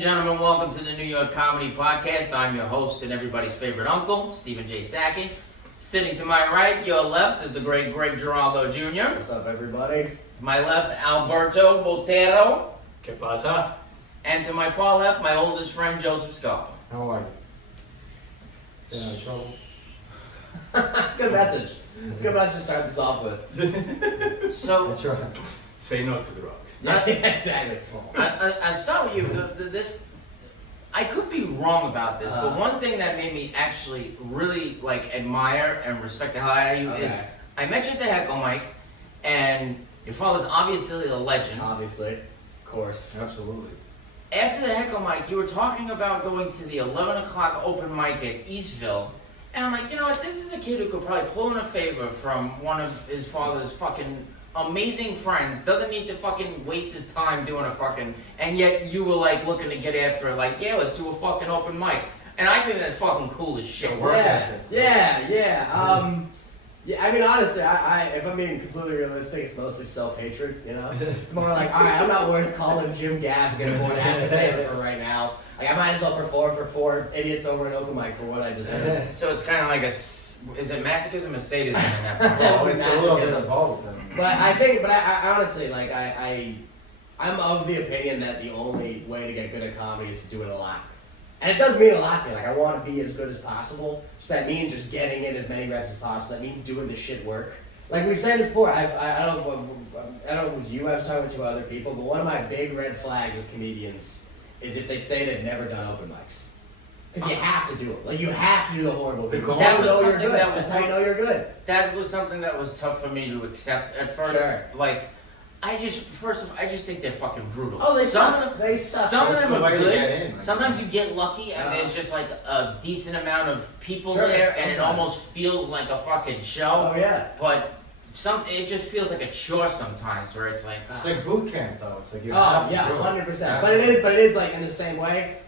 and gentlemen, welcome to the New York Comedy Podcast. I'm your host and everybody's favorite uncle, Stephen J. Sackey. Sitting to my right, your left, is the great Greg Giraldo Jr. What's up, everybody? To my left, Alberto Botero. ¿Qué pasa? And to my far left, my oldest friend, Joseph Scott. How are you? Staying out of trouble? That's a good message. It's a good message to start this off with. So, That's right. Say no to drugs. Yeah, exactly. I start with you. I could be wrong about this, but one thing that made me actually really admire and respect the hell out of you is I met you at the Heckle Mike, and your father's obviously a legend. Obviously, of course. Absolutely. After the Heckle Mike, you were talking about going to the 11 o'clock open mic at Eastville, and I'm like, you know what? This is a kid who could probably pull in a favor from one of his father's fucking amazing friends, doesn't need to fucking waste his time doing a fucking, and yet you were looking to get after it, yeah, let's do a fucking open mic. And I think that's fucking cool as shit. Yeah. I mean, honestly, I if I'm being completely realistic, it's mostly self-hatred, you know? It's more like, alright, I'm not worth calling Jim Gaff and get a ask a favor for right now. I might as well perform for 4 idiots over an open mic for what I deserve. So it's kind of is it masochism or sadism in that part? Oh, it's a little bit of both. But I honestly, I'm of the opinion that the only way to get good at comedy is to do it a lot. And it does mean a lot to me. I want to be as good as possible. So that means just getting in as many reps as possible. That means doing the shit work. Like we've said this before, I don't know if it was you, I was talking to 2 other people, but one of my big red flags with comedians is if they say they've never done open mics. Because you have to do it. You have to do the horrible things. That was something That's how you know you're good. That was something that was tough for me to accept at first. Sure. I just think they're fucking brutal. Oh, they some suck. Of them, they suck. Some of them are good. In, sometimes you get lucky and there's just a decent amount of people there, and it almost feels like a fucking show. Oh yeah. But it just feels like a chore sometimes, where it's like it's like boot camp though. It's like you oh have yeah, to 100%. But it is in the same way,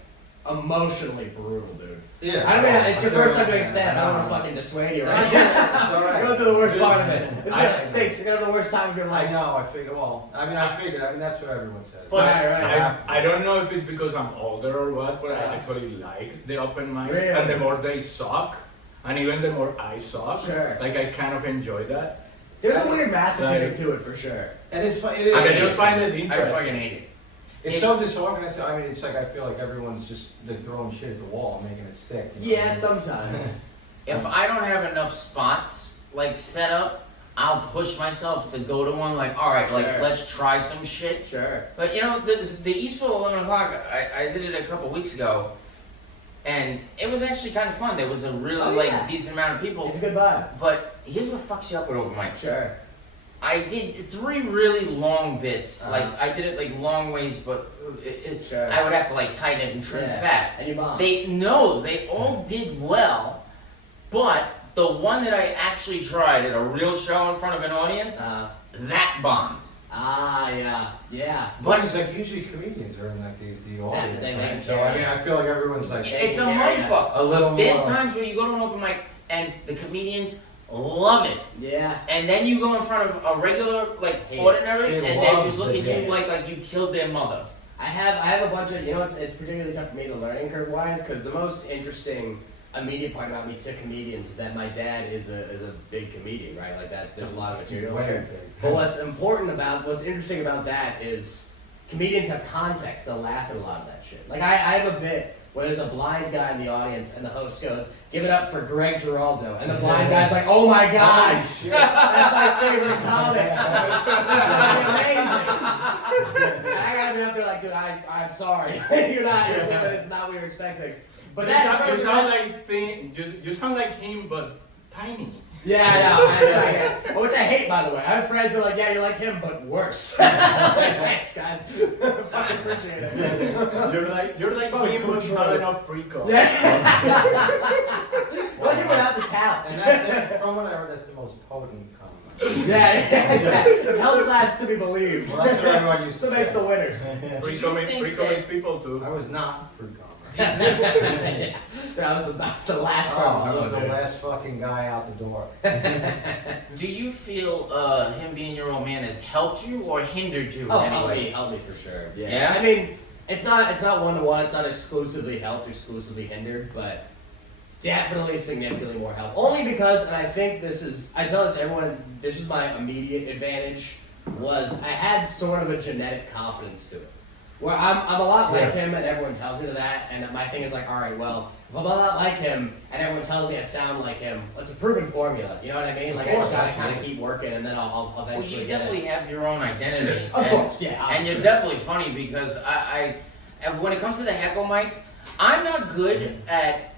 emotionally brutal, dude. Yeah. I mean, it's your first time doing stand-up. I don't want to fucking dissuade you, right? You're going through the worst part of it. It's gonna stink. You're gonna have the worst time of your life. I know. I figured. Well, I mean, that's what everyone says. But I don't know if it's because I'm older or what, but I actually like the open mic. Really? And the more they suck, and even the more I suck, Sure. I kind of enjoy that. There's a weird masochism to it for sure. And it's fun. And I just find it I interesting. fucking hate it. It's so disorganized. I mean, it's like I feel like everyone's just throwing shit at the wall and making it stick. You know? Yeah, sometimes. If I don't have enough spots set up, I'll push myself to go to one. All right, Sure. let's try some shit. Sure. But the Eastville 11 o'clock, I did it a couple weeks ago, and it was actually kind of fun. There was a really decent amount of people. It's a good vibe. But here's what fucks you up with open mics. Sure. I did 3 really long bits. I did it long ways, but Sure. I would have to tighten it and trim fat. And you bombed. They all did well, but the one that I actually tried at a real show in front of an audience, that bombed. Yeah. But it's usually comedians are in the audience, they right? make So I mean, I feel like everyone's It's a mindfuck. a little more. There's times where you go to an open mic and the comedians love it. Yeah. And then you go in front of a regular, ordinary, and they just look at you like you killed their mother. I have a bunch of, it's particularly tough for me to learning curve wise, because the most interesting immediate part about me to comedians is that my dad is a big comedian, right? There's a lot of material there. But what's interesting about that is comedians have context. They'll laugh at a lot of that shit. I have a bit where there's a blind guy in the audience and the host goes, "Give it up for Greg Giraldo," and the blind guy's like, "Oh my god, that's my favorite comic. This is amazing." And I gotta be up there dude, I'm sorry, it's not what you're expecting. But you sound like him, but tiny. Yeah, I know. That's right. Which I hate, by the way. I have friends who are like, "Yeah, you're like him, but worse." Thanks, guys. Fucking appreciate it. You're like him, but not enough pre-com. Yeah. Well, you went out to town. And from what I heard, that's the most potent comment. Yeah, exactly. If held class to be believed. Well, that's what everyone used to So makes say. the winners. Pre-com is people too. I was not pre-com. Yeah. I was the last one. I was the last fucking guy out the door. Do you feel him being your old man has helped you or hindered you in any way? Helped me for sure. Yeah? I mean, It's not one-to-one. It's not exclusively helped, exclusively hindered, but definitely significantly more help. Only because, and I think I tell this to everyone, this was my immediate advantage, was I had sort of a genetic confidence to it. Where I'm a lot like him and everyone tells me that, and my thing is like, alright, well, if I'm a lot like him and everyone tells me I sound like him, it's a proven formula, you know what I mean? Like, I just gotta kind of keep working and then I'll eventually Well, you get definitely have your own identity. Of course, yeah. And you're definitely funny because and when it comes to the heckle mic, I'm not good at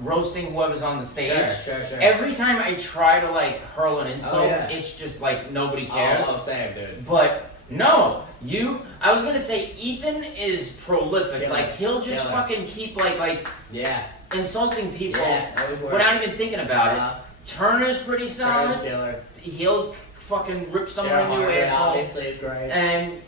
roasting whoever's on the stage. Sure. Every time I try to like hurl an insult, yeah. it's just like nobody cares. Oh, same, dude. But no, I was gonna say Ethan is prolific. Killer. Like he'll just Killer. fucking keep like Yeah. insulting people Always works. without even thinking about it. Turner's pretty solid. Killer. He'll fucking rip someone Sarah a new Harvey, asshole. obviously is great. And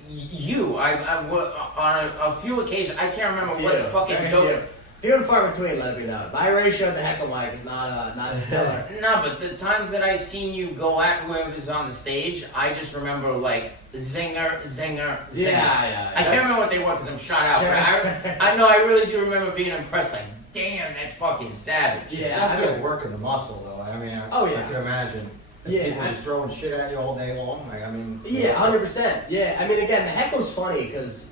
on a few occasions, I can't remember what the fucking joke. Few and far between, let it be known. My ratio at the heckle mic is not stellar. No, but the times that I seen you go at whoever's on the stage, I just remember like zinger. Yeah. I can't remember what they were because I'm shot out. Sure. But I know I really do remember being impressed. Like, damn, that's fucking savage. Yeah. I feel like working the muscle though. I mean, I can imagine. People just throwing shit at you all day long. Like, I mean. Yeah, 100%. Yeah, I mean, again, the heckle's funny because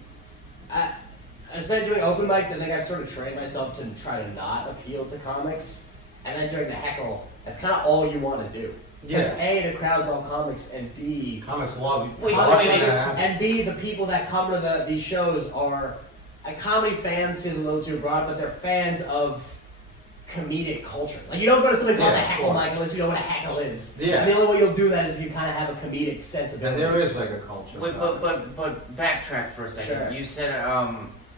I started doing open mics. I think I've sort of trained myself to try to not appeal to comics, and then during the heckle, that's kind of all you want to do. Because A, the crowd's all comics, and B, comics love you. and B, the people that come to these shows are comedy fans. Feels a little too broad, but they're fans of comedic culture. Like you don't go to something called a heckle mic unless you know what a heckle is. Yeah. And the only way you'll do that is if you kind of have a comedic sensibility. And there is like a culture. Wait, but backtrack for a second. Sure. You said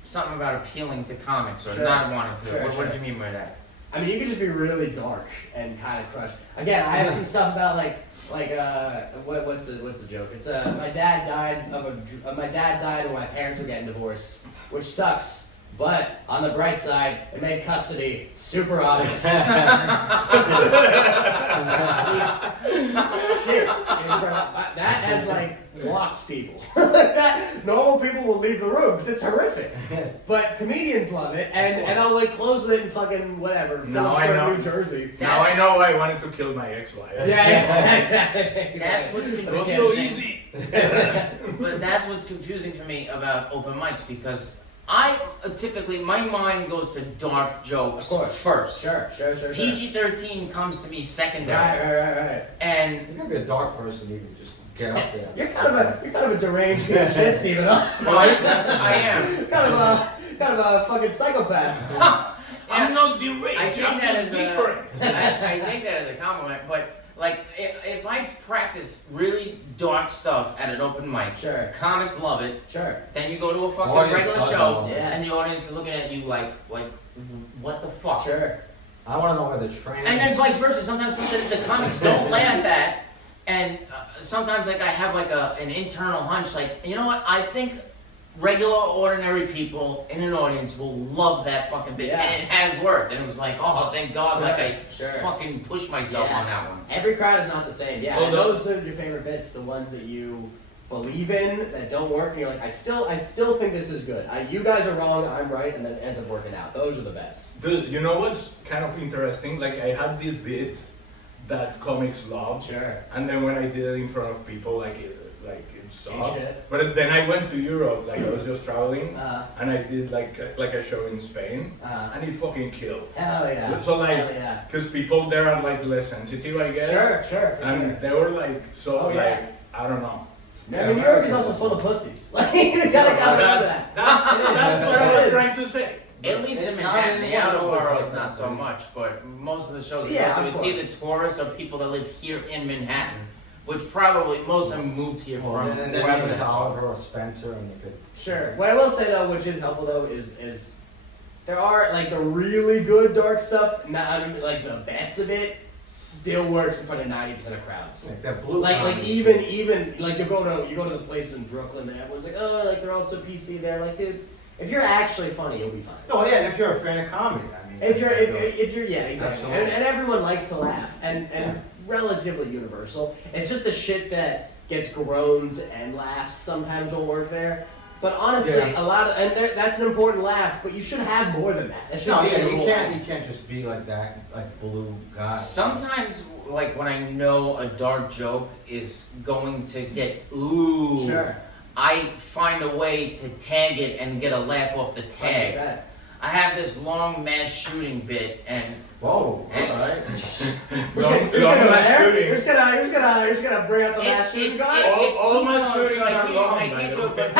something about appealing to comics or Sure. not wanting to. Sure, What did you mean by that? I mean, you can just be really dark and kind of crush. Again, I have some stuff about what's the joke? It's my dad died when my parents were getting divorced, which sucks. But on the bright side, it made custody super obvious. Shit. That has like blocks people. Normal people will leave the room because it's horrific. But comedians love it, and I'll like close with it in fucking whatever, Phillipsburg, New Jersey. Now I know why I wanted to kill my ex-wife. Yeah, exactly. That's what's It was confusing. so easy. But that's what's confusing for me about open mics because I typically, my mind goes to dark jokes first. Sure. PG-13 comes to be secondary. Right. And You can be a dark person, you can just get up there. You're kind of a deranged piece of shit, Steven. well, I am. kind of a fucking psychopath. I'm not deranged. I take I'm that just as different. I take that as a compliment, but like if I practice really dark stuff at an open mic, Sure. comics love it. Sure. Then you go to a fucking Audience regular does show, love it. and the audience is looking at you like what the fuck? Sure. I want to know where the train And then is. vice versa. Sometimes something the comics don't laugh at, and sometimes like I have like an internal hunch, like you know what? I think regular, ordinary people in an audience will love that fucking bit, and it has worked. And it was like, oh, thank God, like I fucking pushed myself on that one. Every crowd is not the same. Yeah, Well, and those are your favorite bits, the ones that you believe in that don't work, and you're like, I still think this is good. You guys are wrong, I'm right, and then it ends up working out. Those are the best. Dude, you know what's kind of interesting? Like I had this bit that comics love, and then when I did it in front of people, like it sucked. But then I went to Europe, like I was just traveling, and I did like a show in Spain, and it fucking killed. Hell yeah. So like, Hell yeah. because people there are like less sensitive, I guess. Sure, And they were like so I don't know. I mean, Europe is also full of pussies. Like, you gotta remember that. That's what I was trying to say. At least in Manhattan, the outer boroughs not so much, but most of the shows it's either tourists or people that live here in Manhattan, which probably most of them moved here from and then wherever there's the hell. Oliver or Spencer, and you could. Sure. What I will say though, which is helpful though, is there are like the really good dark stuff. Not like the best of it still works in front of 90% of crowds. Like that blue. Like even like you go to the places in Brooklyn and everyone's like, oh, like they're all so PC there. Like, dude, if you're actually funny, you'll be fine. No, yeah, and if you're a fan of comedy, I mean. If you're yeah, exactly. And everyone likes to laugh, and it's relatively universal. It's just the shit that gets groans and laughs sometimes won't work there. But honestly, Yeah. a lot of that's an important laugh. But you should have more than that. That should No, be yeah, your you whole can't act. just be like that, like blue guy. Sometimes, like when I know a dark joke is going to get ooh, Sure. I find a way to tag it and get a laugh off the tag. 100%. I have this long mass shooting bit, and Whoa, And- alright. Long mass shooting. You're just gonna bring out the mass shooting it's guy. All too my long, shootings so I are can't- long, I by can't the do it, way.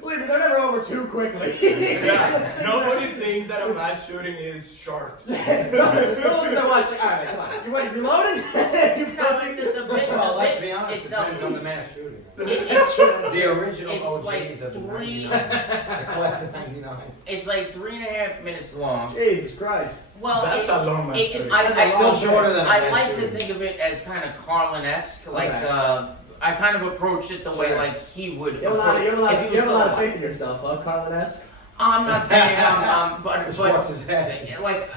Believe me, they're never over too quickly. Yeah, nobody thinks that a mass shooting is short. No, so much. Like, all right, come on. You want to reload it? You No, see, the bit, Well, the let's bit be honest, it itself, depends on the mass shooting. it's The original It's OGs like of the 3 the class of 99. It's like 3.5 minutes long. Jesus Christ. Well, That's a long mass shooting. I That's a Still long shorter than a I mass like to shooting. think of it as kind of Carlin-esque, like Okay. I kind of approached it the way Sure. like he would. You have a lot of, if he was still alive. faith in yourself, huh, Carlin-esque? I'm not saying but As far as his head. like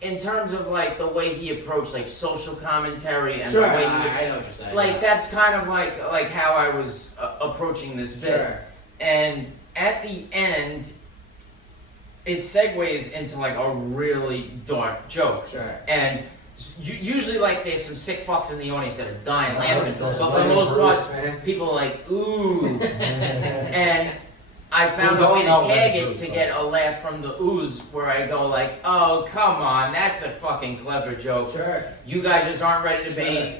in terms of like the way he approached like social commentary and Sure, the way he would, I know what you're saying. like that's kind of like how I was approaching this bit. Sure. And at the end, it segues into like a really dark joke. Sure. And usually, like, there's some sick fucks in the audience that are dying laughing. Those But are for the like most Bruce part, fans. people are like, ooh. And I found Who a way to don't know tag that it Bruce to fans. get a laugh from the ooze, where I go like, oh, come on, that's a fucking clever joke. Sure. You guys just aren't ready to be,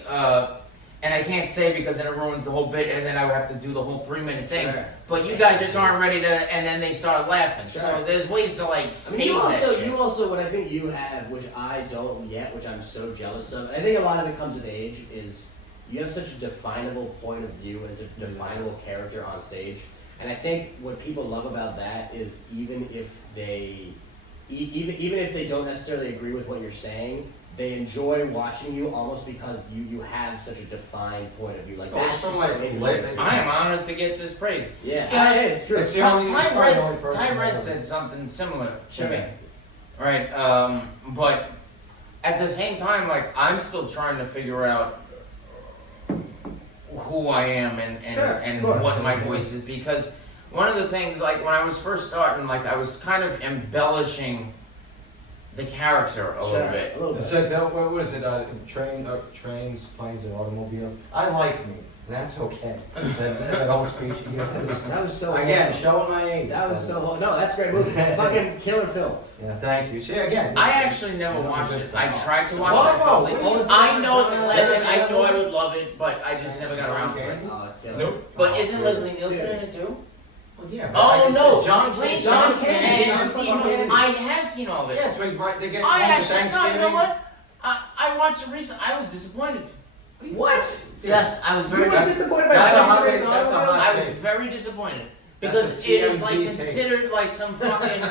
and I can't say because then it ruins the whole bit, and then I would have to do the whole 3-minute thing. Sure. But you guys just aren't ready to, and then they start laughing. Sure. So there's ways to like I mean, save you that shit. also, what I think you have, which I don't yet, which I'm so jealous of. I think a lot of it comes with age. Is you have such a definable point of view and such a definable character on stage. And I think what people love about that is even if they don't necessarily agree with what you're saying, they enjoy watching you almost because you have such a defined point of view. Like that's Also, just like, so interesting. lately- I am honored to get this praise. Yeah, Yeah, it's true. it's the only- it's probably the only person Ty I've Rez ever- said something similar to Sure. me. Right, but at the same time, like, I'm still trying to figure out who I am and Sure, and of course. what my voice is, because one of the things, like, when I was first starting, like, I was kind of embellishing the character a Sure, little bit. a little It's bit. like that, what is it? Trains, planes, and automobiles. I like me. That's okay. That whole speech he gives. That was so Again, awesome. showing my age. That was so no, that's a great movie. Fucking killer film. Yeah, thank you. See again. I actually never You know, watched just it. I like- tried to watch Why it. I fell not? asleep. What was I it? know it's a John- classic. I John- know I would love it, but I just never got around to it. Oh, it's killer. Nope. But isn't really? Leslie Nielsen in it too? Well, yeah. but Oh like I no, said, John Please, Candy. John Candy. And John Steve- fucking Candy. I have seen all of it. Yes, they get I home for actually, no, you Thanksgiving. know what? I watched it recently. I was disappointed. What? Yes, I was You very were dis- disappointed by that's a hot Trains take, and that's a hot Automobiles? I was take. very disappointed That's because a it is like TMZ take. considered like some fucking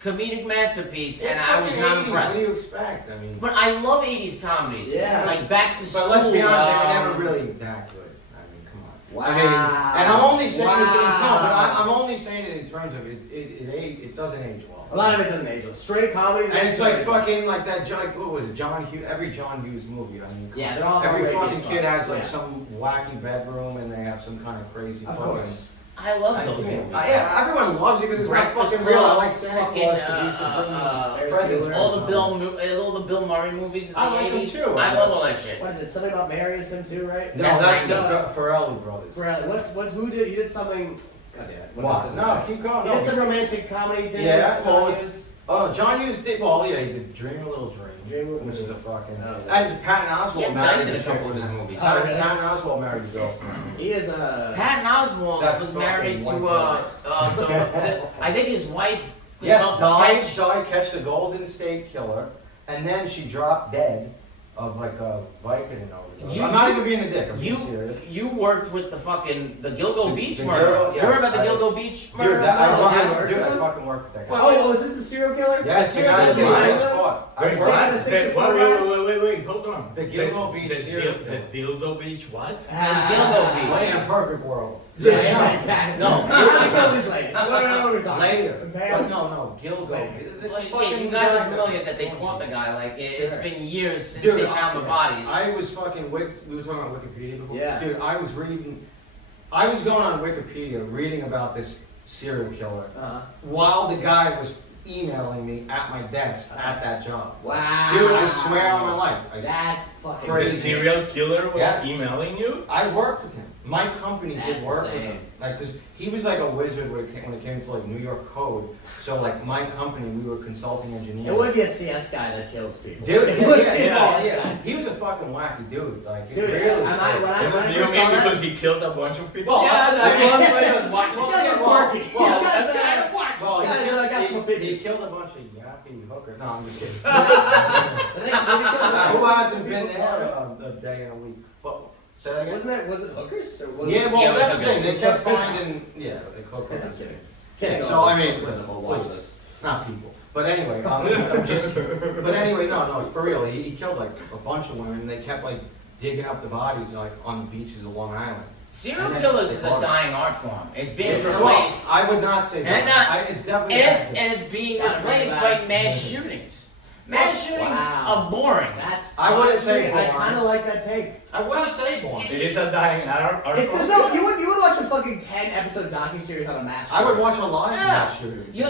comedic masterpiece, and It's I was fucking not 80s. impressed. What do you expect? I mean, But I love 80s comedies. Yeah. Like Back to School. but let's be honest, they were never um, really that good. I mean, come on. Wow. I mean, and I'm only saying this. No, but Wow. I'm only saying it in terms of it doesn't age well. A lot of it doesn't age well. Straight comedy. And it's like fucking like that. Like what was it? John Hughes. Every John Hughes movie. I mean, come Yeah, on. they're all every outrageous fucking kid fun. has like Yeah. some wacky bedroom, and they have some kind of crazy. Of fucking- course. I love I those mean, movies. yeah, everyone loves it because it's not Breakfast fucking real. I Club, like Santa fucking, Claus because he used to bring Ferris presents. Bueller. all the Bill Murray movies in the I like them 80s. too. I love all that shit. What is it? Something about Mary is him too, right? No, That's that's the 90s. Farrelly brothers. Farrelly. What's who did? You did something. God damn it. What? No, keep going. You did No. some romantic comedy. Did Yeah, you? well, John it's- Hughes? Oh, John Hughes did. Well, yeah, he did Dream a Little Dream, Dream, which is a fucking. Oh, And Patton Oswalt Yeah, married Dyson the in a couple chick. of his movies. Oh, really? Patton Oswalt married the girlfriend. He is a. Patton Oswalt That was fucking married to white I think his wife Yes, helped died, catch the Golden State Killer, and then she dropped dead of like a Vicodin overdose. You- I'm not even being a dick. I'm being You serious. you worked with the Gilgo The- Beach the murder. girl, You heard yes, about the I- Gilgo Beach murder? Dude, that, No, I, you I, worked dude, with I him? fucking worked with that guy. Oh, is this the serial killer? Yes, the serial guy that killer. I just caught. I Wait, worked what? with The- Wait, hold on. The Gilgo Beach serial The Dildo Beach what? Gilgo Beach. Well, in a perfect world. Yeah, exactly. No. How do we kill these ladies? No. Later. Okay. But no, Gilgo. Later. The Like, fucking you guys are guy- familiar that they caught the guy. Like it's Sure. been years since Dude, they they found the bodies. I was fucking we were talking about Wikipedia before. Yeah. Dude, I was going on Wikipedia reading about this serial killer while the guy was emailing me at my desk at that job. Wow. Dude, I swear on my life. That's fucking The crazy. serial killer was Yeah. emailing you? I worked with him. My company That's did work with insane. him. Like, cause he was like a wizard when it came to like New York code. So like my company, we were consulting engineers. It would be a CS guy that kills people. Dude, It would be a yeah. CS guy. He was a fucking wacky dude. Like, Dude, really. when I Do you first mean saw that- because he killed a bunch of people? Well, Yeah, I that's mean- one way it was Well, These guys are quirky. These well, guys that's are kind of quirky. Well, These guys are got some he biggies. killed a bunch of yappy hookers. No, I'm just kidding. Who Who hasn't been there a day in a week? Well, say that again? Was it hookers or was Yeah, it? well, Yeah, it was that's the thing. They hookers. kept Hookers. finding, they called I'm hookers. kidding. Yeah, Kidding. so I mean, Listen, we'll watch please. this. Not people. But anyway, I'm just kidding. But anyway, no, for real. He killed like a bunch of women and they kept like digging up the bodies like on the beaches of Long Island. Serial And then killers they is a caught him. dying art form. It's being Well, replaced. I would not say And that. It's definitely And it's being Gotta bring it replaced back. by mass shootings. Mass shootings Wow. are boring. That's I wouldn't say honestly, I boring. kind of like that take. I wouldn't say boring. It is a dying art If there's form. no, you would watch a fucking 10-episode docuseries on a mass I would shooting. watch a live Yeah. mass shooting. You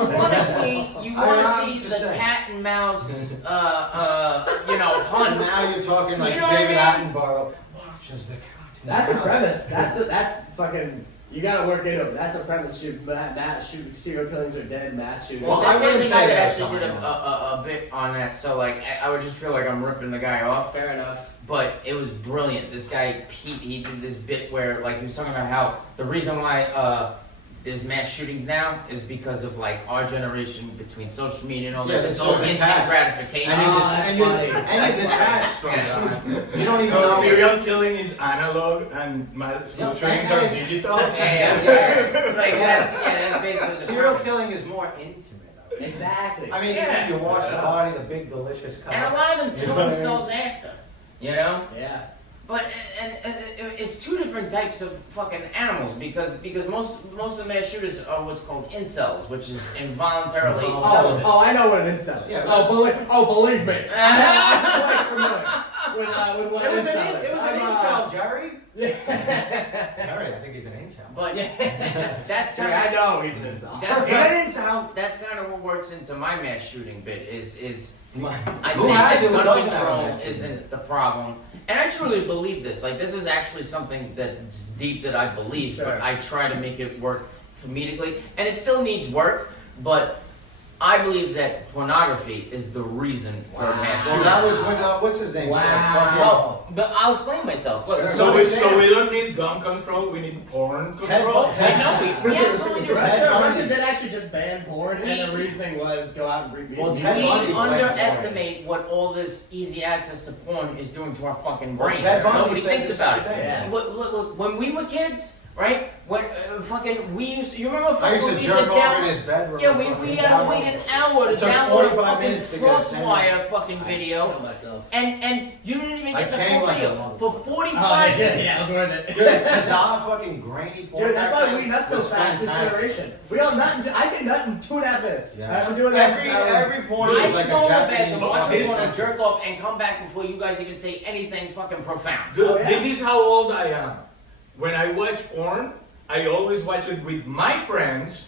want to see I'm the just saying. cat and mouse hunt. Now you're talking like You know what David I Attenborough. Watches the cat. and That's a mouse. premise. That's fucking. You gotta work into it. That's a premise. Shoot serial killings are dead. Mass shootings. Well, I wouldn't there's a say guy that that's actually did dying a bit on that, so like I would just feel like I'm ripping the guy off. Fair enough. But it was brilliant. This guy Pete, he did this bit where like he was talking about how the reason why there's mass shootings now is because of like our generation between social media and all this. Yeah, It's it's all so instant attached. gratification. And you're detached from that. You don't even know. Serial killing is analog and mass Yeah, shootings and are it's- digital. Yeah. Like that's basically the Serial premise. killing is more intimate. Exactly. I mean, Yeah. you watch the body, the big delicious cock. And a lot of them You kill know what I mean? themselves after, you know. Yeah. But and it's two different types of fucking animals because most of the mass shooters are what's called incels, which is involuntarily celibate. I know what an incel is. Yeah. Believe me. I'm quite familiar with what It was an incel an is. incel, Jerry. Yeah. Jerry, I think he's an incel. But that's Dude, kind I of know he's an incel. that's kind of what works into my mass shooting bit is I Who say has that it? Who gun doesn't have a control mass shooting? isn't the problem. And I truly believe this. Like, this is actually something that's deep that I believe, Sure. but I try to make it work comedically. And it still needs work, but I believe that pornography is the reason for Wow. mass Well, shooting. that was when, what's his name? Wow. Fucking- Well, but I'll explain myself. Sure. So we don't need gun control, we need porn control. We absolutely do. Ted Russia, Bundy. Russia did actually just ban porn, and the reasoning was go out and read Well, We Ted Bundy underestimate what all this easy access to porn is doing to our fucking Well, brains. Ted Bundy Nobody said thinks this about it. today. Yeah. Look, when we were kids, right? When you remember I used to we jerk over down- in his bedroom. Yeah, we fucking had to download. wait an hour to It took download a 45 fucking minutes to get a Frostwire fucking Kill video, myself. and you didn't even I get the came full like a video motherfucker. for 45 minutes. Yeah, I was worth it. Dude, bizarre fucking grainy porn. Dude, that's back why then we nut so was fast this fantastic. generation. We all nut. I can nut in 2.5 minutes. Yeah. I'm doing that Every since I was- every porn I is like can a go to bed Japanese. to watch fucking- porn and jerk off and come back before you guys even say anything fucking profound. Dude, Oh, yeah. this is how old I am. When I watch porn, I always watch it with my friends,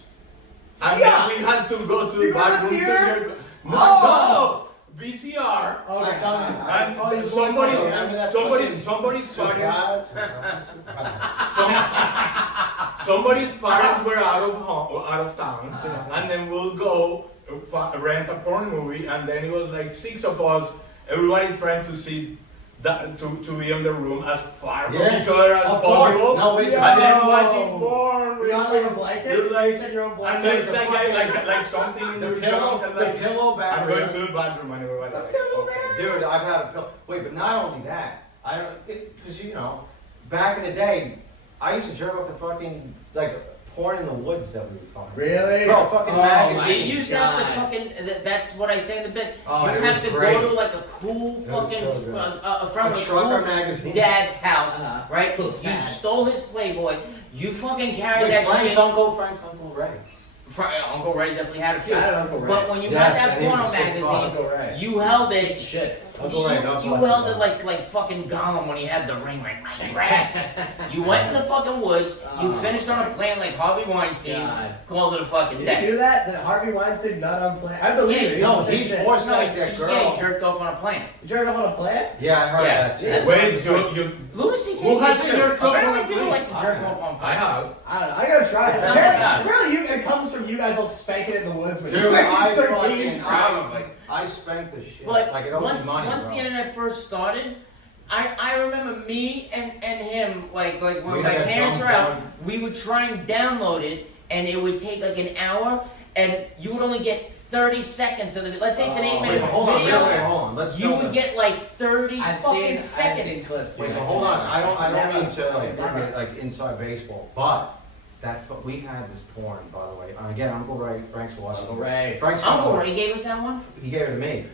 and Yeah. then we had to go to You the go to the bathroom theater? No, Oh. no, VCR. Okay. I've done it. And Oh, you somebody, fucking- remember that somebody's fucking parents, Surprise. somebody's parents were out of town, and then we'll go rent a porn movie, and then it was like 6 of us, everybody trying to see that to be in the room as far from Yeah. each other as Of course. possible, No, wait. and then Yo. watching porn. You got like a blanket? You're like, You said your own and blanket? then like something in The your pillow, junk, and the like, pillow I'm going barrier. to the bathroom, and everybody's like, pillow okay. Dude, I've had a pill. Wait, but not only that. I don't, because you know, back in the day, I used to jerk off to fucking like porn in the woods that we would find. Really? Bro, fucking Oh, magazine. my You used to have to God. fucking. That's what I say in the bit. Oh, you it have was to great. go to like a cool It was fucking so good. from A a trucker cool magazine. dad's house, Uh-huh. right? Cool You dad. stole his Playboy. You fucking carried Wait, that Frank's shit. uncle Ray. Uncle Ray definitely had a few. I had Uncle Ray. But when you Yes, got that and he was porno so fun. Uncle Ray. magazine, you held Piece of it. shit. Uncle Ray, You God bless held him, it like fucking Gollum when he had the ring, like my grass. You went in the fucking woods. You finished on a plane like Harvey Weinstein. God. Called it a fucking Did day. he do that? Did Harvey Weinstein nut on plane? I believe it. No, He's a he sick shit. forced like that girl. Yeah, he jerked off on a plane. You jerked off on a plane? Yeah, I heard Yeah, that. that's Wait, you Louis C.K. Who has did a too. jerk off on Apparently a people plane? like to jerk off on planes. I have. I don't know. I gotta try it. Something about it. Really, it comes from you guys all spanking in the woods with Dude, you. I 13. fucking, Probably. I spanked the shit. But like it owed me once money, once bro. the internet first started, I remember me and him like when We my had parents dumb were out, phone. we would try and download it, and it would take like an hour, and you would only get 30 seconds of the. Let's say it's an 8 Oh, minute Wait, hold on, video. wait, hold on. Let's You go would with- get like 30 I've fucking seen seconds. clips. Wait, dude. but hold on. I don't mean to like Never. bring it like inside baseball, but we had this porn, by the way. Again, Uncle Ray, Frank's watching. Uncle Ray. Frank's Uncle watching. Ray gave us that one. He gave it to me.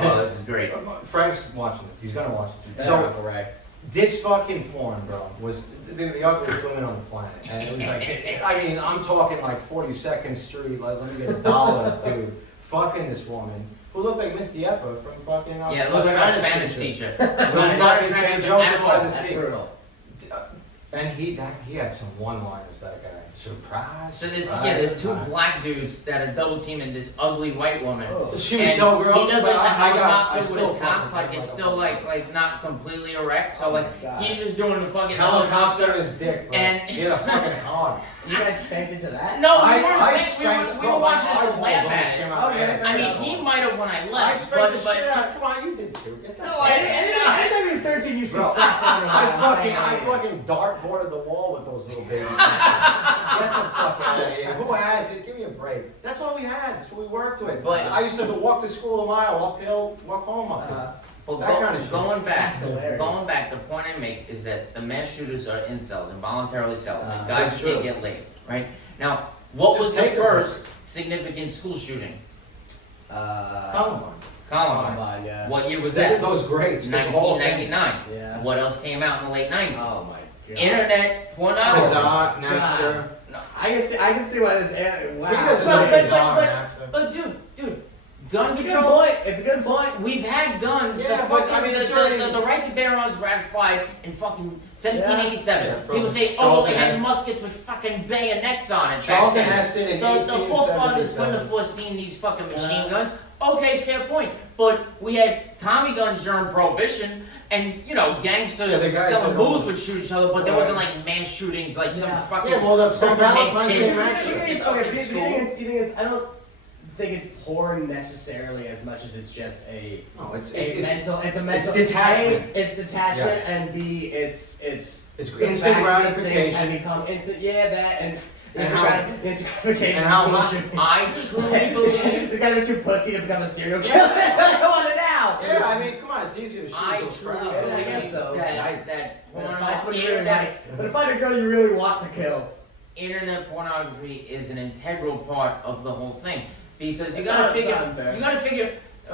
Oh, this is great. Frank's watching it. He's gonna watch it. Yeah, So Uncle Ray. this fucking porn, bro, was the ugliest women on the planet, and it was like, I mean, I'm talking like 42nd Street. Like, let me get $1, dude. Fucking this woman who looked like Miss Dieppe from fucking. Yeah, it looks like a Spanish teacher. From fucking St. Joseph by the That's Sea. brutal. And he had some one-liners, that guy. Surprise. So there's surprise, there's two surprise. black dudes that are double teaming this ugly white woman. Oh. She was And so gross. he does like but the I helicopter with still his cock, fucking like think it's a still like not completely erect. So Oh my like God. he's just doing the fucking helicopter in helicopter. his dick, bro. And- He had a fucking hard. You guys spanked into that? No, we I weren't. spanked- We bro, were my watching it to eyeballs laugh almost at came it. out. Okay. I mean, he might have when I I left, spanked the but shit out. Come on, you did too. Get the No, fuck I didn't. Anytime you're 13, you see Bro, sex everywhere. I fucking dartboarded the wall with those little babies. Get the fuck out of here. Who has it? Give me a break. That's all we had. That's what we worked with. But- I used to have to walk to school a mile uphill, walk home uphill. But That kind of shit. going back, That's hilarious. going back, the point I make is that the mass shooters are incels, involuntarily celibate. Uh, Guys that's who can't true. get laid, right? Now, what Just was the take a first significant school shooting? Columbine. Columbine. Columbine, yeah. What year was They did that? those grades. the Hall of Fame. 1999. Yeah. What else came out in the late 90s? Oh my god. Internet pornography. Kazaa, Napster. No. I can see why this. Wow. He doesn't But- know but- Kazaa, but- Napster. But dude, gun It's a good control. point. It's a good point. We've had guns. Yeah, the, but, fucking, I mean, it's the already- right to bear arms ratified in fucking 1787. Yeah, from People say, oh, Charlton they had Heston. muskets with fucking bayonets on it. back Charlton then." Heston in The forefathers couldn't 1877. have foreseen these fucking machine Yeah. guns. Okay, fair point. But we had Tommy guns during Prohibition, and gangsters Yeah, the guys selling that know- booze would shoot each other, but there Right. wasn't like mass shootings like some Yeah. fucking. Yeah, well, the St. Copenhagen Valentine's kid Day in mass fucking shooting. Okay, do you school. think it's? I don't think it's porn necessarily as much as it's just a No, it's mental. It's a mental. detachment. A, it's detachment, Yeah. and B, it's It's the instant fact these things gratification. have become instant. Yeah, that and. And how- Instant gratification. and how school much- shootings. I truly believe. These guys are too pussy to become a serial killer. I want it now. Yeah, I mean, come on, it's easier to shoot I those truly crowds. Yeah, I believe guess so. that But porno, find somebody you really internet, like. But find a girl you really want to kill. internet pornography is an integral part of the whole thing because you It's gotta not- it's figure. not unfair. You gotta figure.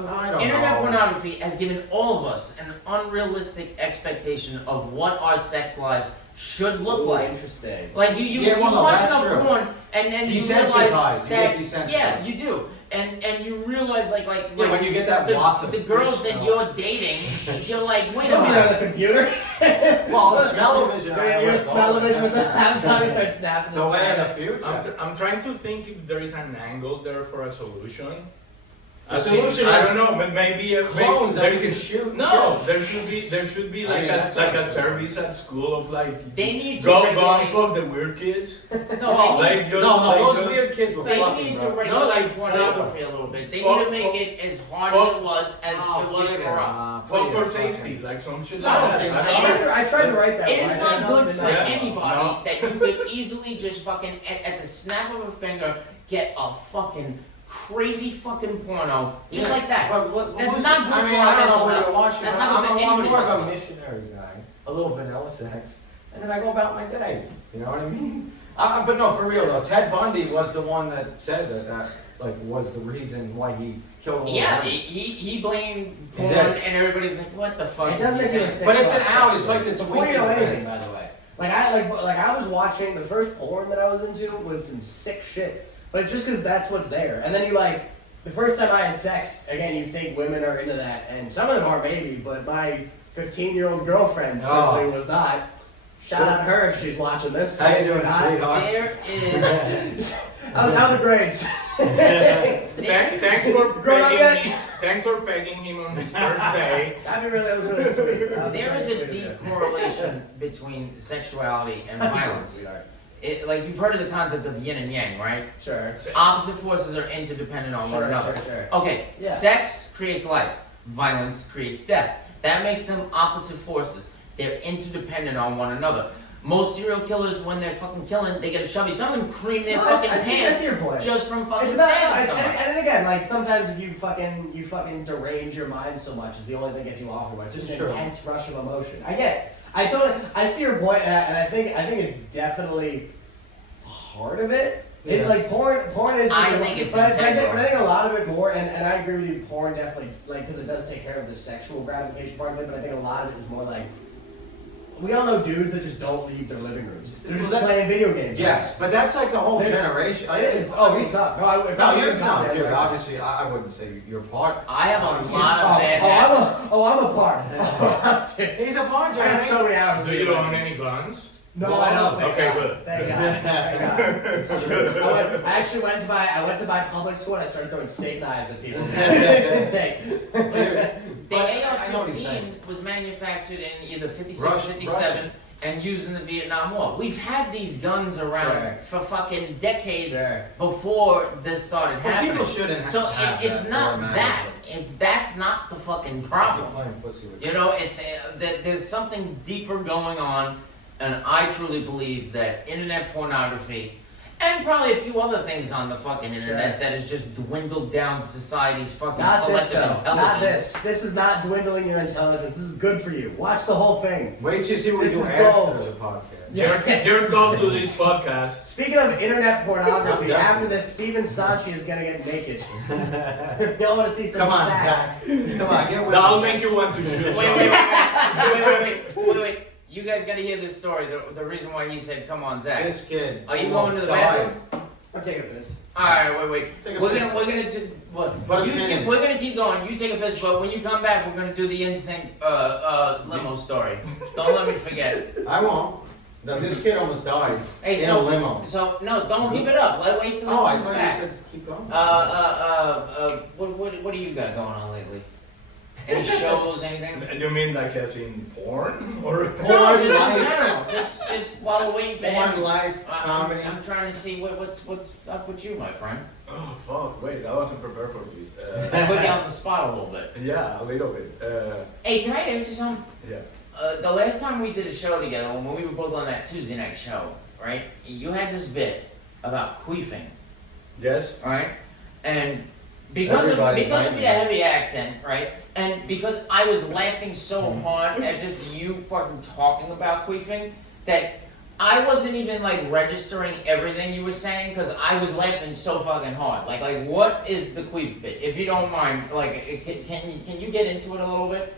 I don't Internet know. pornography has given all of us an unrealistic expectation of what our sex lives should look Ooh, like. Interesting. Like you Yeah, well, no, watch that's enough true. porn and you Desensitized. realize You that get desensitized. yeah, you do. And you realize like Yeah, when you get that waft of the girls fish that smell. you're dating, you're like, wait a Those are on minute. the computer. Well, smell-o-vision, I You would would go smell-o-vision with with the that. halftime. You start snapping The way of smell. the future. I'm trying to think if there is an angle there for a solution. The As in, solution I is don't know, but maybe a clones that there you can should- shoot. No, there should be I like mean, a that's like not- a service at school of like They need to go regulate. for the weird kids. No, they Like need, just No, like those just- weird kids were they fucking, need to bro. regulate No, like, pornography a little bit. They for- need to make for- it as hard for- as it was for us. for safety, like some shit No, like I that. don't think I so. don't I tried to write that. It one. is I not just good did for not. anybody No. that you could easily just fucking at the snap of a finger get a fucking crazy fucking porno just Yeah, like that. but what That's was not it? good I mean, for I our don't know mental what health. you're watching. That's not good for I'm anybody's more of a mental health. missionary guy, a little vanilla sex, and then I go about my day. You know what I mean? But no, for real though, Ted Bundy was the one that said that like was the reason why he killed all Yeah, the women. he blamed He porn, did. and everybody's like, "What the fuck?" It does is he make you a saying? sick But it's an fuck. out. It's like the Before you know Twinkie anything, thing. by the way. Like I was watching the first porn that I was into was some sick shit. But it's just because that's what's there. And then you like, the first time I had sex, again, you think women are into that, and some of them are maybe, but my 15-year-old girlfriend certainly was not. Shout out to her if she's watching this. How you doing, sweetheart? There is. How the grades? Thanks for Grown up pegging yet? him. Thanks for pegging him on his first day. That was really sweet. There is a deep correlation between sexuality and violence. Like you've heard of the concept of yin and yang, right? Sure. Opposite forces are interdependent on one another. Sure. Okay, Yeah. sex creates life. Violence creates death. That makes them opposite forces. They're interdependent on one another. Most serial killers, when they're fucking killing, they get a chubby. Some of them cream their fucking I pants see your point. just from fucking It's about, stabbing someone. and again, like sometimes if you fucking derange your mind so much is the only thing that gets you off of it. It's just an intense rush of emotion. I get it. I see your point, and I think it's definitely part of it. Yeah. Like porn is. I think it's but I integral. think a lot of it more, and I agree with you. Porn definitely like because it does take care of the sexual gratification part of it, but I think a lot of it is more like. We all know dudes that just don't leave their living rooms. They're just playing video games. Yes, but that's like the whole generation. It is. Oh, we suck. No, if No, I you're were no, comedy, dude. I'd- Obviously, I wouldn't say you're part. I have a lot of bad I'm a part. He's a part, I got Jeremy. so many hours. Do you own any guns? No, I don't. Thank Okay, God. good. Thank God. I actually went to my public school and I started throwing steak knives at people. It didn't take. The I know what he's AR-15 saying. was manufactured in either 56, Russia. 57, and used in the Vietnam War. We've had these guns around for fucking decades before this started happening. People shouldn't So have it's that not that. automatically. That's not the fucking problem. Playing pussy with You know, it's there's something deeper going on, and I truly believe that internet pornography, and probably a few other things on the fucking internet that has just dwindled down society's fucking Not this collective though. intelligence. Not this. This is not dwindling your intelligence. This is good for you. Watch the whole thing. Wait till you see what we This do is after gold. the podcast. You're called to this podcast. Speaking of internet pornography, Definitely. after this, Steven Sanchi is gonna get naked. Y'all want to see some Come on, sack? Zach. Come on, get with That'll me. make you want to shoot Wait. You guys gotta hear this story. The reason why he said, "Come on, Zach." This kid. Are you almost going to the died. bathroom? I'm taking a piss. All right, wait. Take a We're piss. gonna do what? Put a pin in it. We're gonna keep going. You take a piss, but when you come back, we're gonna do the NSYNC limo story. Don't let me forget. I won't. No, this kid almost died Hey, in so a limo. So no, don't keep it up. Wait till Oh, it I comes thought you back. said to keep going. What do you got going on lately? Any shows, anything? You mean like as in porn? Or No, just in life. general. Just while we're waiting for him. Porn, life, comedy. I'm trying to see what's up with you, my friend. Oh fuck! Wait, I wasn't prepared for this. Put you on the spot a little bit. Yeah, a little bit. Hey, can I ask you something? Yeah. The last time we did a show together, when we were both on that Tuesday night show, right? You had this bit about queefing, Yes. right? And because of Everybody's your liking it. heavy accent, right? And because I was laughing so hard at just you fucking talking about queefing, that I wasn't even like registering everything you were saying because I was laughing so fucking hard. Like what is the queef bit? If you don't mind, like, can you get into it a little bit?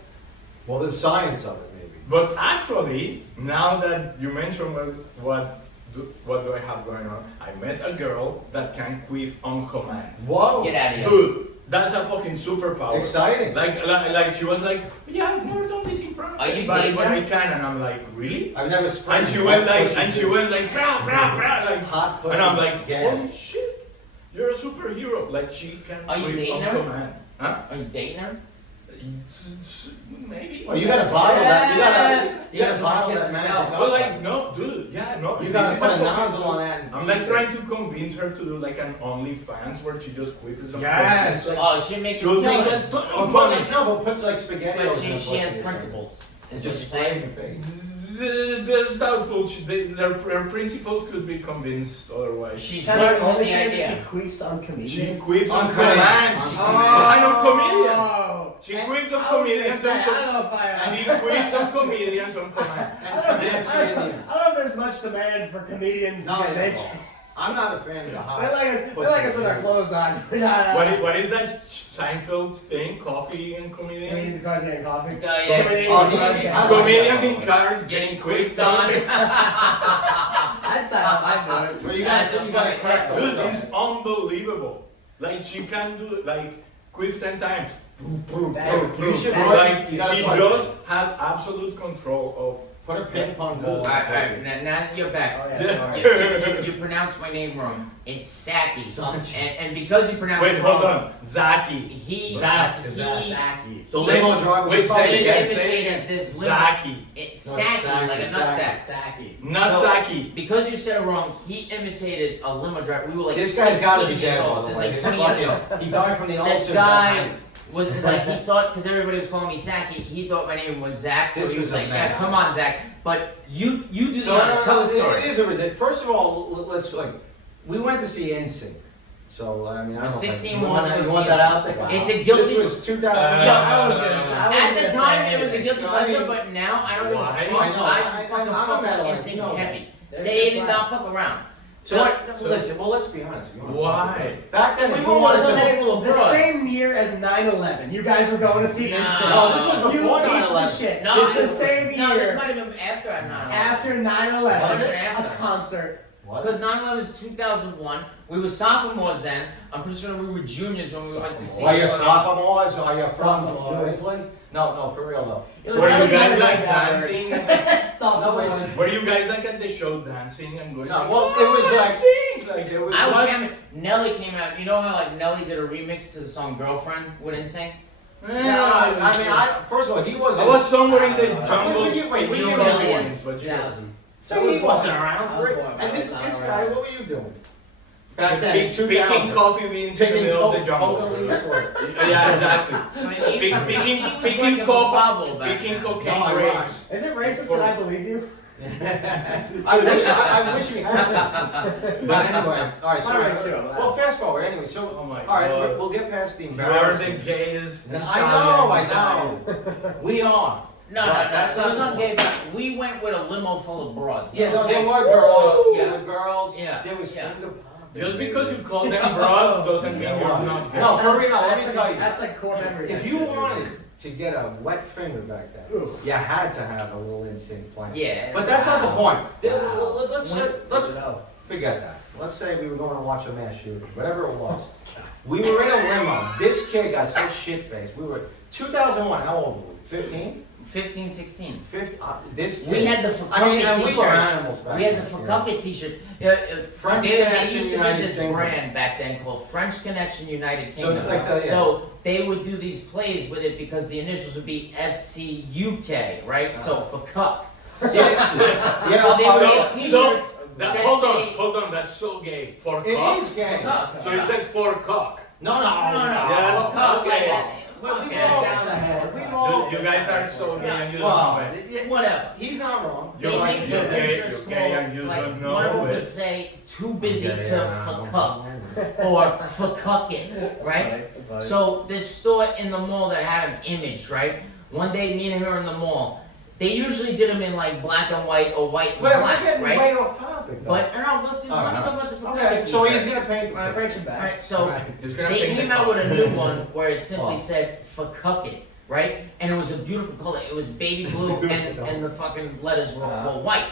Well, the science of it, maybe. But actually, now that you mentioned what do I have going on, I met a girl that can queef on command. Whoa. Get out of here. Dude, that's a fucking superpower. Exciting. Like she was like, yeah, I've never done this in front of Are you anybody, but I dating can, and I'm like, really? I've never sprayed. And she went like, brah, brah, brah, like, Hot pussy. and I'm like, gas. holy shit, you're a superhero. Like she can Are you queef dating on her? command. Huh? Are you dating her? Maybe. Well, you gotta bottle that. You Yeah, gotta bottle kiss that and magic tell. up. But like, no, dude, yeah, no. You gotta this put is a fucking nozzle on that. And I'm like trying to convince her to do like an OnlyFans where she just queefs on Yes. command. Oh, she makes you She'll kill make it. a ton Or of put money. it, no, but puts like spaghetti. But in she the has pussy or something. principles. Is what Just you're spray in saying? the face. That's doubtful. Their principles could be convinced otherwise. She's Kind of flirting with only the thing idea. she queefs on She comedians. queefs on On command. command. She Oh. I know comedians. Oh. She queefs on I was comedians. gonna say, I don't on know if She queefs on comedians on command. I don't know if there's much demand for comedians No, to get naked. I'm not a fan of the hot. They like us with our clothes on. We're not. What is that Seinfeld thing? Coffee and comedians? Comedians, cars, getting coffee. Yeah. Oh, yeah. Comedians in cars Getting queefed queefed on. I'd I know. But you That's got a you got to fucking crack hit. Dude, those. it's unbelievable. Like she can do like quiff 10 times. That's- You should Like you gotta she play just safe. has absolute control Put a ping pong ball. Alright, now that you're back. Oh yeah, sorry. You pronounced my name wrong. It's Saki. Saki. And because you of. pronounced Wait, it hold wrong, on. Zaki. he Zach. Zaki. The limo driver. Wait, say it again. imitated this limo. Zaki. It's No, Saki, Saki, like a nutsack. Saki. Not So- Zaki. Because you said it wrong, he imitated a limo driver. We were like This 16 guy's got to be years dead, by old. the This way. is This like 20 years ago. fucking- He died from the This ulcers. guy was like, he thought, because everybody was calling me Saki, he thought my name was Zach, so This he was was a like, man. yeah, come on, Zach. But you do the So honors, tell the story. It is a ridiculous. First of all, let's like, we went to see NSYNC. So I mean, I don't know. 16 you more want, to go you see want that it. out there? Wow. It's a guilty. This was 2000. I was gonna say. At the time, it was a guilty No, I pleasure, mean- but now I don't give a Why? fuck. I know, I fucking I'm a fuck metalhead, with NSYNC you know heavy. that. They did not fuck around. So what? So- Listen, well, let's be honest. You wanna Why? fuck with it. Back then, We if were you one wanted of to the say, same- full of The broads. same year as 9/11, you guys were going to see Nah. NSYNC. No, this was You before piece of 9/11. shit. No, This it was the same No, this year might have been after 9/11. after Was 9/11. it after? A concert. Because 9/11 was 2001. We were sophomores then. I'm pretty sure we were juniors when we went to see are you it. sophomores? Are you from Sophomores. New England? No, for real though. It So was were you something guys like like that. dancing? Sophomores. Were you guys like at the show dancing and going? No, like, well, "Oh, it was like- dancing," like it was. I was like- jamming. Nelly came out. You know how like Nelly did a remix to the song "Girlfriend" with NSYNC? First of all, he wasn't. I was somewhere in the Uh, jungle. wait, you know were that Nelly one, is? but sure. 2000. So he wasn't around for it. Oh, boy, And this I was not guy, around. what were you doing? Back then, Picking 2000. coffee beans in the Picking middle of the coca jungle. leaves for it. Yeah, exactly. Picking coca, picking cocaine No, I grapes. Is it racist that I believe you? I wish we had to. But anyway, all right. So, My race too, I'm allowed. well, fast forward. Anyway, so Oh my all right, God. we'll get past the You are the embarrassment. gayest. I know. We are. No, But that's It was not not the gay point. back. We went with a limo full of broads. Yeah, no, there Okay? were girls. Yeah. There were girls. Yeah. There was Yeah. finger popping. Just because you call them broads doesn't mean you're not gay. No, for real, let me That's tell like- you. That's like core memory. If you wanted to get a wet finger back then, Oof. you had to have a little instinct plan. Yeah. But that's not the point. Wow. Let's forget that. Let's say we were going to watch a mass shooting, whatever it was. We were in a limo. This kid got so shit-faced. We were 2001. How old were we? 15? 15, 16. 50. This kid. We had the I mean, Fuckbucket and we t-shirts. were animals back We had then, the you Fuckbucket t-shirt. Yeah, French they Connection used to United get this Kingdom. brand back then called French Connection United So, Kingdom. like the- yeah. So they would do these plays with it because the initials would be FCUK, right? So for cuck. So, Yeah, so they would so- make t-shirts that Hold say on, that's so gay. For It cock? is gay. Fuck. So it said for cock. No. No, no, Yeah, for cuck. okay. Like that. We Fuck all that. sound ahead. we all- You guys are so gay and you don't Well, know it. yeah, Whatever. he's not wrong. You're They right, make you're these gay, t-shirts you're gay and you called, like, don't know one of them it. would say, too busy Yeah, to yeah, for yeah. cuck, or for cucking, right? So this store in the mall that had an image, right? One day, me and him are in the mall. They usually did them in like black and white or white and Wait, we're black, getting right? way off topic though. But no, let me Alright. talk about the Okay, Fuckbucket so he's t-shirt. gonna paint the Alright, Breaks it back. Alright, so Alright. He's gonna they paint came the out cock. with a new one where it simply Oh. said for cucking, right? And it was a beautiful color. It was baby blue and the fucking letters were white.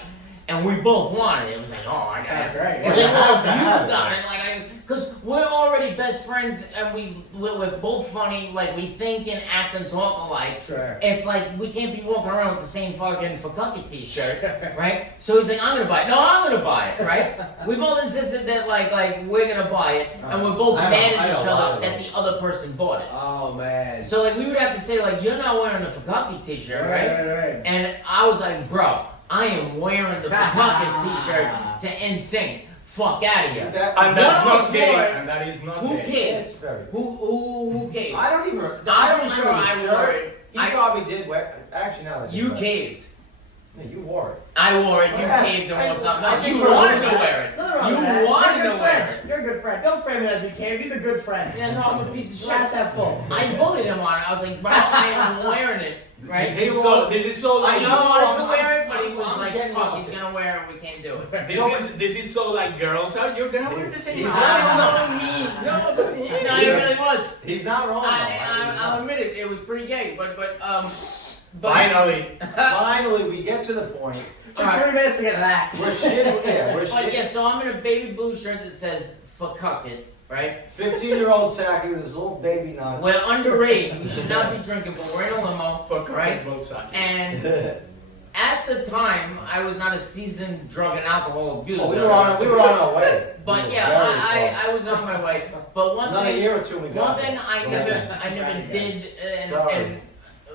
And we both wanted it. It was like, oh, I got Sounds it. great. It's Yeah. like, well, if You you have to got have it, like, because we're already best friends and we're both funny. Like, we think and act and talk alike. Sure. It's like we can't be walking around with the same fucking Fuckbucket t-shirt, right? So he's like, I'm gonna buy it. No, I'm gonna buy it, right? We both insisted that like we're gonna buy it, and we're both I know, mad I at each know, I other know. that the other person bought it. Oh man. So like we would have to say like, you're not wearing the Fuckbucket t-shirt, right? Right. And I was like, bro, I am wearing the Fuckbucket t-shirt to NSYNC. Fuck out of here. That- And that's One of not us gay. wore it. And that is not Who gay. cares? It's very. Who gave? I don't even. I'm pretty sure I wore it. He I- probably did wear. Actually, now that You right. caved. No, you wore it. I wore it. You Yeah, caved and wore something. I No, think you we're wanted all to wear it. Nothing wrong You with that. wanted You're a to good wear friend. it. You're a good friend. Don't frame it as he caved. He's a good friend. Yeah, no, I'm a piece of shit. Glass half full. I bullied him on it. I was like, bro, I am wearing it, right? This is so I like know I wanted to I'm- wear it, but he I'm- was I'm like, getting fuck, lost. he's gonna wear it. We can't do it. this is so like girls out. You're gonna wear the same. He's outfit. not- No, me. No, but No, he really was. He's not wrong. though. He's I'll not. admit it. It was pretty gay, but Finally. Finally, we get to the point. Took 3 minutes to get to that. We're shit. Yeah, we're But shit. yeah, so I'm in a baby blue shirt that says "fuck it," right? 15-year-old Saki with his little baby nuts. We're underage. We should not be drinking, but we're in a limo, Fuck right? both sides. And at the time, I was not a seasoned drug and alcohol abuser. Oh, we were on our way. But We were yeah, very close. I was on my way. But Another year or two we got one thing there. I Go never ahead. did Sorry. and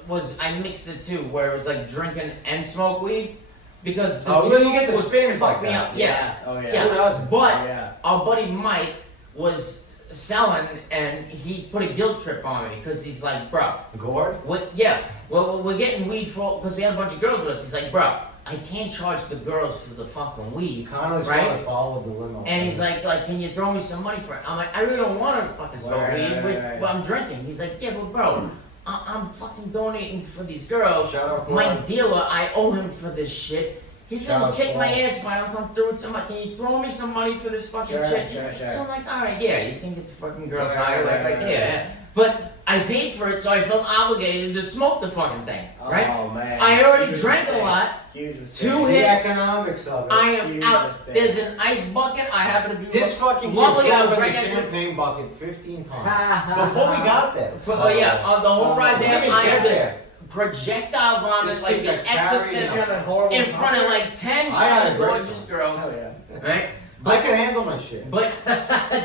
was I mixed the two, where it was like drinking and smoke weed, because the Oh, two you get the would spins fuck like me that. up. Yeah. Oh yeah. Yeah. Who doesn't? But Yeah. our buddy Mike was selling, and he put a guilt trip on me because he's like, bro, Gord? well, we're getting weed for because we had a bunch of girls with us. He's like, bro, I can't charge the girls for the fucking weed, Connolly's right? trying to follow the limo. And he's like, can you throw me some money for it? I'm like, I really don't want to fucking smoke weed, Right. but I'm drinking. He's like, yeah, but bro, I'm fucking donating for these girls. Shout out, My Gordon. dealer, I owe him for this shit. He's Shout gonna out, kick my Gordon. ass if I don't come through with some. Can you throw me some money for this fucking shit? Sure. So I'm like, all right, yeah, he's gonna get the fucking girls Right, high, right, yeah. But I paid for it, so I felt obligated to smoke the fucking thing, right? Oh man. I already Huge drank mistake. a lot. Huge mistake. Two the hits. economics of it. I am Huge out. mistake. There's an ice bucket. I happen to be. This fucking kid Luckily, I was threw right the next to it. champagne bucket 15 times before we got there. But yeah, on the whole ride we there, didn't I get had this there. projectile vomit This like kid the got carried Exorcist You have a horrible in front of concert? like 10 I had a great gorgeous time. girls, Oh yeah. right? I can handle my shit. But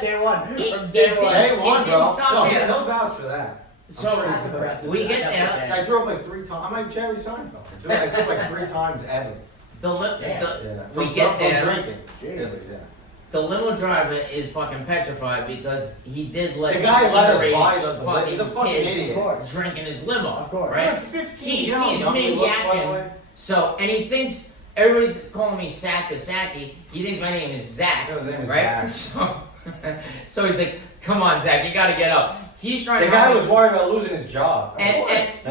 Day one. It- From it day did- one. Day it one, didn't bro. stop No, there. he'll vouch for that. so That's impressive. we get I there. definitely I drove like 3 times. I'm like Jerry Seinfeld. I drove like 3 times ever. The Damn. we From- get from there. drinking. Jeez. Yeah. The limo driver is fucking petrified because he did let The guy some let us underage buy the fucking kids idiot. Of course. drink in his limo. Of course. Right? You're 15. He You know how sees young me you look, by the yakking. way? So, and he thinks everybody's calling me Saki. He thinks my name is Zach, No, his name is right? Zach. So he's like, "Come on, Zach, you gotta get up." He's trying The to. guy help was me. worried about losing his job. And- It's-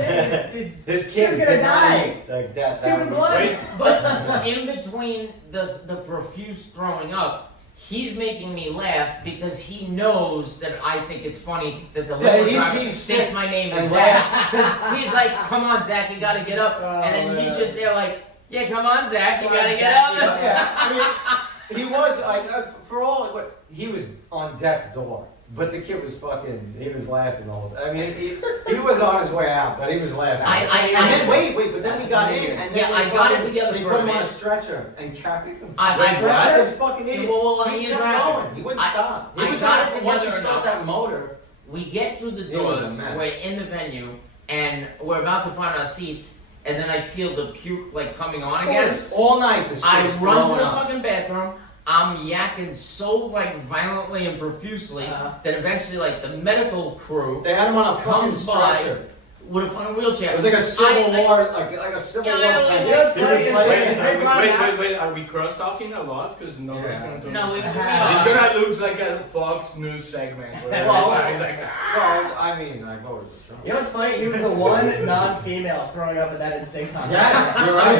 His she's kids gonna did not die. eat like that. Stupid would be blood. great. But in between the profuse throwing up, he's making me laugh because he knows that I think it's funny that the Yeah, limo he's- driver he's thinks sick my name and is Zach. Because he's like, "Come on, Zach, you gotta get up," Oh, and then he's man. just there like, "Yeah, come on, Zach, you Come on, gotta get Zach, up." you know, Yeah, I mean, he was like, for all, what he was on death's door. But the kid was fucking, he was laughing the whole time. I mean, he was on his way out, but he was laughing. and then, wait, but then we got in, and then Yeah, they I got it fucking- together They for put a him on a minute. stretcher and carried him. I Like, stretcher? that's a fucking idiot. Well, he he's kept rapping. going. He wouldn't I- stop. He I was got on it once you together start enough. that motor. We get through the It was a doors, mess. we're in the venue, and we're about to find our seats, and then I feel the puke like coming on again. All night, this kid I was run to throwing the up. fucking bathroom. I'm yakking so like violently and profusely that eventually like the medical crew They had him on a fucking comes by stretcher. with a fucking wheelchair. It was like a Civil I- War, like a Civil Yeah, War I- type. You know what's He was funny is like- that- Wait, are we cross talking a lot? Because nobody's Yeah. going to. No, we It's are. gonna look like a Fox News segment where Well, everybody's like, Well, I mean, I voted for Trump. You know what's funny? He was the one non-female throwing up at that insane concert. Yes, you're right.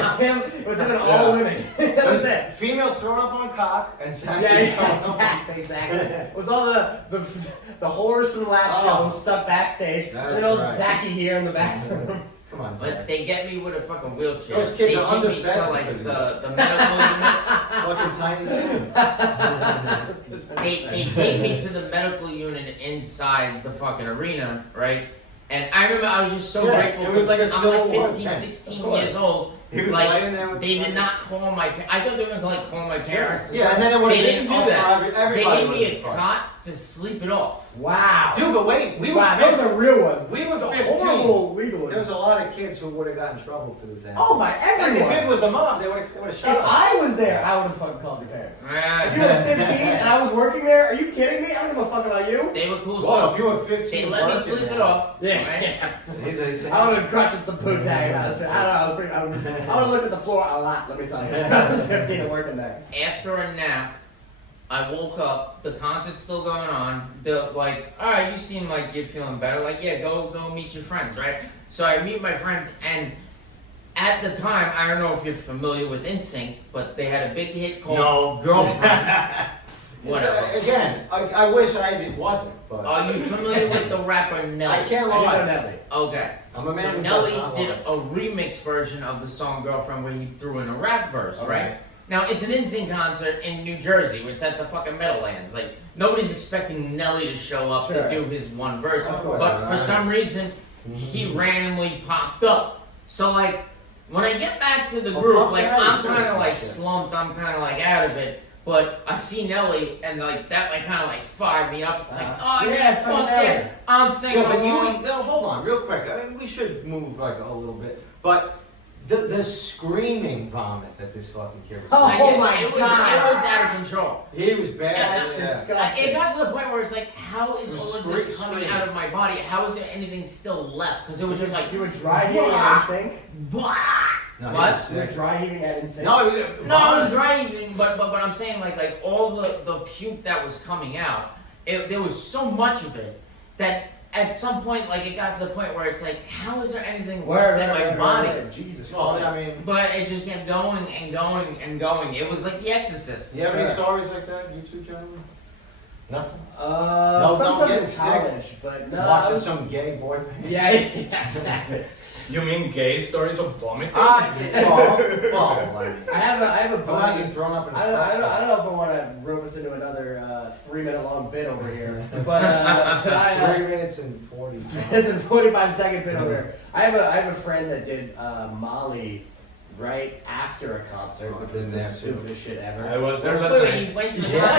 It was him and all women. That was it. Females throwing up on cock and Saki Yeah, throwing up on- exactly. It was all the horrors from the last Oh. show stuck backstage, That's and old right. Zachy here in the bathroom. Come on, But Zach. they get me with a fucking wheelchair. Those kids they are take me underfed to like because of the medical unit. Fucking tiny Tim. They take me to the medical unit inside the fucking arena, right? And I remember I was just so Yeah, grateful it was like a I'm Civil like War 15, tent, 16 of course. years old. He was like, laying there with they the did not call my I thought they were gonna like call my parents. or Yeah, and then it would They have didn't been do off that. for They everybody. gave me would've a been fine. cot to sleep it off. Wow. Dude, but wait, we were Wow, those 15. are real ones. We were It's a 15. horrible legal. There was a lot of kids who would have gotten in trouble for this. Oh my, And if it everyone. was a mom, they would have If shot him. I was there, I would have fucking called your parents. If you Yeah. were 15 and I was working there, are you kidding me? I don't give a fuck about you. They were cool as Well, fuck. if you were 15, They let me working sleep there- it off. Yeah. Right? He's I would have crushed with some poo tag. I don't know. I was pretty. I would have looked at the floor a lot. Let me tell you. I was 15 and working there. After a nap, I woke up, the concert's still going on. They're like, all right, you seem like you're feeling better. Like, yeah, go meet your friends, right? So I meet my friends, and at the time, I don't know if you're familiar with NSYNC, but they had a big hit called No. Girlfriend. Whatever. Again, I wish it wasn't, but. Are you familiar with the rapper Nelly? I can't I lie. know Nelly. Okay. I'm a man So who Nelly does not did lie. a remix version of the song Girlfriend where he threw in a rap verse, Okay. right? Now, it's an NSYNC concert in New Jersey, which is at the fucking Meadowlands. Like, nobody's expecting Nelly to show up Sure. to do his one verse. Of course. But for some reason, he randomly popped up. So, like, when I get back to the Well, group, Puff like, Daddy I'm said kind of some like shit. slumped, I'm kind of like out of it. But I see Nelly, and like that, like kind of like fired me up. It's like, oh Yeah, yeah, it's fuck fucking yeah, Nelly. I'm singing No, but along. no, hold on, real quick. I mean, we should move like a little bit, but the screaming vomit that this fucking kid was. Oh, Like, my it was God. out of control. He was bad. That's yeah. disgusting. It got to the point where it's like, how is It was all of this screaming. coming out of my body? How is there anything still left? Because it was just like, You were dry heaving Blah. at NSYNC? blah. No, he What? was You were sick. dry heaving at NSYNC? No, he was No, vomit. I'm driving, but I'm saying like all the puke that was coming out, there was so much of it that at some point, like it got to the point where it's like, how is there anything left in my body? Jesus Well, Christ. I mean, But it just kept going and going and going. It was like The Exorcist. do you have any Sure. stories like that, you two gentlemen? Nothing. Some don't stuff get in sick. college, but no. I Watching was- some gay boy band. Yeah, exactly. You mean gay stories of vomiting? Well, I mean, I have a who buddy. hasn't thrown up in a I don't trash know if I want to rope us into another 3-minute long bit over here, but I, 3 minutes and 40. it's a 45-second bit over here. I have a friend that did Molly right after a concert, which was Been the there, too. stupidest shit ever. I was there Wait, last wait, night. you went to Yeah.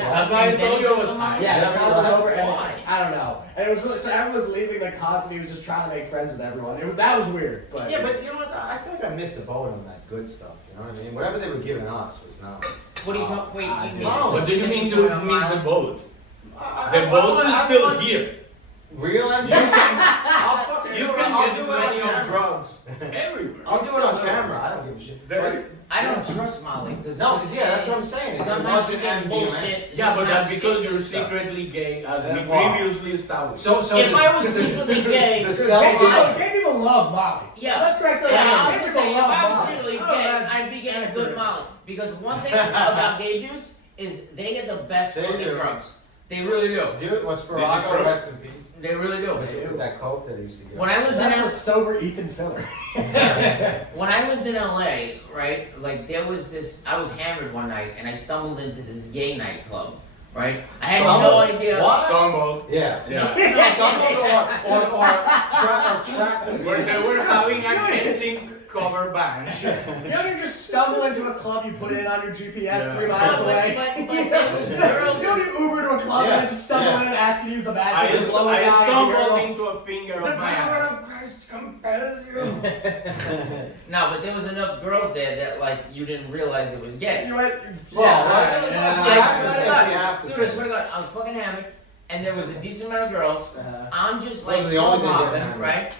That's why I told you I was high. Yeah, the concert was over, and Why? I don't know. And it was really so everyone was leaving the concert. He was just trying to make friends with everyone. That was weird, but Yeah, but you know what? I feel like I missed the boat on that good stuff. You know what I mean? Whatever they were giving us was not. What do you talk? Wait, Ah, you dude. mean? Oh, What do you mean Going to on miss Mile? the boat? I The boat is I still want- here. Real? You can, I'll fucking you do it. can I'll get do it on plenty of camera. drugs everywhere. I'll do it on camera. I don't give a shit. There- I don't trust Molly because No, 'cause, yeah, that's what I'm saying. Sometimes you It's get MDMA. bullshit. Yeah, but that's sometimes you because get you're good stuff. secretly gay, as we Wow. previously established. So If the- I was secretly gay, the Gay cells people, gay people love Molly. Yeah. Let's correct Yeah, that. I was Gay gonna people say, if love I was Molly. secretly Oh, gay, that's I'd be getting good accurate. Molly. Because one thing about gay dudes is they get the best They fucking do. drugs. They really do. Dude, what's This is Spirago? true. Rest in peace. They really do. With that coke that he used to get. When I lived in That LA, was a sober Ethan Filler. when I lived in LA, right, like there was this, I was hammered one night and I stumbled into this gay nightclub, right? I had no Stumbled? idea. What? Stumble. Yeah. Yeah. Stumbled or trapped. They were having an NSYNC cover band. You don't just stumble into a club you put in on your GPS Yeah. 3 miles But- away. but there was girls- You don't Uber to a club Yeah, and then just stumble yeah. in and ask you to use the I bathroom. There's a lower guy and stumbled you're like, into a finger the of my power ass. of Christ compels you. No, but there was enough girls there that like you didn't realize it was gay. You went, Well, yeah, yeah. I swear to You God, have to dude, I say. swear to God, I was fucking hammered, and there was a decent amount of girls. I'm just like Wasn't the only thing hopping, getting hammered. right?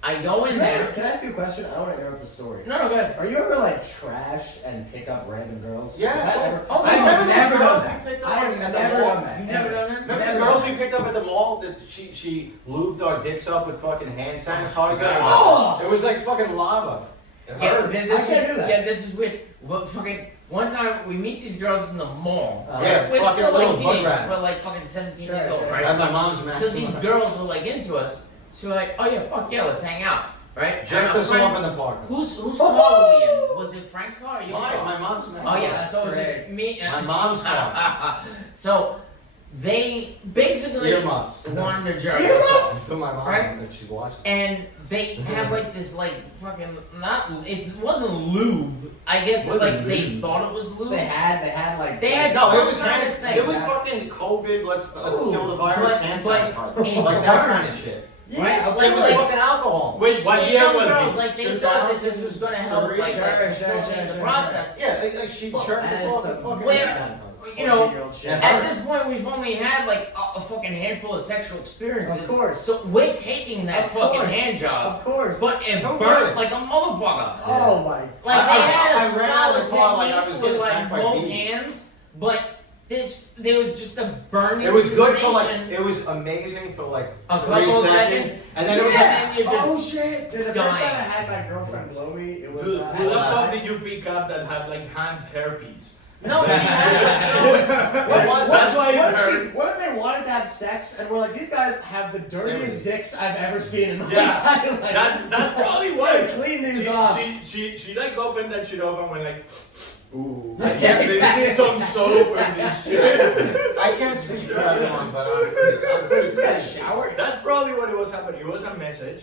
I go in there. Can I ask you a question? I don't want to interrupt the story. No, no, good. Are you ever like trashed and pick up random girls? Yes. Is that ever- Oh, I've remember these never girls done we picked that. up I at have the never mall? done that. You've never done that? Remember Never the girls done we picked up at the mall that she lubed our dicks up with fucking hand sanitizer? Oh! It was like fucking lava. It Yeah, hurt. then this I can't was, do that. Yeah, this is weird. Well, fucking one time we meet these girls in the mall. Yeah, we're fucking still like little teenagers. butt We're like fucking 17 Sure, years old, sure. right? I had my mom's So maximum. these girls were like into us. So we're like, oh yeah, fuck yeah, let's hang out, right? Jerked And us a friend- off in the park. Whose car were we in? Was it Frank's car or your Mine, car? my mom's maximum. Oh yeah, That's so it was great. just me and My mom's car. So they basically Earmuffs. wanted to jerk us Earmuffs? off. To my mom Right? if she watches. And they have like this like fucking it wasn't lube. I guess Wasn't like they lube. thought it was So lube. they had like They had No, some it was kind hand, of thing. It was fucking COVID. Let's Ooh, kill the virus. but- hand but sanitizer. it Like that burned. kind of shit. Yeah, Right? of Like- It was course. fucking alcohol. Wait, what They year young was girls, this? like they thought that this was gonna help like Sure, sure, facilitate the sure. process. Yeah, like she Well, jerked that us is off some with fucking where- hand sanitizer. You know, 14-year-old shit. Yeah. At this point, we've only had like a fucking handful of sexual experiences. Of course. So we're taking that Of fucking course. hand job, Of course. but it Don't burned worry. like a motherfucker. Oh my. Like they had I a ran solid out of the car like I was technique getting with attacked like by both bees. hands, but there was just a burning It was good for like, sensation. it was amazing for like A 3 couple seconds, seconds. and then it was Yeah. like, And then you're just shit! Dude, the dying. first time I had my girlfriend blow me, it was. Who I the had- fuck did you pick up that had like hand herpes? No, she had. What was That's why it what hurt. what if they wanted to have sex and we're like, these guys have the dirtiest dicks I've ever seen in my Yeah, entire life. that's probably why. Clean these she, off. She like opened that shit up and went like, ooh, Yeah, they need some soap and this shit. I can't speak for everyone, but I'm pretty Yeah, shower. That's probably what it was happening. It was a message.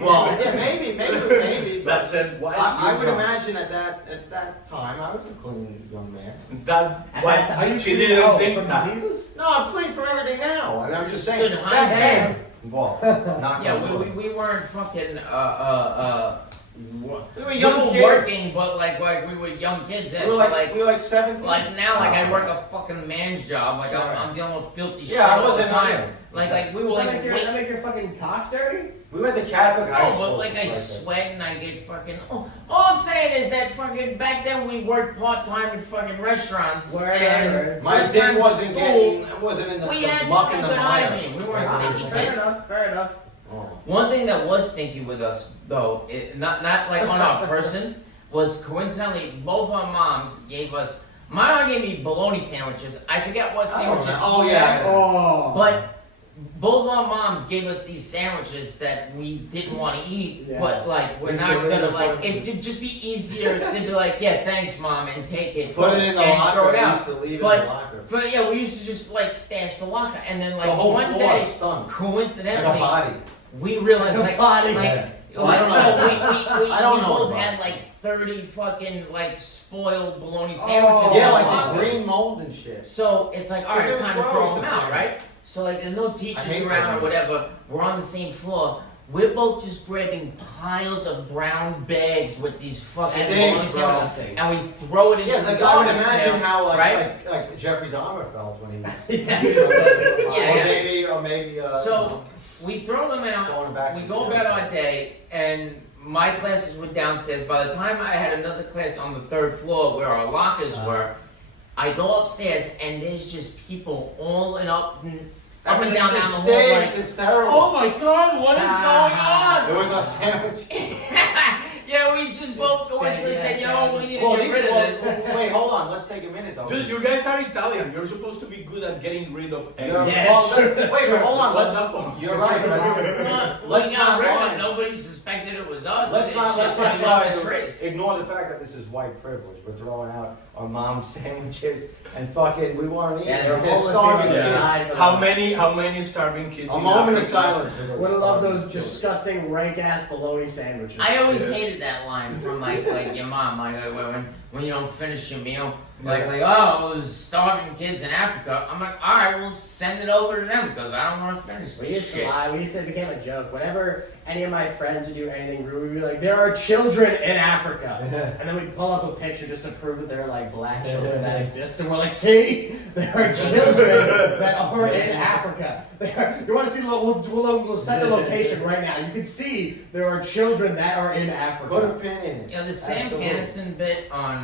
Well, yeah, maybe. But That said, why? I would imagine at that time I was a clean young man. That's Are why you she clean didn't think from that. diseases? No, I'm clean from everything now. I mean, I'm just saying. Good hindsight. Sam involved. Not Yeah, involved. we weren't fucking We were young kids. working, but like we were young kids then. We were So like 17. like now, like I work a fucking man's job. Like Sure. I'm dealing with filthy shit Yeah, I all the wasn't time. either. Like we were Does like, that make your fucking cock dirty? We went to Catholic high no, school. but like I that. sweat and I get fucking. Oh, all I'm saying is that fucking back then we worked part time in fucking restaurants. Word. My first dick time wasn't to getting, it wasn't in the, we the had muck fucking and the good mire. hygiene. We weren't Wow, stinky fair kids. enough, fair enough. Oh. One thing that was stinky with us, though, not like on our person, was coincidentally both our moms gave us. My mom gave me bologna sandwiches. I forget what sandwiches. Oh, she yeah. had, Oh. But both our moms gave us these sandwiches that we didn't want to eat. Yeah. But like we're These not are really gonna like. important. It'd just be easier to be like, yeah, thanks, mom, and take it. Put it in the and locker. Throw it We out. used to leave But it in the locker. we used to just like stash the locker, and then like The whole one floor day, stunk. coincidentally, Like a body. we realized Like a body. Yeah. like, I don't know. we I don't know both about had that. like 30 fucking like spoiled bologna Oh. sandwiches. Yeah, in like our the lockers. green mold and shit. So it's like, all right, it's Because time to they're throw gross them to out, see. right? So like, there's no I teachers hate around or them. whatever. We're on the same floor. We're both just grabbing piles of brown bags with these fucking bologna Stinks, sandwiches, bro. and we throw it into Yeah, the like I would garbage imagine pail, how right? like Jeffrey Dahmer felt when he was. Yeah. Or maybe. So we throw them Going out. back We to go zero. about our day, and my classes were downstairs. By the time I had another class on the third floor where our lockers were, I go upstairs, and there's just people all and up and down the hall. Stinks, Like, it's terrible. oh my God, what is going on? It was a sandwich. Yeah, we just both coincidentally said, you know, we need to get rid of this. Wait, hold on. Let's take a minute though. Dude, you guys are Italian. You're supposed to be good at getting rid of You're- everything. Yeah, well, sure, wait, but hold on. What's Let's, up? you're right. We Let's got not rid of lie. it. Nobody suspected it was us. Let's It's not just try a to trace. ignore the fact that this is white privilege. We're throwing out our mom's sandwiches and fucking we want to eat. Yeah, there were There's homeless starving people that kids. died for How those. many starving kids? A in moment of Africa? silence. for those Would have loved starving those children. disgusting rank ass bologna sandwiches. I always Yeah. hated that line from like your mom, like when you don't finish your meal, like Yeah. oh, it was starving kids in Africa. I'm like, all right, we'll send it over to them because I don't want to finish We this used to shit. lie. We used to it became a joke. Whenever any of my friends would do anything rude, we'd be like, "There are children in Africa," and then we'd pull up a picture just to prove that there are like black children that exist, and we're like, "See, there are children that are in Africa." You want to see the we'll set the location right now. You can see there are children that are in Put a Africa. pin in it. You know the Sam Absolutely. Kinison bit on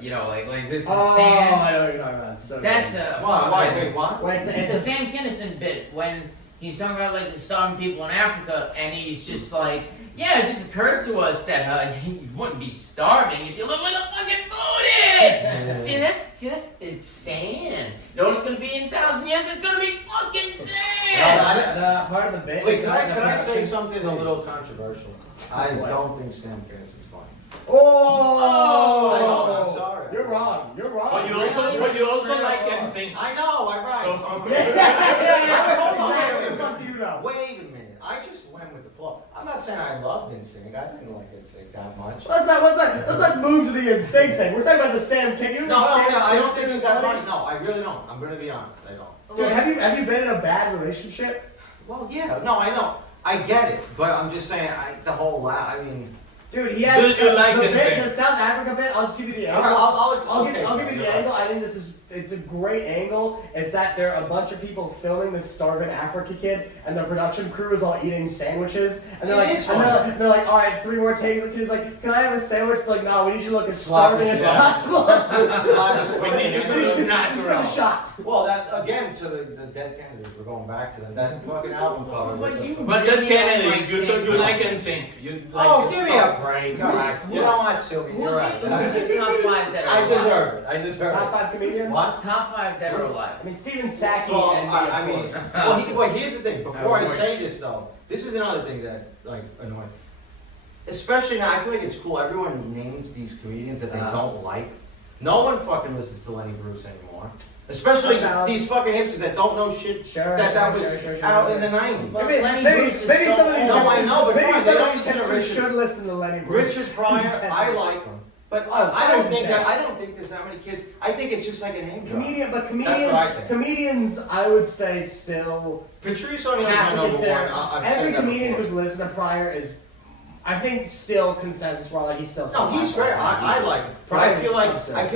you know like this is Oh, Sam. I know what you're talking about. It's so That's good. a Why? fucking- Wait, what? Wait, It's the Sam Kinison bit when he's talking about like the starving people in Africa, and he's just like, yeah, it just occurred to us that you wouldn't be starving if you live where the fucking food is. See this? See this? It's sand. You know what it's gonna be in 1,000 years? It's gonna be fucking sand. The part of the bit. Wait, is can not I the say production. something a Please. little controversial? I What? don't think Sam Kinison's funny. Oh! I know, I'm sorry. You're wrong. You're wrong. But you also like NSYNC. I know, I'm right. So- Yeah. Hold on, Exactly. wait a Fuck you know. Wait a minute. I just went with the flow. I'm not saying I loved NSYNC. I didn't like NSYNC that much. Let's not move to the NSYNC thing. We're talking about the Sam King. You No, don't no, think no, Sam I don't Kinison think is he's that funny. No, I really don't. I'm gonna be honest. I don't. Dude, have you been in a bad relationship? Well, yeah. No, I know. I get it, but I'm just saying. The whole laugh. I mean. Dude, he has Dude, you like the NSYNC. bit, the South Africa bit. I'll just give you the angle. I'll I'll give you the you're angle. I think it's a great angle. It's that there are a bunch of people filming this starving Africa kid, and the production crew is all eating sandwiches, and they're It like, is and funny. they're like, all right, 3 more takes. The kid's like, can I have a sandwich? They're like, no, we need you to look as Slap starving his as slap. possible. Slap his We need you to Just look for the natural. shot. Well, that again to the Dead Kennedys. We're going back to them. That fucking album cover. But you But really that Kennedy, like you Sam like Kinison. NSYNC. You like Oh, his give me a stuff. break. All right. You know what, Sylvia? You're right. Who's your top 5 dead or I alive? deserve it. I deserve it. Top 5 comedians? What? Top 5 dead or alive? I mean, Steven Sacchi Well, and me, I of mean, course. well, here's the thing. Before I wish. say this, though, this is another thing that like annoys. Especially now, I feel like it's cool. Everyone names these comedians that they don't like. No one fucking listens to Lenny Bruce anymore. Especially these fucking hipsters that don't know shit that was out in the 90s. Well, Maybe, Lenny maybe, Bruce is maybe so some of these old. No, I know, but maybe fine, some they of don't these listen to hipsters Richard. should listen to Lenny Bruce. Richard Pryor, I like him. But I don't think there's that many kids. I think it's just like a name drop. Comedians, I would say still Patrice O'Neal have is to my number consider. one. I've Every said that comedian before. who's listened to Pryor is, I think, still consensus. While like he's still. No, top he's five great. all time. I like him. But I feel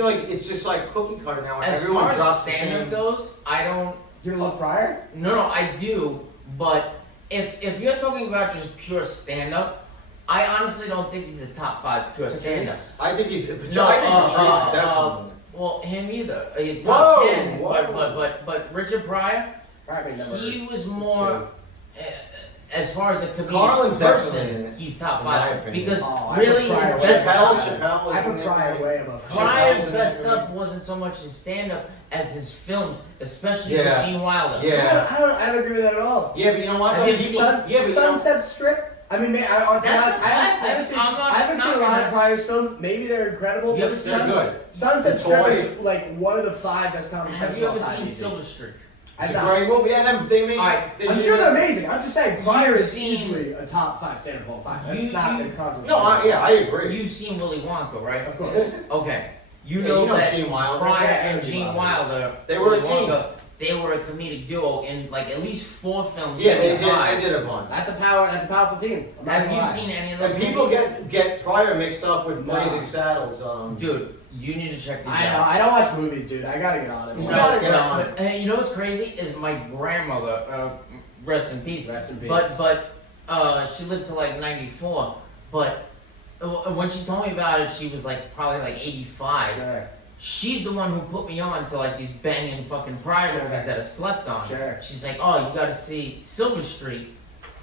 like it's just like cookie cutter now. As Everyone far as drops the stand-up same. goes, I don't. You don't love Pryor? No, I do. But if you're talking about just pure stand-up, I honestly don't think he's a top 5 pure stand-up. I think he's. No, I think Patrice is definitely. well, him either. Top Whoa, 10. whoa. But Richard Pryor, Pryor number he was more. As far as a comedian Carlin's person, definitely he's top in my 5 opinion. because I really put Pryor his way best above stuff. Chappelle I is put in Pryor there. way above. Pryor's in best there. stuff wasn't so much his stand-up as his films, especially Yeah. with Gene Wilder. Yeah. I don't agree with that at all. Yeah, but you know what? Have though? you People- seen- yeah, but you know- Sunset Strip. I mean, That's a classic. I haven't seen a lot of Pryor's films. Maybe they're incredible. You but ever seen- They're good. Sunset The Strip Toy. is like one of the 5 best comedy Have specials you of ever all time, seen easy. Silver Streak? It's I've a not. great movie. Yeah, they made. Alright, I'm sure they're amazing. I'm just saying Pryor You've is seen- easily a top 5 stand-up of all time. That's You- not you- a controversial. No, I agree. You've seen Willy Wonka, right? Of course. Okay. You Yeah, know you know that Gene Wilder. Pryor Yeah, and Gene Gene Wilder. Wilder, They were a Willy team. Wonka, they were a comedic duo in like at least 4 films. Yeah, maybe they did. 5. They did a bunch. That's a powerful team. I'm not Have gonna you lie. seen any of those And people movies? get Pryor mixed up with No. Blazing Saddles. Dude, you need to check these I know. out. I don't watch movies, dude. I gotta get on it. You No, gotta get on it. but, you know what's crazy is my grandmother, rest in peace. Rest in peace. But she lived to like 94. But when she told me about it, she was like probably like 85. Sure. She's the one who put me on to like these banging fucking Pryor Sure. movies that I slept on. Sure. She's like, oh, you gotta see Silver Streak,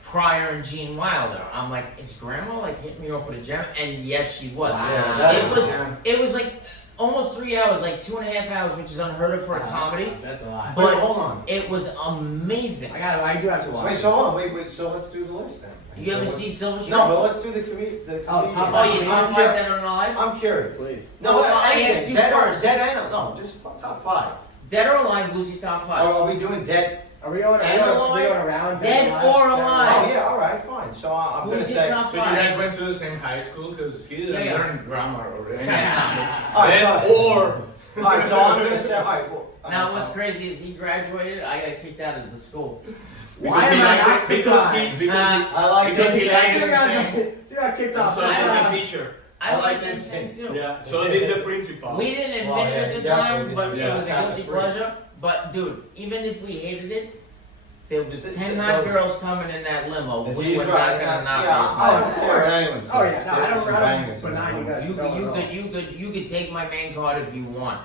Pryor and Gene Wilder. I'm like, is grandma like hitting me off with a gem? And yes, she was. Wow. Yeah, that It is was a gem. it was like almost 3 hours, like 2.5 hours, which is unheard of for a comedy. That's a lot. But Wait, hold on. it was amazing. I do have to watch. Wait, so hold on. Wait. So let's do the list then. You ever So see Silver Streak? No, but let's do the comedian. Oh, top Oh, five. you top 5 dead or alive? I'm curious. Please. No, I anything. asked you dead first. Dead and no, just top 5. Dead or alive? Who's your top 5? Are we doing dead? Are we going? And Are we alive? going around? Dead or alive? Oh yeah, all right, fine. So I'm gonna Who's your say. top So you 5? guys went to the same high school because he didn't Yeah. learn grammar already. Yeah. All right, Or all right, so I'm gonna say. All right. Well, Now what's crazy is he graduated. I got kicked out of the school. Why am I not because surprised? he I like Because it. he liked See, I got kicked off. so I- the teacher. I like that that thing too. Yeah. So did the principal. We didn't admit Well, it yeah, at the definitely time, but didn't. it was a Yeah. guilty pleasure. But dude, even if we hated it, there was Th- 10 th- hot those- girls coming in that limo. As We he's were right, not gonna not yeah, be. Of course. Anyone Oh says. yeah, no, There's I don't. some I bangers don't. in Benign, that you one. guys. You could take my main card if you want.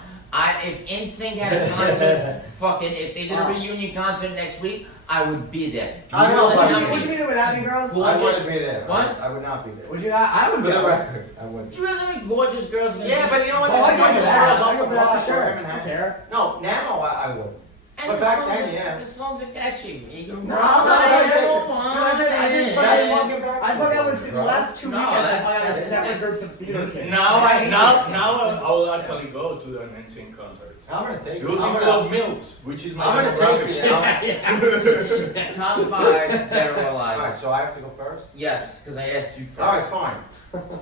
If NSYNC had a concert, fucking, if they did a reunion concert next week, I would be there. I don't know realize about how you. Would you many- be there without me, girls? Who- I wouldn't be there. What? I would not be there. Would you not? I would For the go. record, I would. Do you realize how many gorgeous girls are gonna Yeah, be? but you know what? Oh, There's I a go bunch for of that. girls I also go for walk that. for Sure. him I and don't that. care. No, now I would. And But the back songs then, are, yeah. the songs are catchy. You go, No, I no, don't no, want I didn't it. fuck That's out- fucking back. I hung out with the last 2 No, weekends. I that's- hung out with that's- separate groups of theater kids. Now I will actually go to an NSYNC concert. I'm gonna take It it. will I'm be full gonna. of milfs, which is my I'm gonna take demographic. it. Top 5 dead or All alive. right, so I have to go first. Yes, because I asked you first. All right, fine.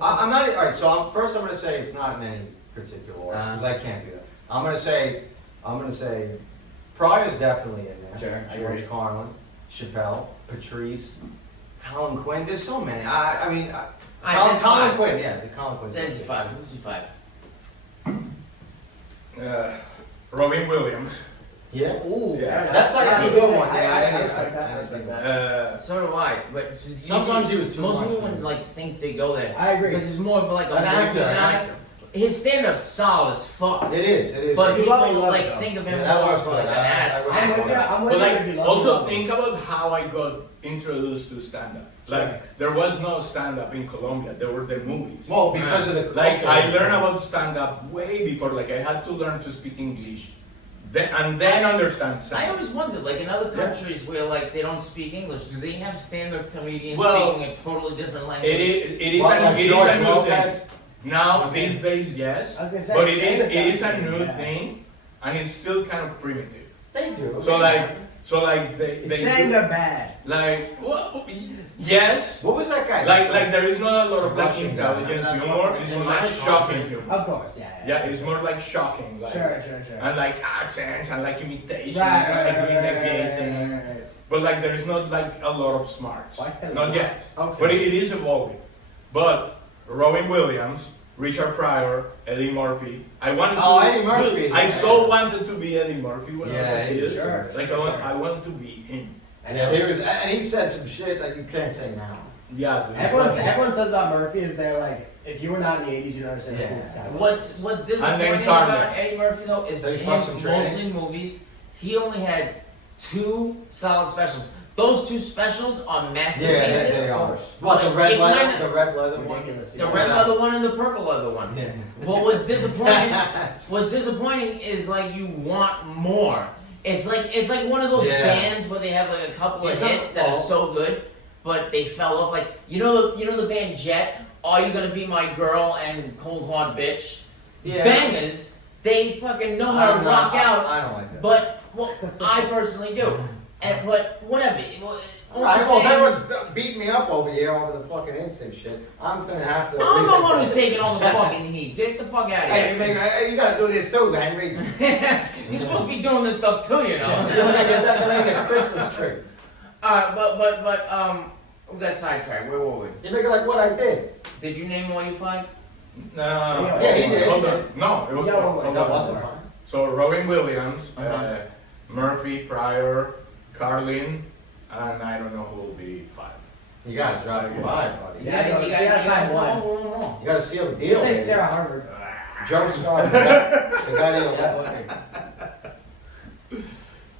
I'm not. All right, so first I'm gonna say it's not in any particular order because I can't do that. I'm gonna say Pryor's definitely in there. Sure, I George agree. Carlin, Chappelle, Patrice, Colin Quinn. There's so many. I mean, Alright, that's Colin 5. Quinn. Yeah, the Colin Quinn. There's your 5. Who's your 5? Robin Williams. Yeah. Ooh, Yeah. That's a good one. Yeah, I didn't respect expect that. I that. respect that. So do I, but Sometimes he was too most much, people man. wouldn't like think they go there. I agree. Because he's more of like a An actor, movie an guy. actor. His stand-up's solid as fuck. It is. But You people love it, you love like it, though. think of him Yeah, that more was as like good. an I actor. respect I'm with you. I'm with But you if you like, love also it. think about how I got introduced to stand-up. Like there was no stand-up in Colombia. There were the movies. Well, because of the Like I culture. learned about stand-up way before. Like I had to learn to speak English, and then understand I stand-up. always wondered, like in other Yeah. countries where like they don't speak English, do they have stand-up comedians Well, speaking a totally different language? It is What, a, like it is George a new Lopez? thing. Now Okay. these days, yes, I was gonna say, but Spain it is a actually- new yeah. thing, and it's still kind of primitive. They do. So like they It's saying do, they're bad. like yes. What was that guy? Like there is not a lot of like Russian guy. intelligent Remember that humor. fucking- It's in more my like shocking country- humor. Of course, yeah. Yeah, it's more like shocking, like Sure. and like accents and like imitations Right, and right, like right, doing the right, gay right, thing. right, right. But like there is not like a lot of smarts, Why can't not we- yet. Okay. But it is evolving. But Robin Williams, Richard Pryor, Eddie Murphy. I wanted Oh, to. Eddie Murphy. Dude, I so wanted to be Eddie Murphy when I was Yeah, a kid. sure, Like sure. I want to be him. And he was, and he said some shit that you can't say now. Yeah. Dude. Everyone says about Murphy is they're like, if you were not in the 80s, you don't understand Yeah. who this guy was. What's disappointing Carmen. about Eddie Murphy though is So he him fucks some training? mostly movies. He only had 2 solid specials. Those 2 specials are Yeah, masterpieces. they are. course. What, the Like, red you leather, kinda- the red leather one? Ridiculous. The red leather one and the purple leather one. Yeah. What was disappointing is like you want more. It's like one of those Yeah. bands where they have like a couple of He's not hits that are all- so good, but they fell off. Like you know the band Jet. Are You Gonna Be My Girl and Cold Hard Bitch? Yeah. Bangers. They fucking know how to I'm not- rock out. I don't like that. But well, I personally do. And but whatever. All Alright, I'm well, if saying- everyone's beating me up over here over the fucking instinct shit, I'm gonna have to. at I'm least the one who's accept it. taking all the fucking heat. Get the fuck out of Hey, here. you gotta do this too, Henry. You're supposed to be doing this stuff too, you know. You're like a Christmas tree. But we got sidetracked. Where were we? You make it like what I did. Did you name all you 5? No. Yeah, he did, Hold he on. did. No, it was. Yeah, hold well, on. That wasn't fine. So Robin Williams, Uh-huh. Murphy, Pryor, Carlin, and I don't know who will be 5. You gotta drop your 5, buddy. Yeah. You gotta find one. You gotta seal the You deal. could say baby. Sarah Harvard. Joe Star. The guy that Yeah.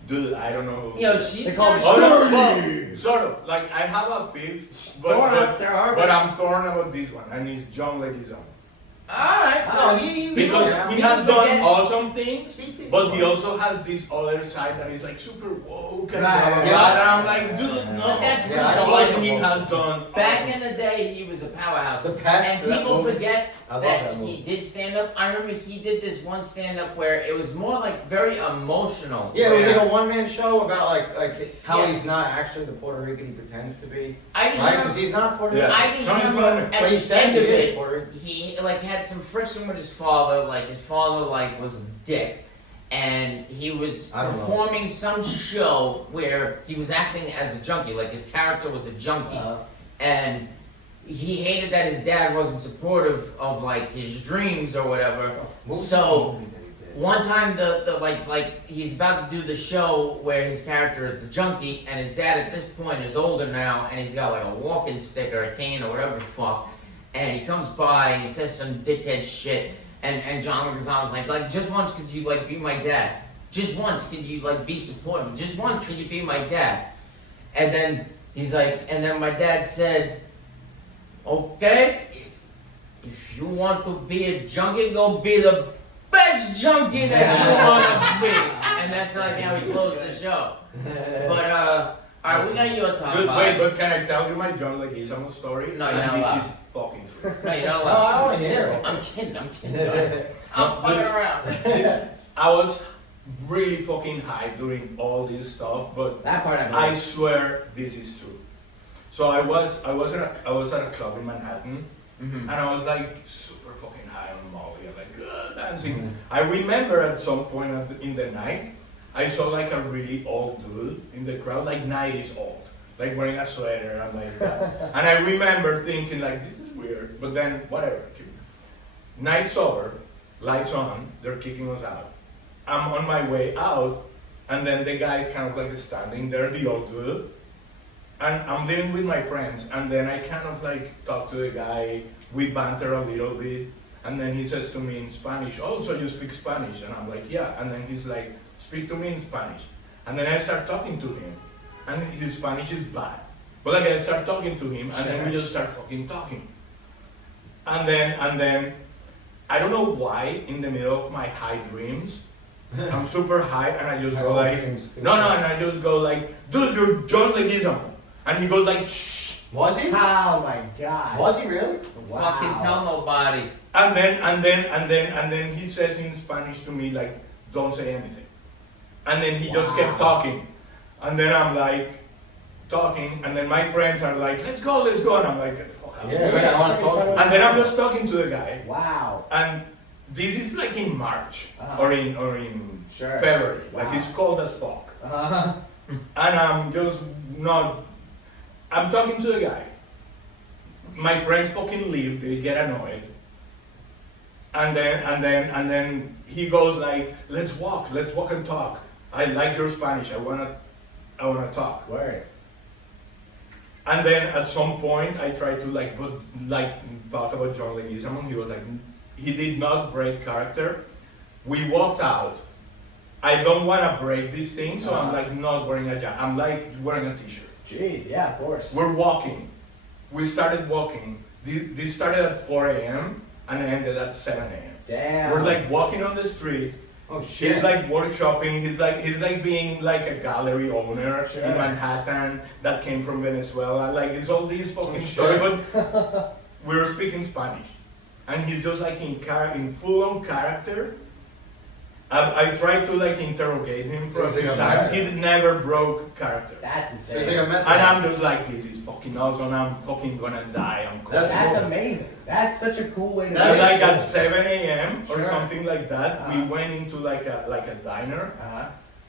Dude, I don't know who. Yo, she's They call got- me Oh, no, Sturdy. well, sort of. Like I have a 5th, Sort of, Sarah Harvard. but I'm torn about this one, and it's John Leguizamo. Alright, no, you Because don't- he you has don't done forget- awesome things, but he also has this other side that is like super woke and Right, blah, blah, right, blah. right. And I'm like, dude, no. But that's Yeah, I So don't like like he him. has done. Back awesome in the day, he was a powerhouse. The past And to that people movie. forget I love that that he movie. did stand up. I remember he did this one stand up where it was more like very emotional. Yeah, it was where like a one-man show about like how Yeah. he's not actually the Puerto Rican he pretends to be, I just right? remember, Because he's not Puerto Yeah. Rican. I just No, he's remember not. at But he the said end he of is it, Puerto Rican. he like had some friction with his father. Like his father like was a dick, and he was I don't know. performing some show where he was acting as a junkie. Like his character was a junkie, and he hated that his dad wasn't supportive of like his dreams or whatever. What was So the movie that he did? one time the like he's about to do the show where his character is the junkie, and his dad at this point is older now, and he's got like a walking stick or a cane or whatever the fuck, and he comes by and he says some dickhead shit, and John Leguizamo's like just once could you like be my dad? Just once could you like be supportive? Just once could you be my dad? And then he's like, and then my dad said, okay, if you want to be a junkie, go be the best junkie that you want to be. And that's like how he closed the show. But, alright, we got your top Good, wait, five. but can I tell you my John Leguizamo story? No, you're And not this allowed. is fucking true. No, you don't No, I wanna love hear it. I'm kidding. Go ahead. I'm fucking around. I was really fucking high during all this stuff, but That part I I believe. swear this is true. So I was at a club in Manhattan, Mhm. and I was like super fucking high on Molly, like dancing. I remember at some point in the night, I saw like a really old dude in the crowd, like 90s old, like wearing a sweater and like that. And I remember thinking like, this is weird, but then whatever. Night's over, lights on, they're kicking us out. I'm on my way out, and then the guy's kind of like standing there, the old dude. And I'm living with my friends, and then I kind of like talk to the guy, we banter a little bit, and then he says to me in Spanish, oh, so you speak Spanish? And I'm like, yeah. And then he's like, speak to me in Spanish. And then I start talking to him, and his Spanish is bad. But like I start talking to him, and then we just start fucking talking. And then, I don't know why, in the middle of my high dreams, I'm super high, and I just go like, no, and I just go like, dude, you're John Leguizamo. And he goes like, shh. Was he? Oh my god. Was he really? Wow. Fucking tell nobody. And then he says in Spanish to me like, don't say anything. And then he just kept talking. And then I'm like, talking, and then my friends are like, let's go, and I'm like, fuck out. Yeah, I want to talk. And then I'm just talking to the guy. Wow. And this is like in March or in February. Wow. Like it's cold as fuck. Uh-huh. And I'm just not. I'm talking to the guy. My friends fucking leave. They get annoyed. And then he goes like, let's walk and talk. I like your Spanish. I wanna talk. Word. And then at some point I tried to talk about John Leguizamo. He was like, he did not break character. We walked out. I don't want to break this thing, so I'm like not wearing a jacket. I'm like wearing a t-shirt. Jeez, yeah, of course. We're walking. We started walking. This started at 4 a.m. and ended at 7 a.m. Damn. We're like walking on the street. Oh shit. He's like workshopping. He's like being like a gallery owner in Manhattan that came from Venezuela. Like it's all these fucking stories, but we were speaking Spanish, and he's just like in full on character. I tried to like interrogate him for a few times. He never broke character. That's insane. And I'm just like, this is fucking awesome. I'm fucking gonna die. I'm cold. That's amazing. That's such a cool way to And do like it. at 7 a.m. or something like that, we went into like a diner,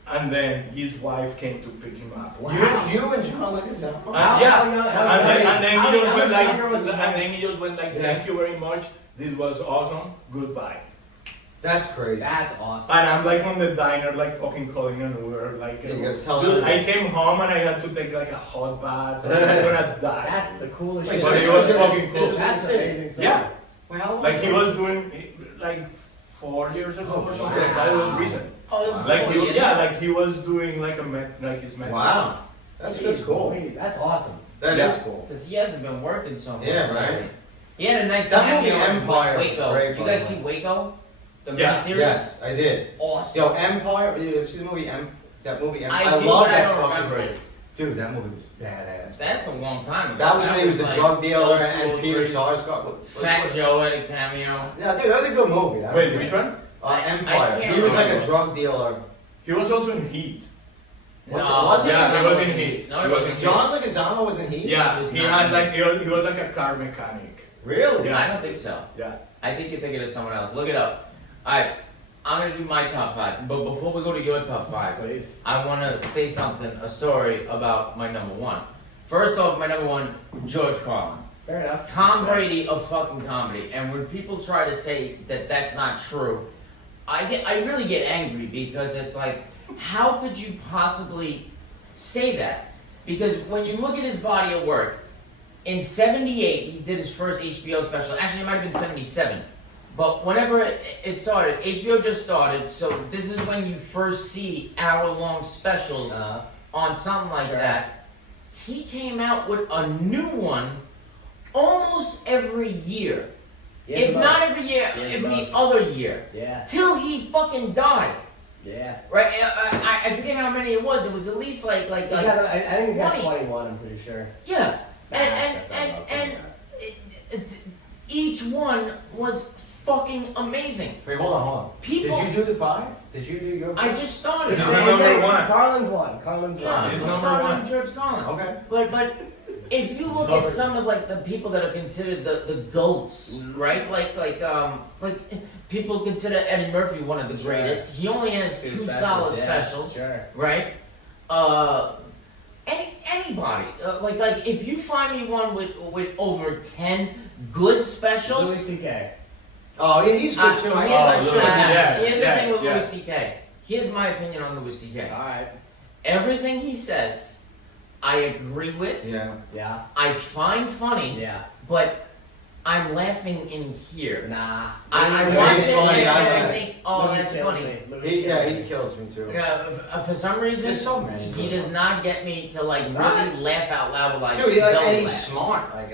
and then his wife came to pick him up. Wow. You and John Leguizamo? And then he just went like, thank you very much. This was awesome. Goodbye. That's crazy. That's awesome. And I'm like on the diner, like fucking calling an Uber, like. You gotta tell dude, them. I came home and I had to take like a hot bath. And I'm gonna die. That's the coolest Wait, shit. But it was fucking this cool. was That's insane. amazing stuff. Yeah. Well, how long Like he ago? was doing like 4 years ago or something like that. It was recent. Oh, this is Like funny, isn't it? like he was doing like his mentor. Wow. That's Jeez, cool. Louise, that's awesome. That Yeah. is cool. Because he hasn't been working so much. Yeah, right. lately. He had a nice That movie cameo in Empire was Waco. great, You by guys the see Waco? The Yeah. miniseries? Yes, I did. Awesome. Yo, Empire. You see the movie that movie Empire? I do, love but I that don't fucking remember movie. it. Dude, that movie was badass. That's a long time ago. That was when he was a like drug dealer old and school Peter three. Sarsgaard. Fat Joe had a cameo. Yeah, dude, that was a good movie. That Wait, was which good. one? Empire. can't He was like a remember. drug dealer. He was also in Heat. Was he? Yeah, he was in Heat. No, He was in Heat. John Leguizamo was in Heat? Yeah, He was he not had in like he was like a car mechanic. Really? Yeah. I don't think so. Yeah. I think you're thinking of someone else. Look it up. Alright, I'm gonna do my top 5. But before we go to your top 5, Please. I wanna say something, a story about my number 1. First off, my number 1, George Carlin. Fair enough. Tom Respect. Brady of fucking comedy. And when people try to say that that's not true, I really get angry because it's like, how could you possibly say that? Because when you look at his body of work, in 78 he did his first HBO special. Actually, it might have been 77. But whenever it started, HBO just started, so this is when you first see hour-long specials on something like that. He came out with a new one almost every year. Yeah, If the not most. every year, Yeah, the every most. other year. Yeah. Till he fucking died. Yeah. Right? I forget how many it was. It was at least like I think he's got 20. 21, I'm pretty sure. Yeah. That's And each one was fucking amazing. Wait, hold on. People- Did you do the 5? Did you do your 5? I just started. It's Say- number say- one. Carlin's one. Carlin's Yeah, one. He's I number started one. on George Carlin. Okay. But if you look at some of like the people that are considered the goats, right? Like people consider Eddie Murphy one of the Sure. greatest. He only has 2 solid yeah, specials, Sure. right? Anybody like if you find me one with over 10 good Louis specials. C.K. Oh, yeah, he's good too. Here's the thing with Louis C.K. Here's my opinion on Louis C.K. Alright. Everything he says, I agree with. Yeah. Yeah. I find funny. Yeah. But I'm laughing in here. Nah. I Yeah, watch he's it funny, and I I know. think, oh, Louis that's kills funny. me. Louis He kills me. kills me too. For some reason, There's so many he good does not get me to like really laugh out loud with like Dude, belly and he's laughs. smart. Like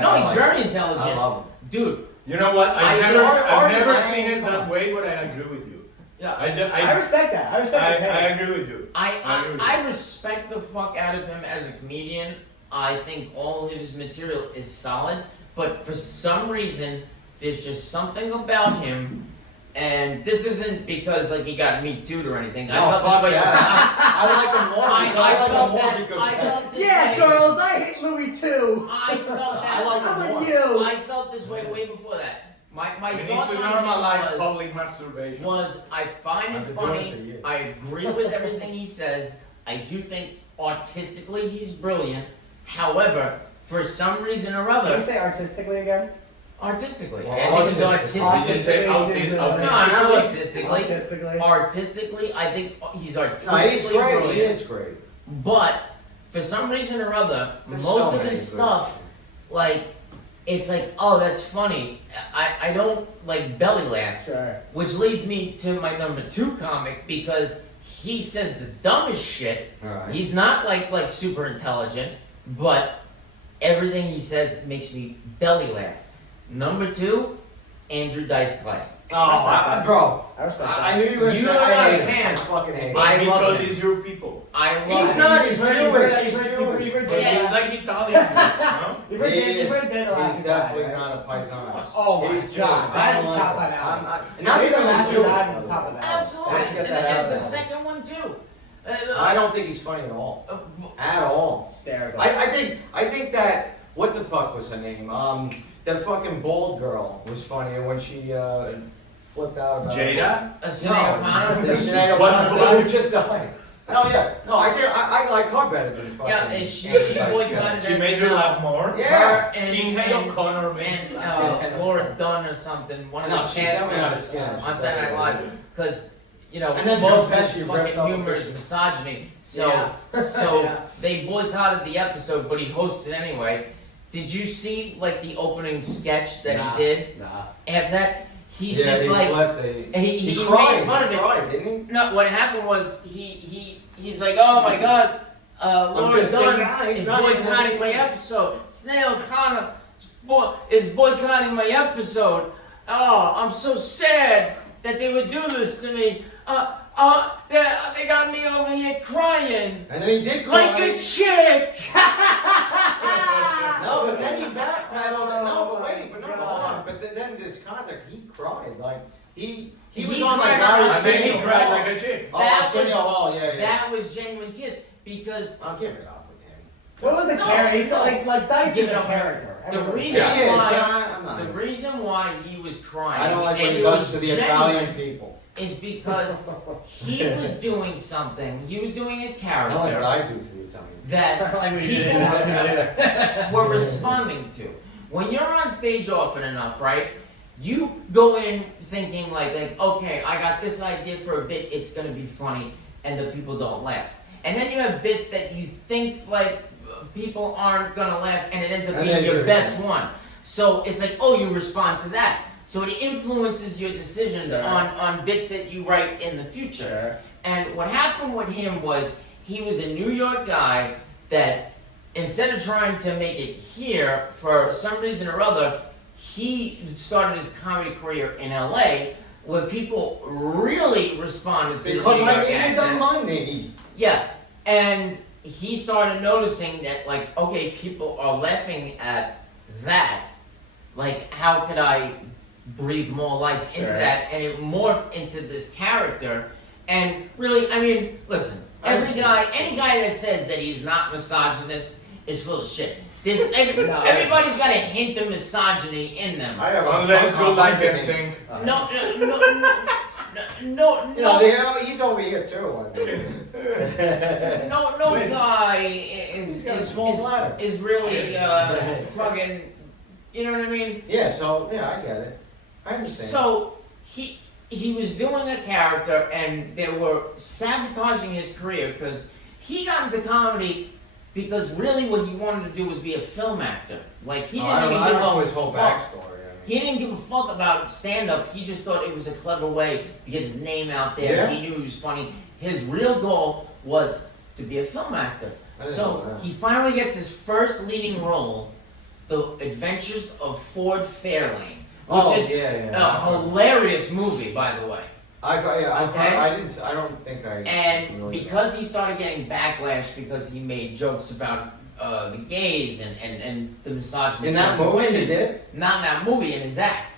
No, he's like very him. intelligent. I love him. Dude, You know what? I've I- never, Or- I've never I- seen it that way, but I agree with you. yeah. I respect that. I respect his I hate. agree with you. I respect the fuck out of him as a comedian. I think all of his material is solid, but for some reason, there's just something about him. And this isn't because like he got me too'd or anything. I No, felt fuck this way. that. I like him more because I I like felt him more that. because I of that. felt this Yeah, way. girls, I hate Louis too. I felt that. I like him How more. about you? I felt this way before that. My We need thoughts to on normalize him public masturbation. was I find I've it been doing it funny. for years. I agree with everything he says. I do think artistically he's brilliant. However, for some reason or Can other, you say artistically again? artistically, Well, I think he's artistic- You didn't say artistically. autistic. No, not artistically. Artistically. Artistically, I think he's No, artistically he's great. He brilliant. is great. But for some reason or other, There's most so of many his good- stuff, like, it's like, oh, that's funny. I don't like belly laugh, Sure. which leads me to my number 2 comic because he says the dumbest shit. Alright. He's not like super intelligent, but everything he says makes me belly laugh. Number 2, Andrew Dice Clay. Oh, bro. I respect I that. knew you were You're gonna say not I a hate him. fan. I fucking hate him. I love Because him. it's your people. I love He's him. not. He's You've heard- Jewish. you've He's heard- Jewish. you've heard- Yeah. It's like Italian, no? You've heard He Dan- is- you've heard Dan He's definitely right? not a Python. Oh my He's god, Jewish. that's I a don't top like 5 him. album. Not Jason because he's Laughter Jewish. Dive is the top of that. Absolutely. Let's get And, that out and the there. second one too. I don't think he's funny at all. At all. Hysterical. I think that what the fuck was her name? That fucking bald girl was funny when she flipped out about Jada? Sinead O'Connor. The Sinead What- O'Connor who just died. No, yeah. No, I think I like her better than fucking. Yeah, and she Dice boycotted She made you SNL. laugh more? Yeah. Skinhead O'Connor made And you laugh. Laura Dunn or something, one of No, the she's cast definitely not a members skinhead. on She's Saturday Night definitely Live, because you know And then most Joe of his Pesci ripped fucking up humor the is misogyny. So Yeah. so Yeah. they boycotted the episode, but he hosted anyway. Did you see like the opening sketch that Nah. he did? Nah. After that, he's Yeah, just he like flipped he cried. made fun of He it. cried, didn't he? No, what happened was he's like, oh my god, Laura just Dunn a guy, is not even boycotting my episode. Sinead O'Connor is boycotting my episode. Oh, I'm so sad that they would do this to me. They got me over here crying And then he did cry. like a chick. No, but then he backpedaled. No, but wait, but no, hold on. But then this contact, he cried. Like he was He on like cried Larry on And then he Singer. cried like a chick. Oh, That Arsenio was- Hall, yeah. That was genuine tears because I'll give it up with him. What was a No, character? He's no. like Dice Give is it a up. character. The Everybody- reason Yeah, he is, why- but I'm not. the reason why he was crying I don't like and what he it does was to the genuine Italian people. is because he was doing something. He was doing a I don't like character what I do to the Italians. I that don't like what you did. people were responding to. When you're on stage often enough, right? You go in thinking like, okay, I got this idea for a bit, it's gonna be funny, and the people don't laugh. And then you have bits that you think like people aren't gonna laugh, and it ends up And being then your you're- best one. So it's like, oh, you respond to that. So it influences your decisions Sure. on bits that you write in the future. Sure. And what happened with him was he was a New York guy that instead of trying to make it here for some reason or other, he started his comedy career in LA where people really responded to Because the New I York needed the accent. money. Yeah, and he started noticing that, like, okay, people are laughing at that. Like, how could I breathe more life into Sure. that? And it morphed into this character. And really, I mean, listen, any guy that says that he's not misogynist is full of shit. Everybody's got a hint of misogyny in them. I have Unless you like them thing. sing. No. You know, he's over here too. I mean. No guy is He's got a small bladder. is really fucking. You know what I mean? Yeah, so yeah, I get it. I understand. So he was doing a character, and they were sabotaging his career because he got into comedy because really what he wanted to do was be a film actor. Like he didn't I even don't give know a his whole fuck. backstory. I He didn't give a fuck about stand-up. He just thought it was a clever way to get his name out there. Yeah. He knew he was funny. His real goal was to be a film actor. So he finally gets his first leading role, The Adventures of Ford Fairlane, which is a hilarious movie, by the way. I don't think I. And because he started getting backlash because he made jokes about the gays and the misogyny. In that movie, he did? Not in that movie, in his act.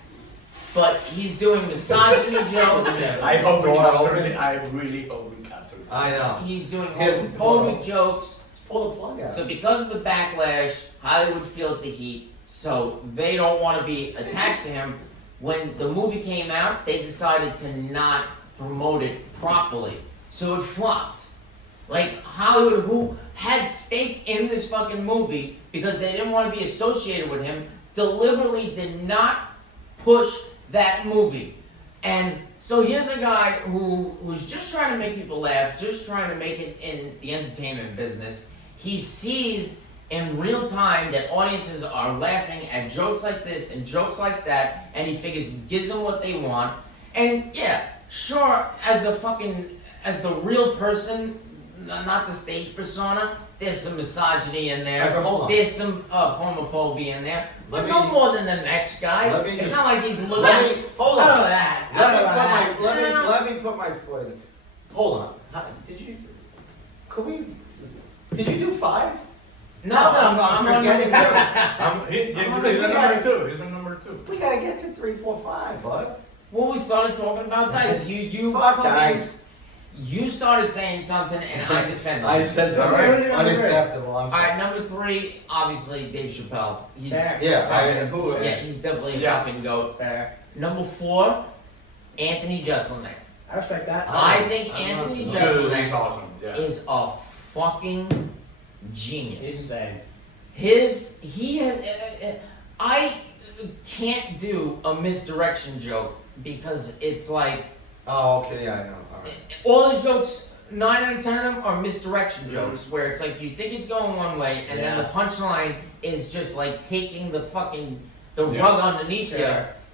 But he's doing misogyny jokes. I hope we captured it. I really hope we captured it. I know. He's doing homophobic jokes. Pull the plug out. So because of the backlash, Hollywood feels the heat. So they don't want to be attached to him. When the movie came out, they decided to not promote it properly. So it flopped. Like Hollywood, who had stake in this fucking movie because they didn't want to be associated with him, deliberately did not push that movie. And so here's a guy who was just trying to make people laugh, just trying to make it in the entertainment business. He sees in real time that audiences are laughing at jokes like this and jokes like that, and he figures he gives them what they want. And yeah, sure, as the real person, not the stage persona, there's some misogyny in there. Right, hold on. There's some homophobia in there, but no more than the next guy. It's not like he's looking Let me hold on. that. Let me put my foot in. Hold on. Did you do 5? No, Not that I'm I'm forgetting He's a number 2. He's a number 2. We gotta get to 3, 4, 5, bud. Well, we started talking about dice. You Fuck fucking- dice. You started saying something and I defended I it. said something Alright? unacceptable. I'm sorry. Alright, number 3, obviously Dave Chappelle. He's he's definitely a fucking goat. Fair. Number 4, Anthony Jeselnik. I respect that. I think Anthony He's Jeselnik awesome. Yeah. is a fucking genius. He's insane. I can't do a misdirection joke because it's like Oh, okay, yeah, I know. Alright. all his jokes, 9 out of 10 of them are misdirection jokes where it's like you think it's going one way and then the punchline is just like taking the rug underneath you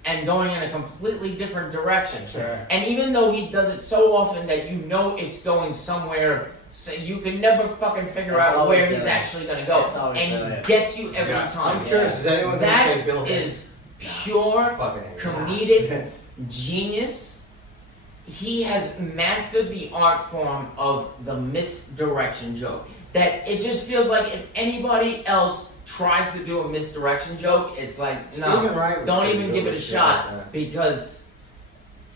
and going in a completely different direction. Sure. And even though he does it so often that you know it's going somewhere, so you can never fucking figure out where he's actually going to go. And he gets you every time. I'm curious, is anyone gonna say Bill That Hicks? is pure Fucking comedic genius. He has mastered the art form of the misdirection joke. That it just feels like if anybody else tries to do a misdirection joke, it's like, no, don't even give it a shot because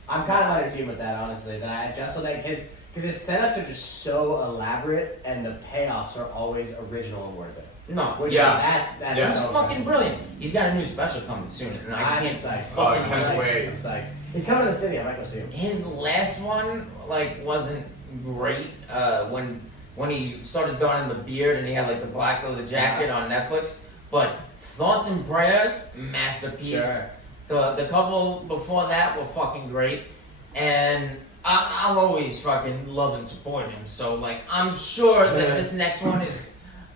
I'm kind of on your team with that, honestly. That just like his setups are just so elaborate and the payoffs are always original and worth it. no, Which that's so he's fucking impressive. brilliant. He's got a new special coming soon, and I I'm can't psyched. fucking I can't wait. I'm psyched. He's coming to the city. I might go see him. His last one wasn't great. When he started donning the beard and he had like the black leather jacket on Netflix. But Thoughts and Prayers, masterpiece. Sure. The couple before that were fucking great, and I'll always fucking love and support him. So like I'm sure that this next one is.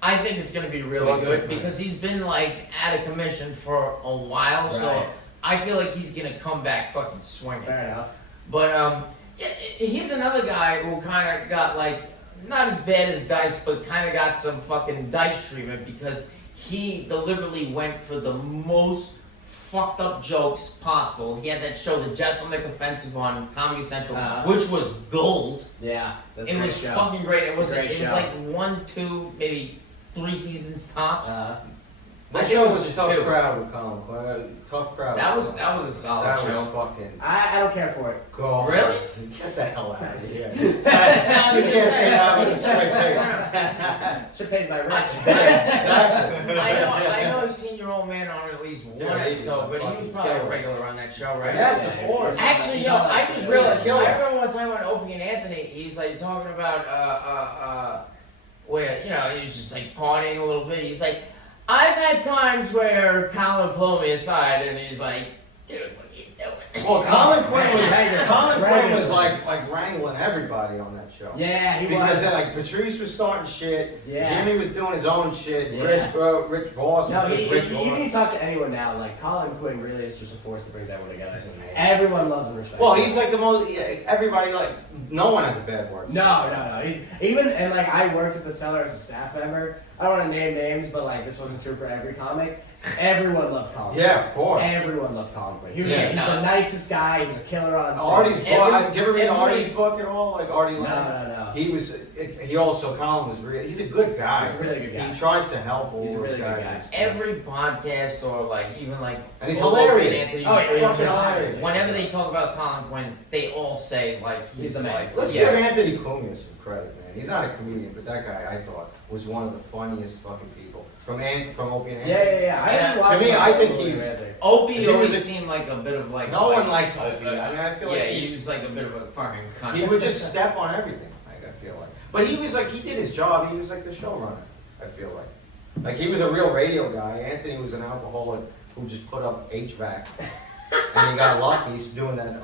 I think it's gonna be really good because he's been like out of commission for a while. Right. So I feel like he's gonna come back fucking swinging. Fair enough. But he's another guy who kind of got like not as bad as Dice, but kind of got some fucking Dice treatment because he deliberately went for the most fucked up jokes possible. He had that show, The Jeselnik Offensive, on Comedy Central, which was gold. Yeah, that's It a great was show. fucking great. It was a great it was show. like 1, 2, maybe 3 seasons tops. That I think show it was a just tough 2. crowd with Colin. Tough crowd. That was a solid That show. was fucking. I don't care for it. God. Really? Get the hell out of here. You You can't say that with a straight face. Should pays my rent. Exactly. I know I've seen your old man on at least one Dude, he's episode, a but he was fucking probably a killer. regular on that show, right? Yes, of course. Actually, He's yo, on I that just show. realized. Killer. I remember one time on Opie and Anthony, he's like talking about where he was just like partying a little bit. He's like, I've had times where Colin pulled me aside and he's like, dude, what are you Well, Colin Quinn was Regular. like wrangling everybody on that show. Yeah, he because was. Like Patrice was starting shit. Yeah. Jimmy was doing his own shit. Yeah. Rich Voss No, was just Rich Voss. even you talk to anyone now, like Colin Quinn really is just a force that brings everyone together. Everyone loves and respects Well, him. he's like the most. Everybody like. No one has a bad word. No. He's even and like I worked at the Cellar as a staff member. I don't want to name names, but like this wasn't true for every comic. Everyone loved Colin. Yeah, of course. Everyone loved Colin Quinn. He's Yeah, the nicest guy. He's a killer on stage. Artie's book. Did you ever read every- Artie's book at all? Like Artie Lang? No. He was. He also Colin was real. He's a good guy. He's a really good guy. He tries to help all He's a those really good guys. guy. Every podcast or like even like And he's Logan hilarious. Anthony Oh, yeah, Frizz, fucking hilarious. whenever they talk about Colin Quinn, they all say like he's the man. like Let's yes. give Anthony Cumia some credit, man. He's not a comedian, but that guy I thought was one of the funniest fucking people from Opie and Anthony. Yeah. I didn't Yeah, watch to me, much I of think Louis he's- Randy. Opie If he was always a- seemed like a bit of like No one likes Opie. I mean, I feel like yeah, he's- he was like a bit of a fucking cunt. He would just step on everything. Like I feel like, but he was like he did his job. He was like the showrunner. I feel like he was a real radio guy. Anthony was an alcoholic who just put up HVAC, and he got lucky. He's doing that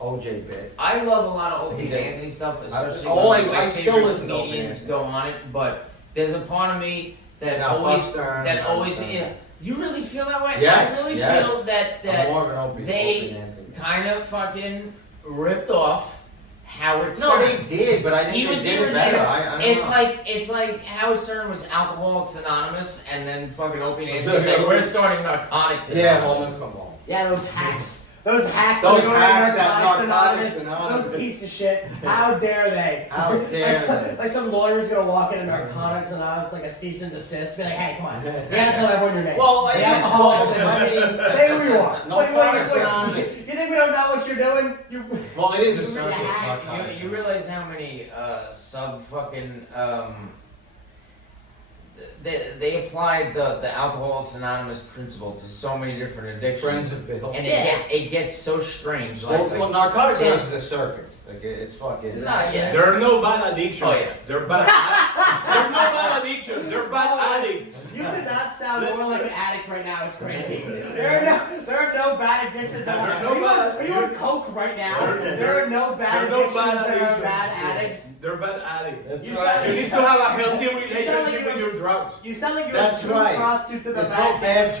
OJ bit. I love a lot of Opie He and did. Anthony stuff, especially Oh, when I my still favorite listen to Opie and comedians Anthony. go on it. But there's a part of me that Now, always Fuster, that always Fuster. yeah. You really feel that way? Yes, I really yes. feel that I'm more of an Opie they and Anthony. kind of fucking ripped off Howard No, Stern. they did, but I think He they was the did it originator. better. I don't It's know. it's like Howard Stern was Alcoholics Anonymous, and then fucking Opie and So, Anthony's like, yeah, we're starting Narcotics Yeah, well, Anonymous. come on. Yeah, those hacks. Those hacks Those that go to hacks that Narcotics Narcotics Anonymous, Anonymous. those piece of shit. How dare they? How dare they? Like some lawyer's gonna walk into Narcotics Anonymous like a cease and desist, be like, hey, come on, you gotta tell everyone your name. Well, The yeah, Alcoholics well, I Anonymous. mean, Say who you are. Narcotics Anonymous. You think we don't know what you're doing? Well, it is a You circus. hacks. Narcotics. You realize how many sub fucking they applied the Alcoholics Anonymous principle to so many different addictions, Friends of Bill. and Yeah. it gets so strange. Like, Well, Narcotics there's- is a circus. Like it's fucking. Nah, yeah. There are no bad addictions. Oh, yeah. They're bad. There are no bad addictions. They're bad addicts. You did not sound more like an addict right now. It's crazy. There are no bad addictions. There are no Are you on coke right now? There are no bad There are no addictions. bad There are addictions. bad addicts. They're bad addicts. That's You right. sound You like- need to have a healthy You sound like relationship with you're- your drugs. You sound like you're That's two right. prostitutes in the There's back. no bad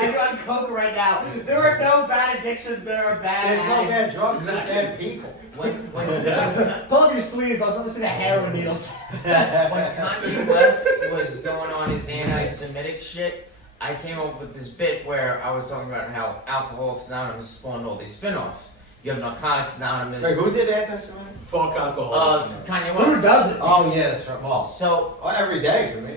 And you're on coke right now. There are no bad addictions. There are bad There's no addicts. bad drugs. There's bad people. when Pull up your sleeves. I was listening to heroin needles. when Kanye West was going on his anti-Semitic shit, I came up with this bit where I was talking about how Alcoholics Anonymous spawned all these spin-offs. You have Narcotics Anonymous. Wait, who did anti-Semitic? Fuck alcohol. Kanye Who West. doesn't? Oh yeah, that's right. Well, So every day for me.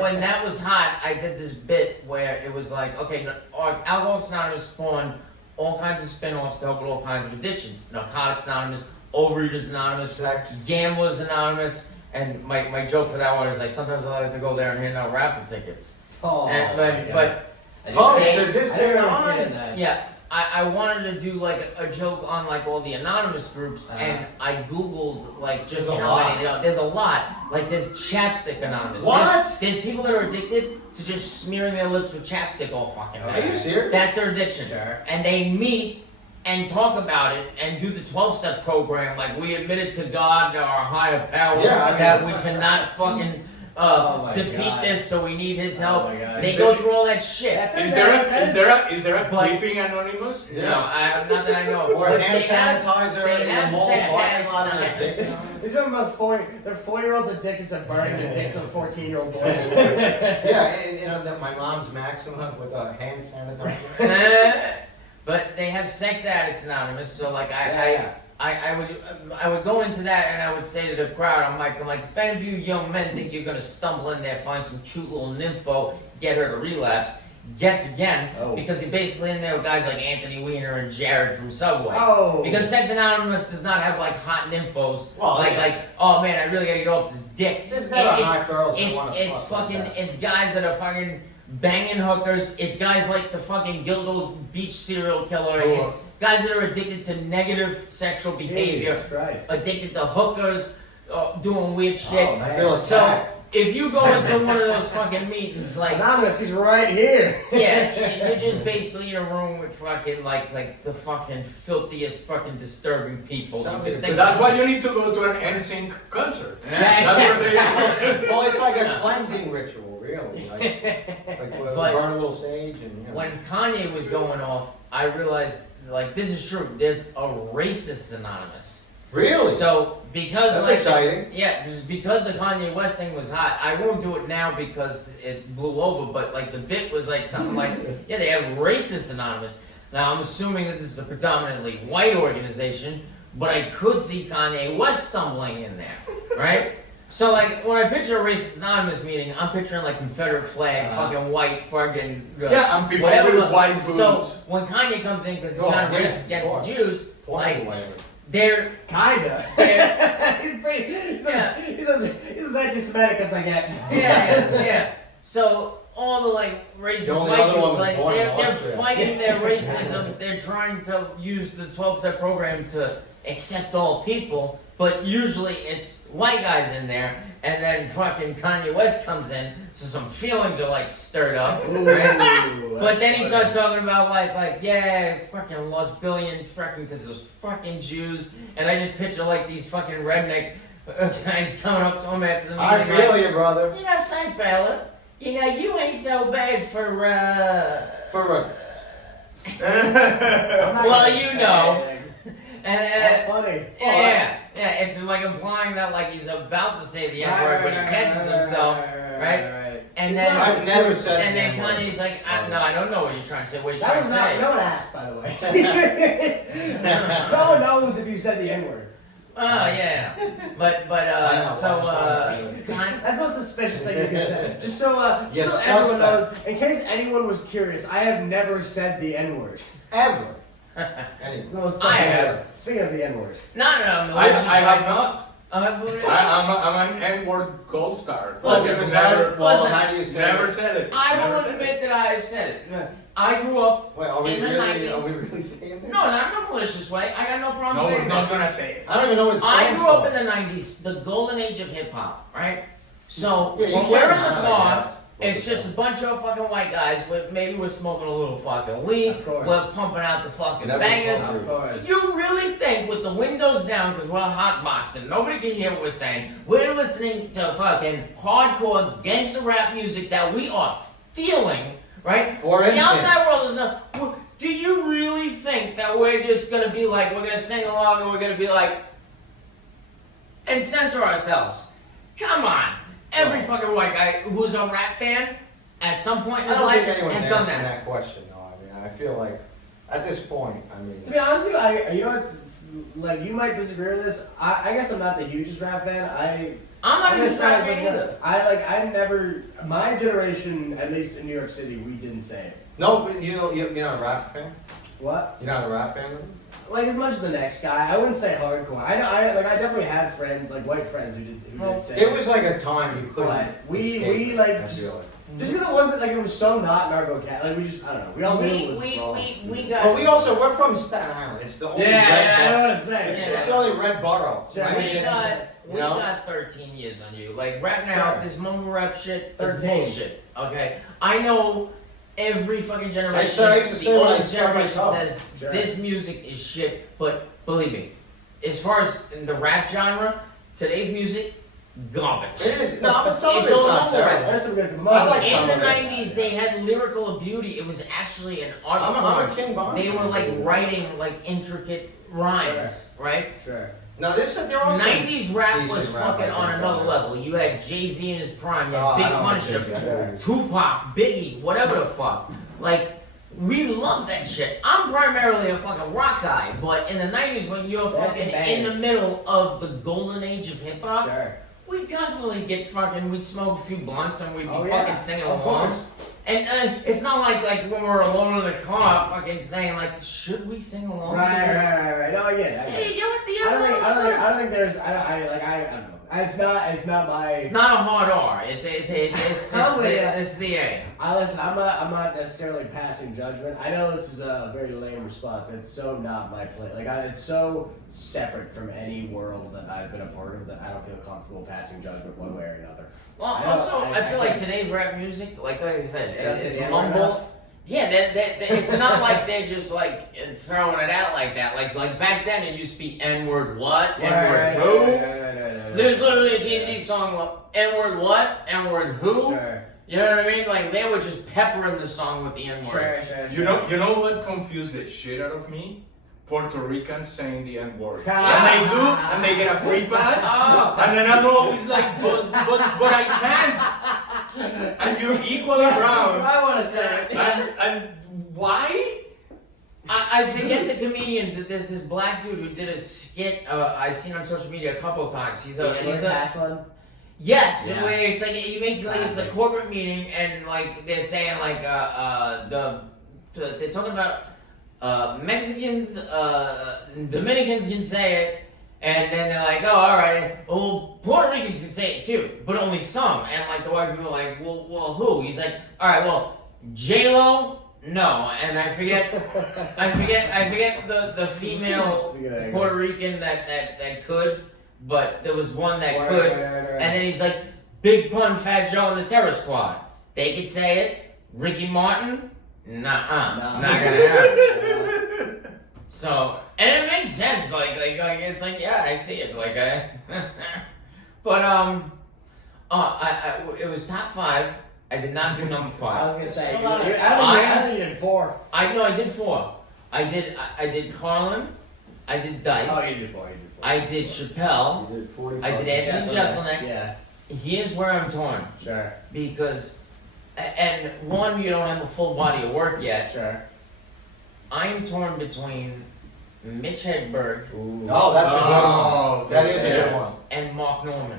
when that was hot, I did this bit where it was like, okay, Alcoholics Anonymous spawned all kinds of spin-offs to help with all kinds of addictions. Narcotics Anonymous, Overeaters Anonymous, Sex. Gamblers Anonymous, and my joke for that one is like sometimes I like to go there and hand out raffle tickets. Oh, And, my God. but Folks, they- is this I didn't thing understand on? that. yeah, I wanted to do like a joke on like all the anonymous groups, Uh-huh. and I googled like just There's a how lot. many. There's a lot. Like there's Chapstick Anonymous. What? There's people that are addicted to just smearing their lips with chapstick all fucking Are day. you serious? That's their addiction. Sure. And they meet and talk about it and do the 12-step program. Like we admitted to God, our higher power, Yeah, I mean- that we cannot fucking Oh my defeat God. this, so we need His Oh help. my God. They go through all that shit. Is there a But- Cliffing Anonymous? No, not that I know of. Or But hand they have- sanitizer they in have the mall sex parking addicts lot and Anonymous. addicted. These are about 40. They're 40-year-olds addicted to burning the dicks of 14-year-old boys. Yeah, and you know my mom's Maxima with a hand sanitizer. But they have Sex Addicts Anonymous, so like Yeah. I would go into that and I would say to the crowd, I'm like, if any of you young men think you're gonna stumble in there, find some cute little nympho, get her to relapse, guess again, Oh. because you're basically in there with guys like Anthony Weiner and Jared from Subway. Oh. Because Sex Anonymous does not have like hot nymphos, Well, like yeah. oh man, I really gotta get off this dick. There's never It's- hot girls that It's wanna it's fuck like fucking that. it's guys that are fucking banging hookers. It's guys like the fucking Gilgo Beach serial killer. Oh. It's guys that are addicted to negative sexual behavior, Jesus Christ. addicted to hookers, doing weird shit. Oh, man. I feel So attacked. if you go into one of those fucking meetings, like Anonymous, he's right here. yeah, you're just basically in a room with fucking like the fucking filthiest fucking disturbing people. Sounds You like could think That's of. why you need to go to an NSYNC concert. Yeah. That's where they. Well, it's like a cleansing ritual, really. Like But- burn a little sage and, you know. When Kanye was going off, I realized like this is true. There's a racist anonymous. Really? So because That's like exciting. because the Kanye West thing was hot. I won't do it now because it blew over. But like the bit was like something like yeah, they have racist anonymous. Now I'm assuming that this is a predominantly white organization, but I could see Kanye West stumbling in there, right? So like when I picture a racist anonymous meeting, I'm picturing like Confederate flag, fucking white, fucking Yeah, and people whatever. with white boots. So when Kanye comes in because he's kind of racist against the Jews, like they're Kinda. Yeah. He's pretty. Yeah. He's as anti-Semitic as they get. yeah. So all the like racist The only white other one dudes, was like born in they're Austria. fighting their racism. They're trying to use the 12-step program to accept all people, but usually it's white guys in there, and then fucking Kanye West comes in, so some feelings are like stirred up, right? Ooh, But then he that's starts talking about like yeah, fucking lost billions, fucking because those fucking Jews, and I just picture like these fucking redneck guys coming up to him after the meeting. I feel like, you, brother. you know, say fella, you know, you ain't so bad for well, you know. And That's funny. yeah, it's like implying that like he's about to say the N word, but he catches himself, right? And then I've never said and the then N-word. Kanye's like, no, I don't know what you're trying to say. What are you That trying was to not. say? No one asked, by the way. No one knows if you said the N-word. Oh yeah, but I know, so That's the most suspicious thing you can say. Just so Yes, just so everyone knows, suspect. in case anyone was curious, I have never said the N-word. Ever. Anyway. No, I have. Speaking of the N-word. no, I have not. I I'm an N-word gold star. Listen, never, listen, how do you say never it? said it. will Never said admit it. that I've said it. I grew up Wait, are we in the really 90s. saying that? No, not in a malicious way. I got no problem No, saying we're not this. gonna say it. I don't even know what it I stands grew up for. in the 90s, the golden age of hip hop, right? So Yeah, you when can, we're in the I car, guess. it's just a bunch of fucking white guys. With maybe we're smoking a little fucking weed. Of course. We're pumping out the fucking Never bangers. smoked Of course. You really think with the windows down because we're hotboxing, nobody can hear what we're saying. We're listening to fucking hardcore gangster rap music that we are feeling, right? Or the instant. outside world is not. Do you really think that we're just gonna be like we're gonna sing along and we're gonna be like and censor ourselves? Come on, every fucking white guy who's a rap fan at some point in I his don't life think anyone's has done answering that. that question, though. I mean, I feel like at this point, I mean, To be honest with you, you know what's like you might disagree with this. I guess I'm not the hugest rap fan. I'm not I'm even gonna rap say fan this, either. I never. My generation, at least in New York City, we didn't say it. no, but you're not a rap fan. What? You're not a rap fan. Like as much as the next guy, I wouldn't say hardcore. I definitely had friends, like white friends, who did say It was like a time you couldn't. But we escape, like I just feel like. because it wasn't like it was so not in our vocabulary. Like we just I don't know. We all knew it was We wrong. got. But we're from Staten Island. It's the only red I know borough. what I'm saying. It's the only red borough. Sure. I mean, We it's- got, you we know? got 13 years on you. Like right now, Sure. this mumble rap shit is 13. bullshit. Okay, I know every fucking generation. I used to say the when I oldest started generation myself. says Sure. this music is shit, but believe me, as far as in the rap genre, today's music, garbage. It is. No, but some of It's it's all not over. terrible. There's some good I like In some the of it. 90s, they had lyrical beauty. It was actually an art I'm form. a King Von. They were like writing like intricate rhymes, right? Sure. Now there are some 90s rap decent was rap, fucking I on think, another right. level. You had Jay-Z in his prime, you Oh, had Big I don't like Punisher, Jay-Z. Tupac, Biggie, whatever the fuck. Like, we love that shit. I'm primarily a fucking rock guy, but in the 90s when you're That's fucking in the bangers. middle of the golden age of hip-hop, Sure. we'd constantly get fucking, we'd smoke a few blunts and we'd be Oh, fucking yeah. singing Of along. course. And it's not like when we're alone in the car fucking saying like, should we sing along to Right. this? No, I get it. I get Hey, it. yo, at the I don't think there's. I don't know. It's not my. It's not a hard R. It's the A. Listen, I'm not necessarily passing judgment. I know this is a very lame response, but it's so not my play. Like it's so separate from any world that I've been a part of that I don't feel comfortable passing judgment one way or another. Well, I feel like today's rap music, like I said, it's yeah, mumble. Yeah, it's not like they're just like throwing it out like that. Like back then, it used to be N-word what, N-word who. There's literally a Jay-Z song, N-word what, N-word who. Sure. You know what I mean? Like they were just peppering the song with the N-word. Sure. You know what confused the shit out of me? Puerto Ricans saying the N-word. Yeah. And they do, and they get a free pass. Oh. And then I'm always like, but I can't. And you're equally brown. I want to say it. And why? I forget the comedian. There's this black dude who did a skit. I've seen on social media a couple of times. He's a yes. Yeah. Where it's like he makes it like it's a corporate meeting, and like they're saying like they're talking about Mexicans, Dominicans can say it. And then they're like, oh, all right. Well, Puerto Ricans can say it too, but only some. And like the white people are like, well, who? He's like, all right, well, J-Lo, no. And I forget the female Puerto Rican that could, but there was one that could. Right. And then he's like, Big Pun, Fat Joe, and the Terror Squad. They could say it. Ricky Martin, not gonna happen. So, and it makes sense, like it's like, yeah, I see it, like but it was top 5. I did not do number 5. I was gonna say, I don't think you did 4. I did 4. I did Carlin. I did Dice. Oh, you did 4. I did Chappelle. You did 45. I did Anthony Jeselnik. Yeah. Here's where I'm torn. Sure. Because, and one, you don't have a full body of work yet. Sure. I'm torn between Mitch Hedberg Oh, that's a good one. That is a good one. and Mark Norman.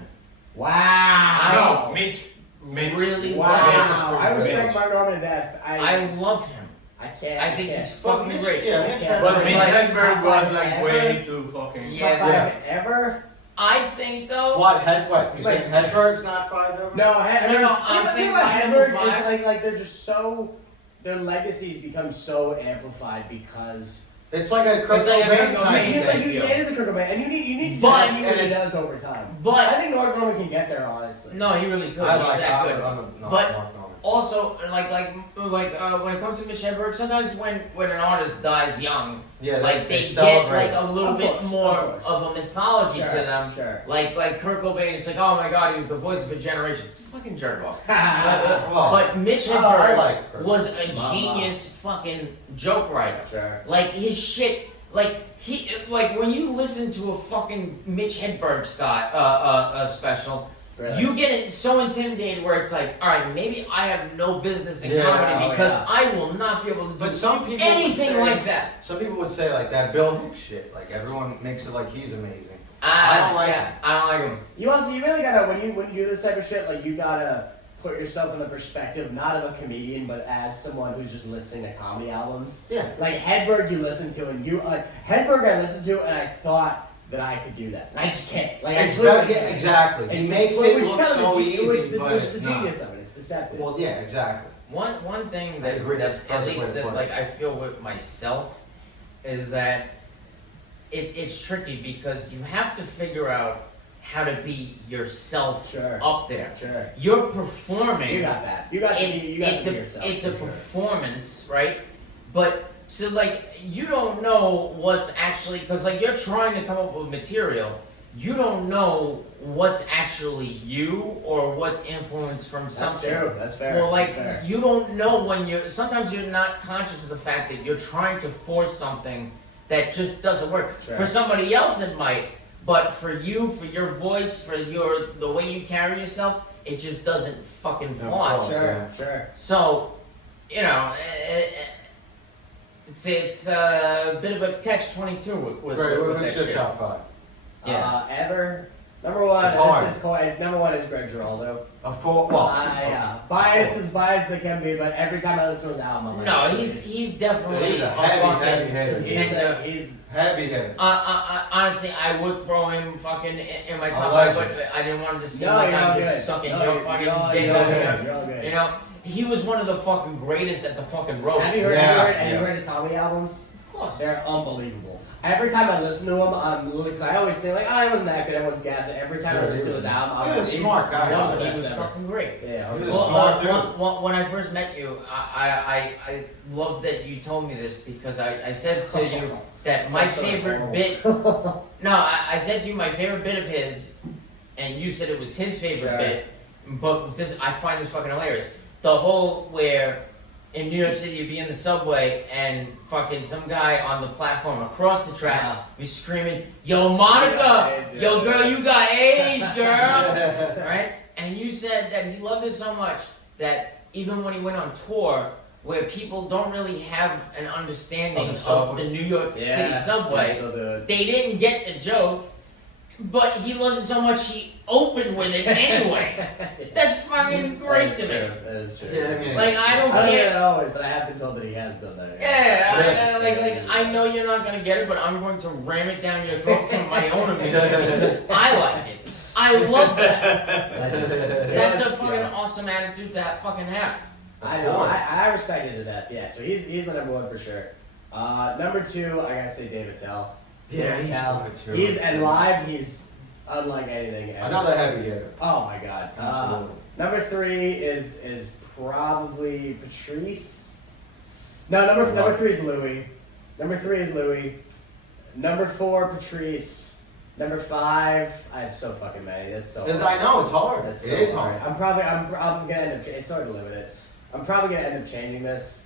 Wow. No, Mitch. Really? Wow. I respect Mark Norman to death. I love him. I can't. I think he's fucking great. Yeah, Mitch Yeah. But Mitch Like, Hedberg top was five like ever? way too fucking. Yeah. Ever? I think though. What? You Wait. saying Hedberg's not 5 ever? No, I'm saying Hedberg number 5. is like they're just so. Their legacies become so amplified because. It's like a Kurt It's like a Cobain Kurt type Cobain thing. It is a Kurt Cobain, and you need to But- just see what he does over time. But- I think Mark Norman can get there, honestly. No, he really could. I He's like that good. no, But- Mark Norman. Also, like when it comes to Mitch Hedberg, sometimes when an artist dies young, Yeah, like they get celebrate. like a little Of bit course, more of course. of a mythology Sure, to them. sure. Like Kurt Cobain, it's like, oh my god, he was the voice of a generation. Fucking jerk off. Well, But Mitch I Hedberg like Kurt. was a Mama. genius fucking joke writer. Sure. Like his shit, like when you listen to a fucking Mitch Hedberg special, Really? you get so intimidated where it's like, all right, maybe I have no business in Yeah, comedy because yeah. I will not be able to do But some people would anything say- like that. Some people would say like that Bill Hicks shit. Like everyone makes it like he's amazing. I don't like yeah, I don't like him. You really gotta when you do this type of shit, like you gotta put yourself in the perspective not of a comedian, but as someone who's just listening to comedy albums. Yeah. Like Hedberg, you listen to, and Hedberg, I listened to, and I thought that I could do that, and I just can't. Like It's I literally yeah, can't. exactly. He It's makes just- it which is look kind of so the easy, but which is it's the not. genius of it. It's deceptive. Well, yeah, exactly. One thing I that, agree, that's at perfect way least to that put it. like I feel with myself is that it's tricky because you have to figure out how to be yourself Sure. up there. Sure. You're performing. You got that. You got to it's be a yourself. it's a for sure. performance, right? But so like you don't know what's actually because like you're trying to come up with material. You don't know what's actually you or what's influenced from That's something. true. That's fair. Well, like That's fair. you don't know when you're. Sometimes you're not conscious of the fact that you're trying to force something that just doesn't work. Sure. For somebody else, it might, but for you, for your voice, for the way you carry yourself, it just doesn't fucking fly. course. Sure. Yeah. Sure. So, you know, it's a bit of a catch-22 with Right, that what's your shit. top 5? Yeah. Ever. Number one, It's hard. number one is Greg Giraldo. Of course. Well, Yeah. Bias as biased as can be, but every time I listen to his album, I'm like, No, he's definitely He's a fucking heavy hitter. contender. He's heavy hitter. Honestly, I would throw him fucking in my A top five, legend. but I didn't want him to seem No, like you're I'm all just good. sucking No, your you're fucking all dick good. over You're here. all good. You know, he was one of the fucking greatest at the fucking roast. Have you heard, Yeah, have you yeah. heard his comedy albums? Of course. They're unbelievable. Every time I listen to him, because I always think like, oh, he wasn't that good. Everyone's gassing. Every time I Yeah, listen he to his was- album, he I'm was like, a smart guy. he's No, the he best was ever. fucking great. Yeah, He was well, smart dude. When I first met you, I love that you told me this because I said to you that my That's so favorite horrible. bit. No, I said to you my favorite bit of his, and you said it was his favorite Sure. bit. But this, I find this fucking hilarious. The whole where in New York City you'd be in the subway and fucking some guy on the platform across the tracks be screaming, "Yo, Monica! Yeah, Yo, girl, you got AIDS, girl!" Right? And you said that he loved it so much that even when he went on tour, where people don't really have an understanding Of the of subway. the New York City Yeah, subway, so good. they didn't get the joke, but he loved it so much he opened with it anyway. That's fucking great to me. That is true. Yeah, I mean- Like, I don't I don't hear care. that always, but I have been told that he has done that. Yeah, like I know you're not gonna get it, but I'm going to ram it down your throat from my own amusement because I like it. I love that. That's a fucking awesome attitude to fucking have. I know. I respect it to death. Yeah, so he's my number one for sure. Number two, I gotta say David Tell. Yeah, David he's Tell. good too. He's and live. He's unlike anything ever. Another heavy hitter. Oh my god. Absolutely. Number three is probably Patrice. No, number three is Louis. Number three is Louis. Number four, Patrice. Number five, I have so fucking many. That's so. I hard. know it's hard. That's It so is hard. hard. I'm gonna end up. It's hard to limit it. I'm probably gonna end up changing this.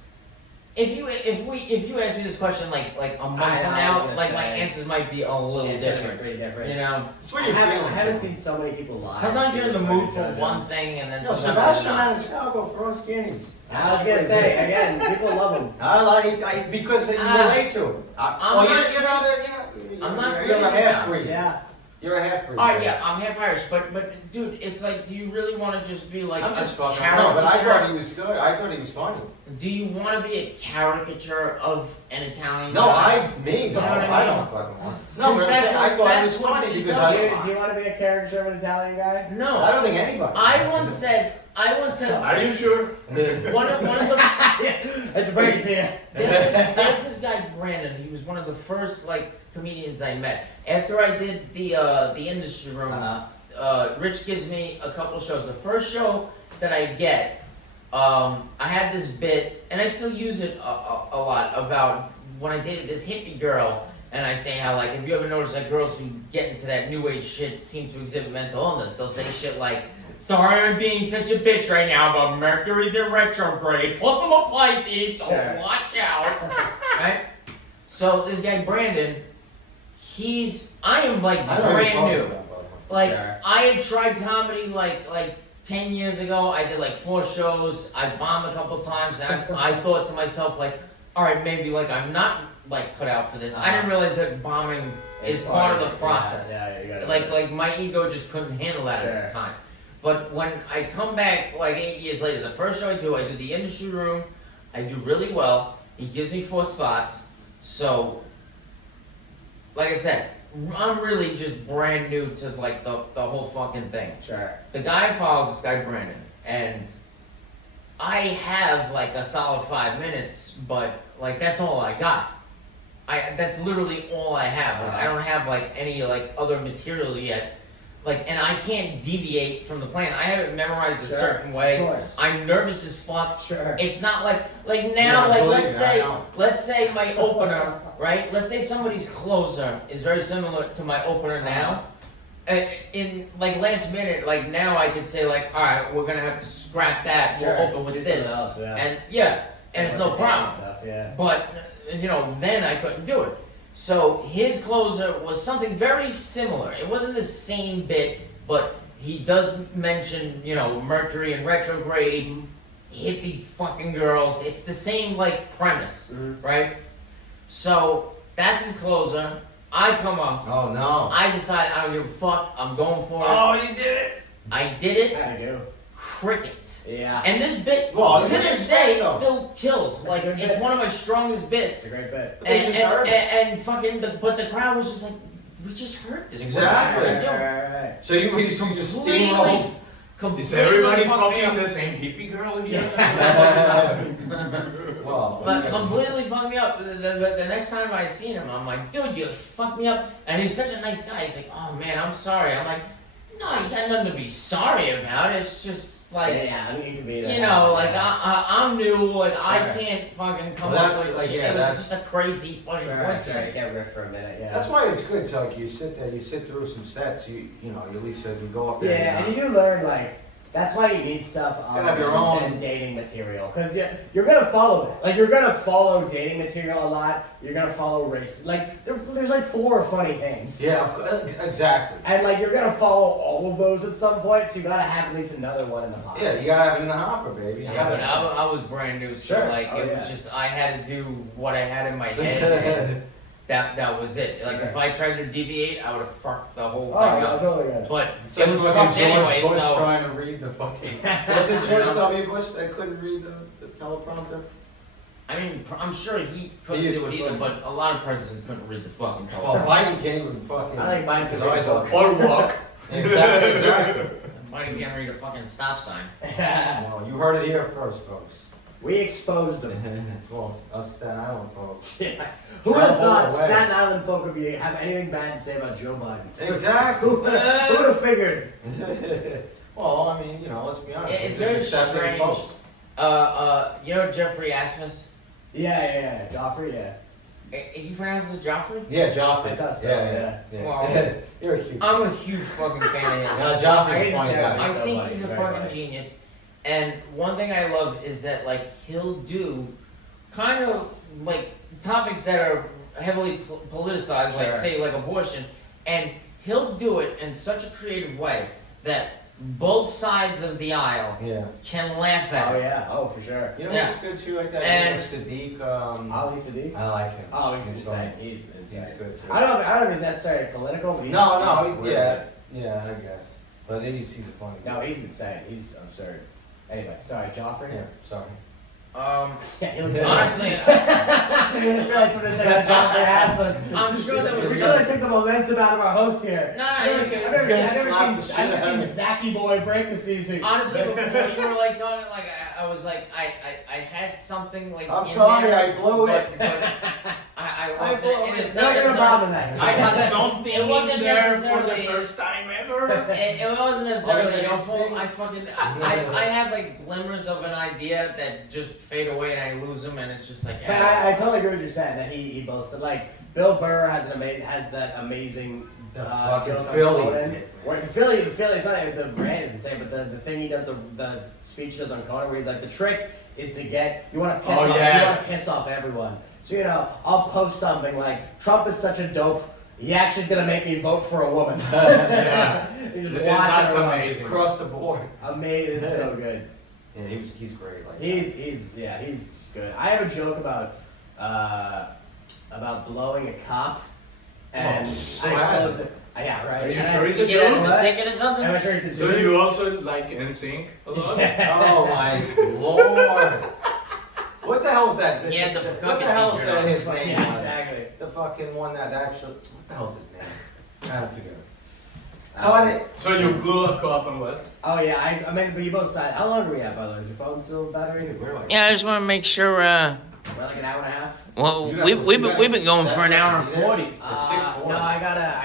If you ask me this question like a month I from was now, gonna like my say- answers might be a little It's gonna be different. pretty different. You know, It's what I you're haven't, feeling. I haven't seen so many people live. sometimes you're in the too, mood it's for hard to one judge. thing and then No, sometimes Sebastian you're not. Maniscalco for us skinnies. I was gonna say again, people love him. I like it because you relate to him. I'm not- You're I'm not you're a crazy half about breed. Yeah. You're a half breed. Oh yeah, I'm half Irish, but dude, it's like, do you really want to just be like I'm just a fucking. caricature? No, but I thought he was good. I thought he was funny. Do you want to be a caricature of an Italian? No, guy? no, You know what I I mean? don't fucking want. No, but I'm That's- saying I thought it that's was what funny he because does. Do you want to be a caricature of an Italian guy? No, I don't think anybody. I once said, Are you sure? one of the. I had to break it to you. There's this guy Brandon. He was one of the first like comedians I met. After I did the industry room, Rich gives me a couple of shows. The first show that I get, I had this bit, and I still use it a lot about when I dated this hippie girl. And I say how, like, have you ever noticed that girls who get into that new age shit seem to exhibit mental illness? They'll say shit like, "Sorry I'm being such a bitch right now, but Mercury's in retrograde. Plus I'm a Pisces, so Sure. watch out." Right? So this guy Brandon, I am like I know what you're brand talking new. about, brother. Like, Sure. I had tried comedy like 10 years ago. I did like 4 shows. I bombed a couple times. And I thought to myself, like, all right, maybe like I'm not like cut out for this. I didn't realize that bombing is It's part of it. the process. Yeah, you gotta Like my ego just couldn't handle that at Sure. the time. But when I come back like 8 years later, the first show I do the industry room. I do really well. He gives me 4 spots. So, like I said, I'm really just brand new to like the whole fucking thing. Sure. The guy follows this guy Brandon, and I have like a solid 5 minutes, but like that's all I got. That's literally all I have. Like, I don't have like any like other material yet. Like, and I can't deviate from the plan. I have it memorized a Sure, certain way. of course. I'm nervous as fuck. Sure. It's not like now, Yeah, like believe let's me, I say know. my opener, right? Let's say somebody's closer is very similar to my opener now. In like last minute, like now I could say like, all right, we're gonna have to scrap that. Sure. We'll open with Do this, something else, yeah. and it's no Like the problem. Stuff, yeah. But then I couldn't do it. So his closer was something very similar. It wasn't the same bit, but he does mention, Mercury in retrograde, hippie fucking girls. It's the same like premise, right? So that's his closer. I come up. Oh no. I decide I don't give a fuck. I'm going for it. Oh, you did it. I did it. I do. Crickets. Yeah. And this bit, Well, to this day, it still kills. That's Like, a good it's bit. one of my strongest bits. It's a great bit. But they just heard it. And fucking, but the crowd was just like, we just heard this. Exactly. What are you doing? Right. So you just steamrolled. Is Completely everybody fucked me fucking up. the same hippie girl here? Well, But completely fucked me up. The next time I seen him, I'm like, dude, you fucked me up. And he's such a nice guy. He's like, oh man, I'm sorry. I'm like, no, you got nothing to be sorry about. It's just like, Yeah, I mean, you can be that. you know, like I'm new and I Sure. can't fucking come Well, up that's with like, shit. yeah, It was that's- just a crazy fucking Sure, coincidence. get riff for a minute, yeah. that's why it's good to like you sit there, you sit through some sets. You know, you at least you go up there. Yeah, and you do learn, like, that's why you need stuff gotta have your own- than dating material. Because you're going to follow it. Like, you're going to follow dating material a lot. You're going to follow race. Like, there's like 4 funny things. Yeah, exactly. And, like, you're going to follow all of those at some point, so you got to have at least another one in the pot. Yeah, you gotta have it in the hopper, baby. Yeah, but I was brand new, so Sure. like Oh, it yeah. was just I had to do what I had in my head. And that was it. Like if I tried to deviate, I would have fucked the whole Oh, thing no, up. totally good. But It's it like was fucking fucked George anyway. Bush So trying to read the fucking. Was it George W. Bush that couldn't read the teleprompter? I mean, I'm sure he couldn't used do it to either, fucking- but a lot of presidents couldn't read the fucking Well, color. Biden can't even fucking. I think Biden his can read eyes a book. open. Or walk. Exactly. Mine can't read a fucking stop sign. Well, you heard it here first, folks. We exposed them. Well, us Staten Island folks. Yeah. Who would have Travel thought away. Staten Island folk would have anything bad to say about Joe Biden? Exactly. Who would have figured? Well, I mean, you know, let's be honest. It's we're very just accepting strange. folks. You know Jeffrey Asmus? Yeah. Joffrey, yeah. He pronounces it Joffrey? Yeah, Joffrey. That's us, Yeah. Well, You're a cute. I'm a huge fucking fan of his. No, Joffrey's I a funny say- guy. I so think funny, he's a very fucking funny. genius. And one thing I love is that like he'll do kind of like topics that are heavily politicized, like Sure. say like abortion, and he'll do it in such a creative way that both sides of the aisle Yeah. can laugh at Oh it. yeah, oh for sure. You know Yeah. what's good too, like that? And- Sadiq. Ali Sadiq. I like him. Oh, he's funny. insane. He's insane. He's good too. I don't know if he's necessarily political, but he's No, he's yeah, I guess. But he's a funny guy. No, he's insane. He's absurd. Anyway, sorry, Joffrey. Yeah, sorry. Yeah, he looks Honestly, That's what I said about Joffrey Asmus. I'm sure that was We really took the momentum out of our host here. No, I've he's never gonna slap the shit seen out of me. Zacky Boy break the season. honestly, before you were like talking, like I was like I had something like. I'm in sorry, there, I blew it. But I I wasn't. blew And it. it's No, not. you're It's a not problem that. I had something It wasn't in there for the necessarily- first time ever. It wasn't necessarily Oh, your yeah, fault. see? I fucking I have like glimmers of an idea that just fade away and I lose them and it's just like. But I totally agree with what you're saying that he boasted like Bill Burr has that amazing The fucking joke on Philly. Conan. Where the Philly, it's not even the brand is insane, but the thing he does, the speech he does on Conan, where he's like, the trick is to get you want to piss Oh, off, yes. you want to piss off everyone. So I'll post something like Trump is such a dope. He actually is gonna make me vote for a woman. Yeah. You just That's watch it. amazing. Across the board. Amazing, it's so good. Yeah, he's great. Like He's good. I have a joke about blowing a cop, and Oh, I has close it? it. Yeah, right. Are you And sure I, it's You a get out of joke? the ticket or something? am I sure it's a So dude? you also like NSYNC a lot? Oh my lord! What the hell's that? He had the what fucking the hell's t-shirt that on. his name? Yeah, was? exactly. The fucking one that actually. What the hell's his name? I don't forget. So you blew a cop and what? Oh yeah, I mean, but you both said. How long do we have, by the way? Is your phone still battery? We're like. Yeah, I just want to make sure. We're like an hour and a half. Well, You got- we've you got been going for an hour and seven, 40. It's 6:40. No, I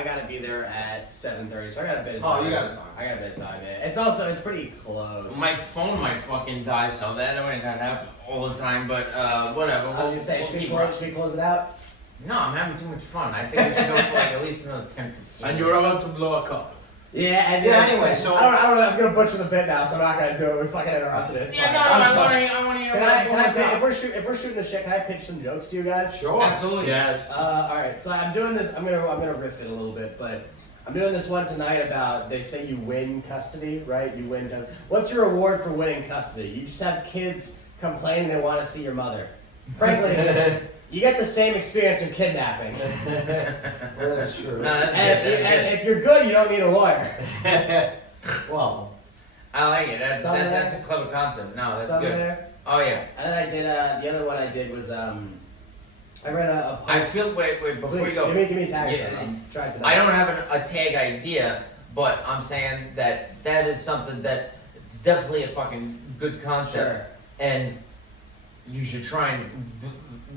gotta be there at 7:30, so I got a bit of time. Oh, you got time. I got a bit of time. Yeah. It's pretty close. My phone might fucking die, so that ain't gonna happen all the time. But whatever. I was gonna say, we'll should we keep close it out? No, I'm having too much fun. I think we should go for like at least another 10, 15. And you're about to blow a cop. Yeah, and Yeah, it's anyway, like- so- I don't know. I'm gonna butcher the bit now, so I'm not gonna do it. We fucking interrupted it. It's Yeah, fine. no, I want to hear. Can I about if we're shooting the shit, can I pitch some jokes to you guys? Sure. Absolutely. Yes. All right. So I'm doing this. I'm gonna riff it a little bit, but I'm doing this one tonight about they say you win custody, right? You win. What's your reward for winning custody? You just have kids complaining they want to see your mother. Frankly, you get the same experience in kidnapping. Well, that's true. No, that's good. And if you're good, you don't need a lawyer. Well, I like it. That's Some that's a clever concept. No, that's Some good. there. Oh yeah. And then I did, the other one I did was, I read a post. I feel wait before Please, you go. give me a tag or Yeah, something. Try it tonight. I don't have a tag idea, but I'm saying that is something that it's definitely a fucking good concept, Sure. and you should try and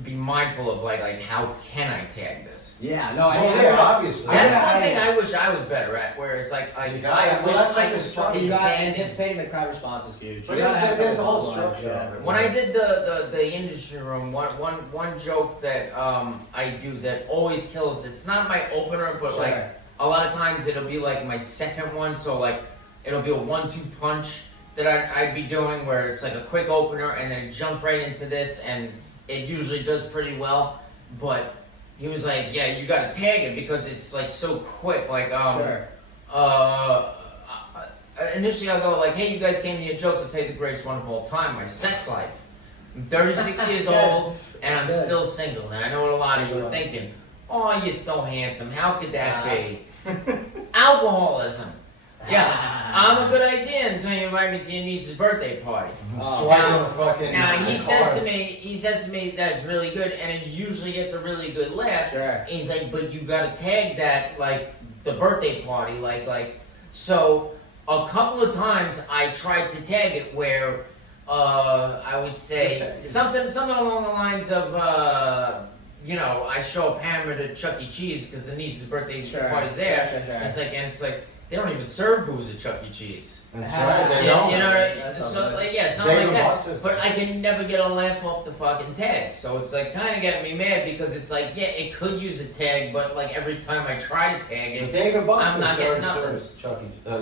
be mindful of like how can I tag this? Yeah, no, obviously. That's one thing I wish I was better at. Where it's like I wish that's I like could the fucking You got tag it. anticipating the crowd response is huge. But You gotta have there's a whole couple lines, structure yeah. of it. When I did the industry room, one joke that I do that always kills. It's not my opener, but Sure. like a lot of times it'll be like my second one. So like it'll be a 1-2 punch that I'd be doing where it's like a quick opener and then it jumps right into this, and it usually does pretty well. But he was like, yeah, you gotta tag it because it's like so quick. Like Sure. Initially I'll go like, hey, you guys came to your jokes, I'll tell you the greatest one of all time, my sex life. I'm 36 years old and I'm Good. still single. And I know what a lot of you are thinking, oh, you're so handsome, how could that be? Alcoholism. Yeah, I'm a good idea until you invite me to your niece's birthday party. Swiping the fucking. Now he the says cards. to me that's really good, and it usually gets a really good laugh. Sure. And he's like, but you gotta tag that like the birthday party, like so. A couple of times I tried to tag it where I would say something along the lines of I show up hammered at Chuck E. Cheese because the niece's birthday party's there. Sure. And it's like they don't even serve booze at Chuck E. Cheese. That's right. They Yeah, don't. you know, That's so something. like something Dave like and that. Buster's. But I can never get a laugh off the fucking tag. So it's like kind of getting me mad because it's like it could use a tag, but like every time I try to tag But it, Dave and I'm not getting Buster's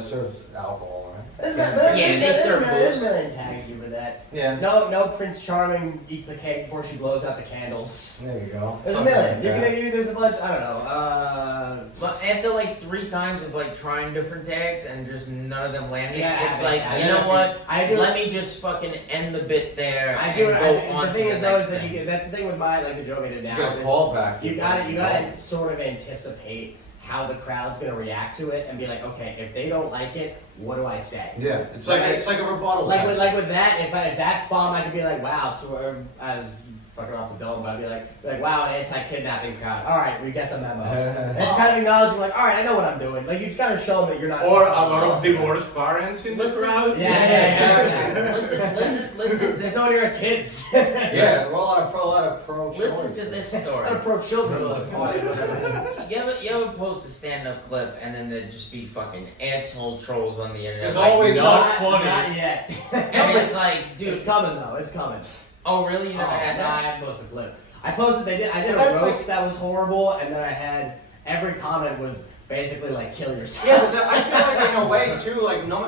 serves alcohol, right? they serve There's booze. a million tags you for that. Yeah. No Prince Charming eats the cake before she blows out the candles. There you go. There's a Something million. like that. There's a bunch. I don't know. But after like 3 times of like trying different tags and just none of them landing, Yeah, it's I- like I you do know it. what? I do Let it. me just fucking end the bit there I and do it. go I, on the to thing the is though next is that thing. that's the thing with my the joke I did You now. got a is callback. You gotta sort of anticipate how the crowd's gonna react to it and be like, okay, if they don't like it, what do I say? Yeah, it's like a rebuttal. Like with that, if that's bomb, I could be like, wow. So I was fucking off the dome, but I'd be like, wow, an anti-kidnapping crowd. All right, we get the memo. It's kind of acknowledging, like, all right, I know what I'm doing. Like you just gotta show them that you're not. Or a lot of divorced parents in the Listen. crowd. Yeah. Listen. There's no one here as kids. Yeah, we're a lot of pro. Listen to this story. I'm gonna pro children to the party. Whatever. You ever post a stand-up clip and then there'd just be fucking asshole trolls on the internet? There's like, always not funny. Not yet. and it's like, dude. It's coming though. It's coming. Oh really? You never had No, I that? haven't posted a clip. I posted. I did a That's roast that was horrible, and then I had every comment was basically like kill yourself. Yeah, but I feel like in a way too, like no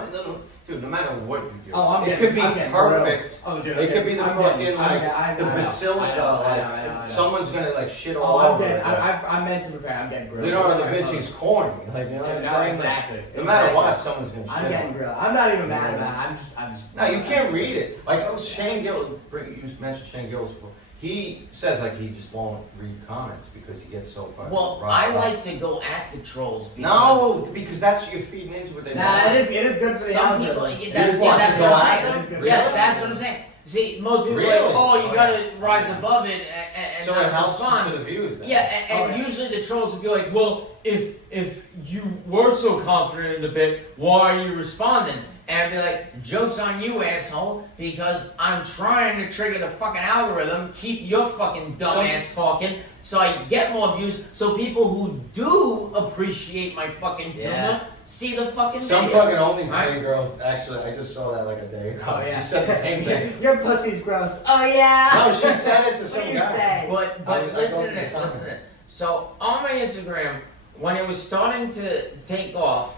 matter what you do, Oh, it could be I'm getting perfect. grilled. Oh, dude, It could be the I'm fucking getting- like I the know, basilica, I know. like someone's gonna like shit all Oh, I'm over getting. it. I'm meant to prepare. I'm getting grilled. Leonardo da Vinci's corny, like you know what I'm No, saying? exactly. No matter what, someone's gonna shit. I'm on getting it. grilled. I'm not even mad about it. I'm just. No, you can't read it. Like it was Shane Gill. You mentioned Shane Gillis before. He says like he just won't read comments because he gets so fucking. Well, riled I up. like to go at the trolls. Because No, because that's you're feeding into what they Nah, want. it is good for the some people. algorithm. That's just want to what go I'm at saying. It is good for Yeah, the that's what algorithm. I'm saying. See, most people are Really? like, oh, you Oh, gotta yeah. rise above it and So not it helps respond. for the views. Then. Yeah, and Oh, yeah. usually the trolls will be like, well, if you were so confident in the bit, why are you responding? And I'd be like, joke's on you, asshole, because I'm trying to trigger the fucking algorithm, keep your fucking dumb ass talking, so I get more views, so people who do appreciate my fucking humor see the fucking Some video. fucking OnlyFans Right? girls, actually, I just saw that like a day ago. Oh yeah. She said the same thing. Your pussy's gross. Oh yeah. No, she said it to What some do you guy. say? But I listen don't to this, think listen to this. So on my Instagram, when it was starting to take off,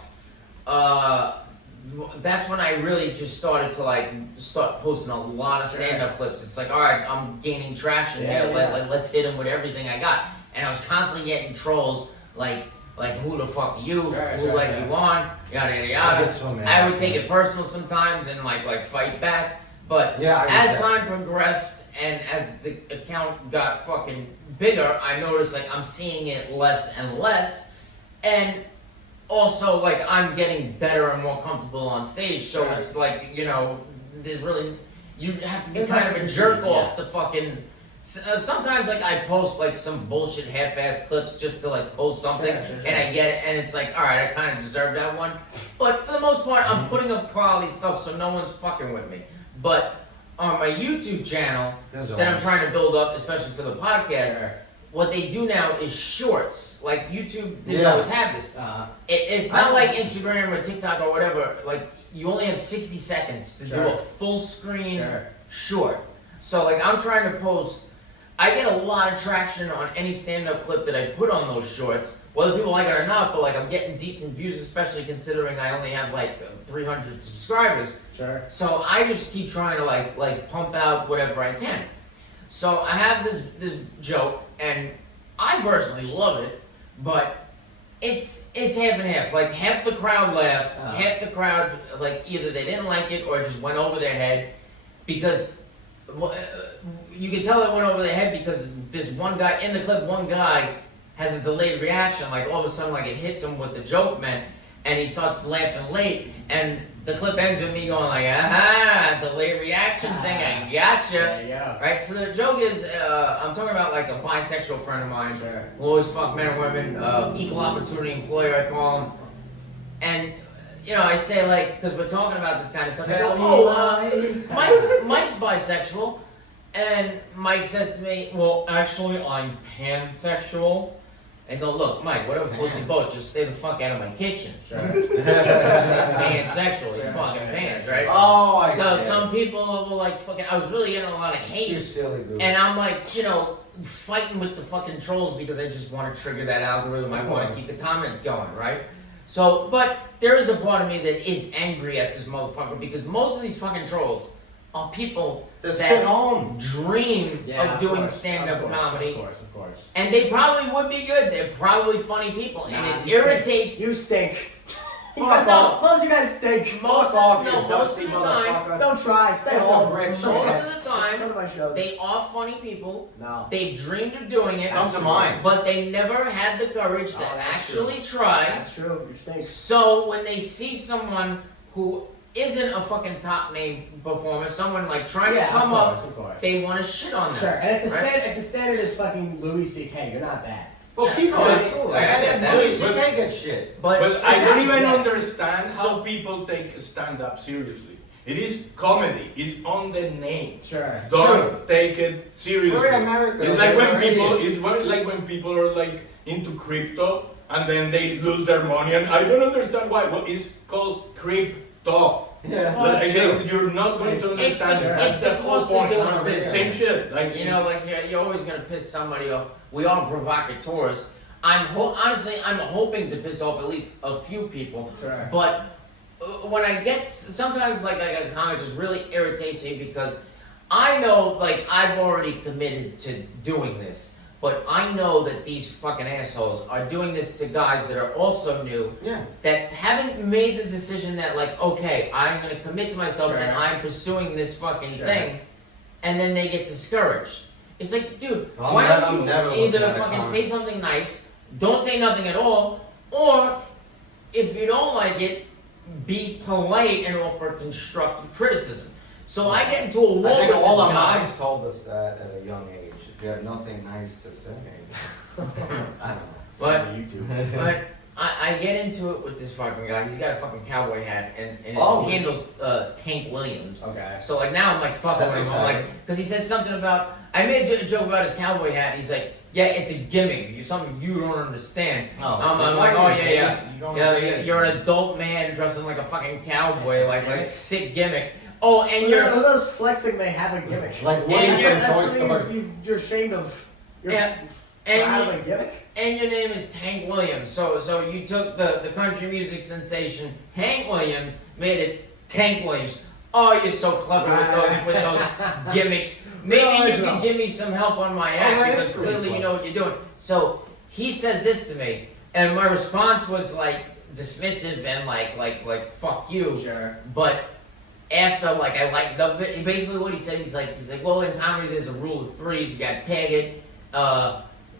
that's when I really just started to start posting a lot of stand-up clips. It's like, all right, I'm gaining traction Yeah, here. yeah. Let's hit them with everything I got. And I was constantly getting trolls like who the fuck are you? Sure, Who sure, let sure. you on? Yada yada I yada. get so mad. I would take it personal sometimes and like fight back. But Yeah, as time progressed and as the account got fucking bigger, I noticed like I'm seeing it less and less, and also like I'm getting better and more comfortable on stage. So it's like, you know, there's really, you have to be kind of a jerk off to fucking. Sometimes like I post like some bullshit half-ass clips just to like post something, and I get it, and it's like, all right, I kind of deserve that one. But for the most part, I'm putting up quality stuff, so no one's fucking with me. But on my YouTube channel that I'm trying to build up, especially for the podcast, what they do now is shorts. Like YouTube didn't always have this. It's not like Instagram or TikTok or whatever. Like you only have 60 seconds to do a full screen short. So like I'm trying to post. I get a lot of traction on any stand-up clip that I put on those shorts, whether people like it or not, but like I'm getting decent views, especially considering I only have like 300 subscribers. So I just keep trying to like pump out whatever I can. So I have this joke, and I personally love it, but it's half and half. Like half the crowd laughed, half the crowd like either they didn't like it or it just went over their head, because you can tell it went over their head because this one guy in the clip, one guy has a delayed reaction. Like all of a sudden, like it hits him what the joke meant, and he starts laughing late. And the clip ends with me going like, "Aha! Delayed reaction, saying I gotcha." There you go. Right. So the joke is, I'm talking about like a bisexual friend of mine who always fuck men and women, equal opportunity employer, I call him, and. You know, I say like, because we're talking about this kind of stuff. I go, Mike's bisexual, and Mike says to me, "Well, actually, I'm pansexual." And go, "Look, Mike, whatever floats your boat, just stay the fuck out of my kitchen." He's pansexual. He's fucking pans, right? Oh, I So some people were like, "Fucking," I was really getting a lot of hate. You silly goose. And I'm like, you know, fighting with the fucking trolls because I just want to trigger that algorithm. I want to keep the comments going, right? So, but there is a part of me that is angry at this motherfucker because most of these fucking trolls are people that sit home, dream of doing stand-up comedy. Of course. And they probably would be good. They're probably funny people. And it irritates. You stink. You Fuck guys off. most of you guys stink. Most off, of you the dusty time, Don't try. Stay home. most of the Just time, come to my shows. they are funny people. No. They've dreamed of doing it. Comes to mind. But they never had the courage to that's actually try. That's true. You stink. So when they see someone who isn't a fucking top name performer, someone like trying to come up, of course. they want to shit on them. Sure. And right? if the standard is fucking Louis C.K., you're not that. Well, people, absolutely. I get that. Louis C.K. get shit. But I don't even Yeah. understand how people take stand-up seriously. It is comedy. It's on the name. Sure. Don't take it seriously. We're in America. It's like when We're people. idiots. It's very like when people are like into crypto and then they lose their money, and I don't understand why. Well, it's called crypto. Yeah. But again, you're not going to it's understand. the, it's the whole cost of doing point. business. Same shit. Like You know, like you're always gonna piss somebody off. We are provocateurs. Honestly, I'm hoping to piss off at least a few people. Sure. But when I get sometimes like a comment just really irritates me because I know like I've already committed to doing this, but I know that these fucking assholes are doing this to guys that are also new. Yeah. That haven't made the decision that like, okay, I'm gonna commit to myself Sure. and I'm pursuing this fucking Sure. thing, and then they get discouraged. It's like, dude, I'm why never- don't I'm you never either looking at a fucking comment. say something nice, don't say nothing at all, or if you don't like it, be polite and offer constructive criticism. So I get into a war I think with all this our guy. minds told us that at a young age. If you have nothing nice to say, I don't know. But- On YouTube. But I get into it with this fucking guy. He's got a fucking cowboy hat, and Oh. his handle's Tank Williams. Okay. So like now I'm like fucking That's with him. I'm like, exciting. because he said something about, I made a joke about his cowboy hat. And he's like, yeah, it's a gimmick. It's something you don't understand. Oh. I'm like, oh yeah. You don't Yeah, understand. you're an adult man dressing like a fucking cowboy, like sick gimmick. Oh, and you're Who knows flexing they have a gimmick? Like Yeah, Woody you're- from That's Toy something Story. you're ashamed of. You're Yeah. proud of and a gimmick? and your name is Tank Williams. So you took the country music sensation Hank Williams, made it Tank Williams. Oh, you're so clever with those gimmicks. Maybe you can give me some help on my act that because is pretty clearly you clever. know what you're doing. So he says this to me, and my response was like dismissive and like fuck you. Sure. But after like I like basically what he said, he's like, well, in comedy there's a rule of threes. You got tag it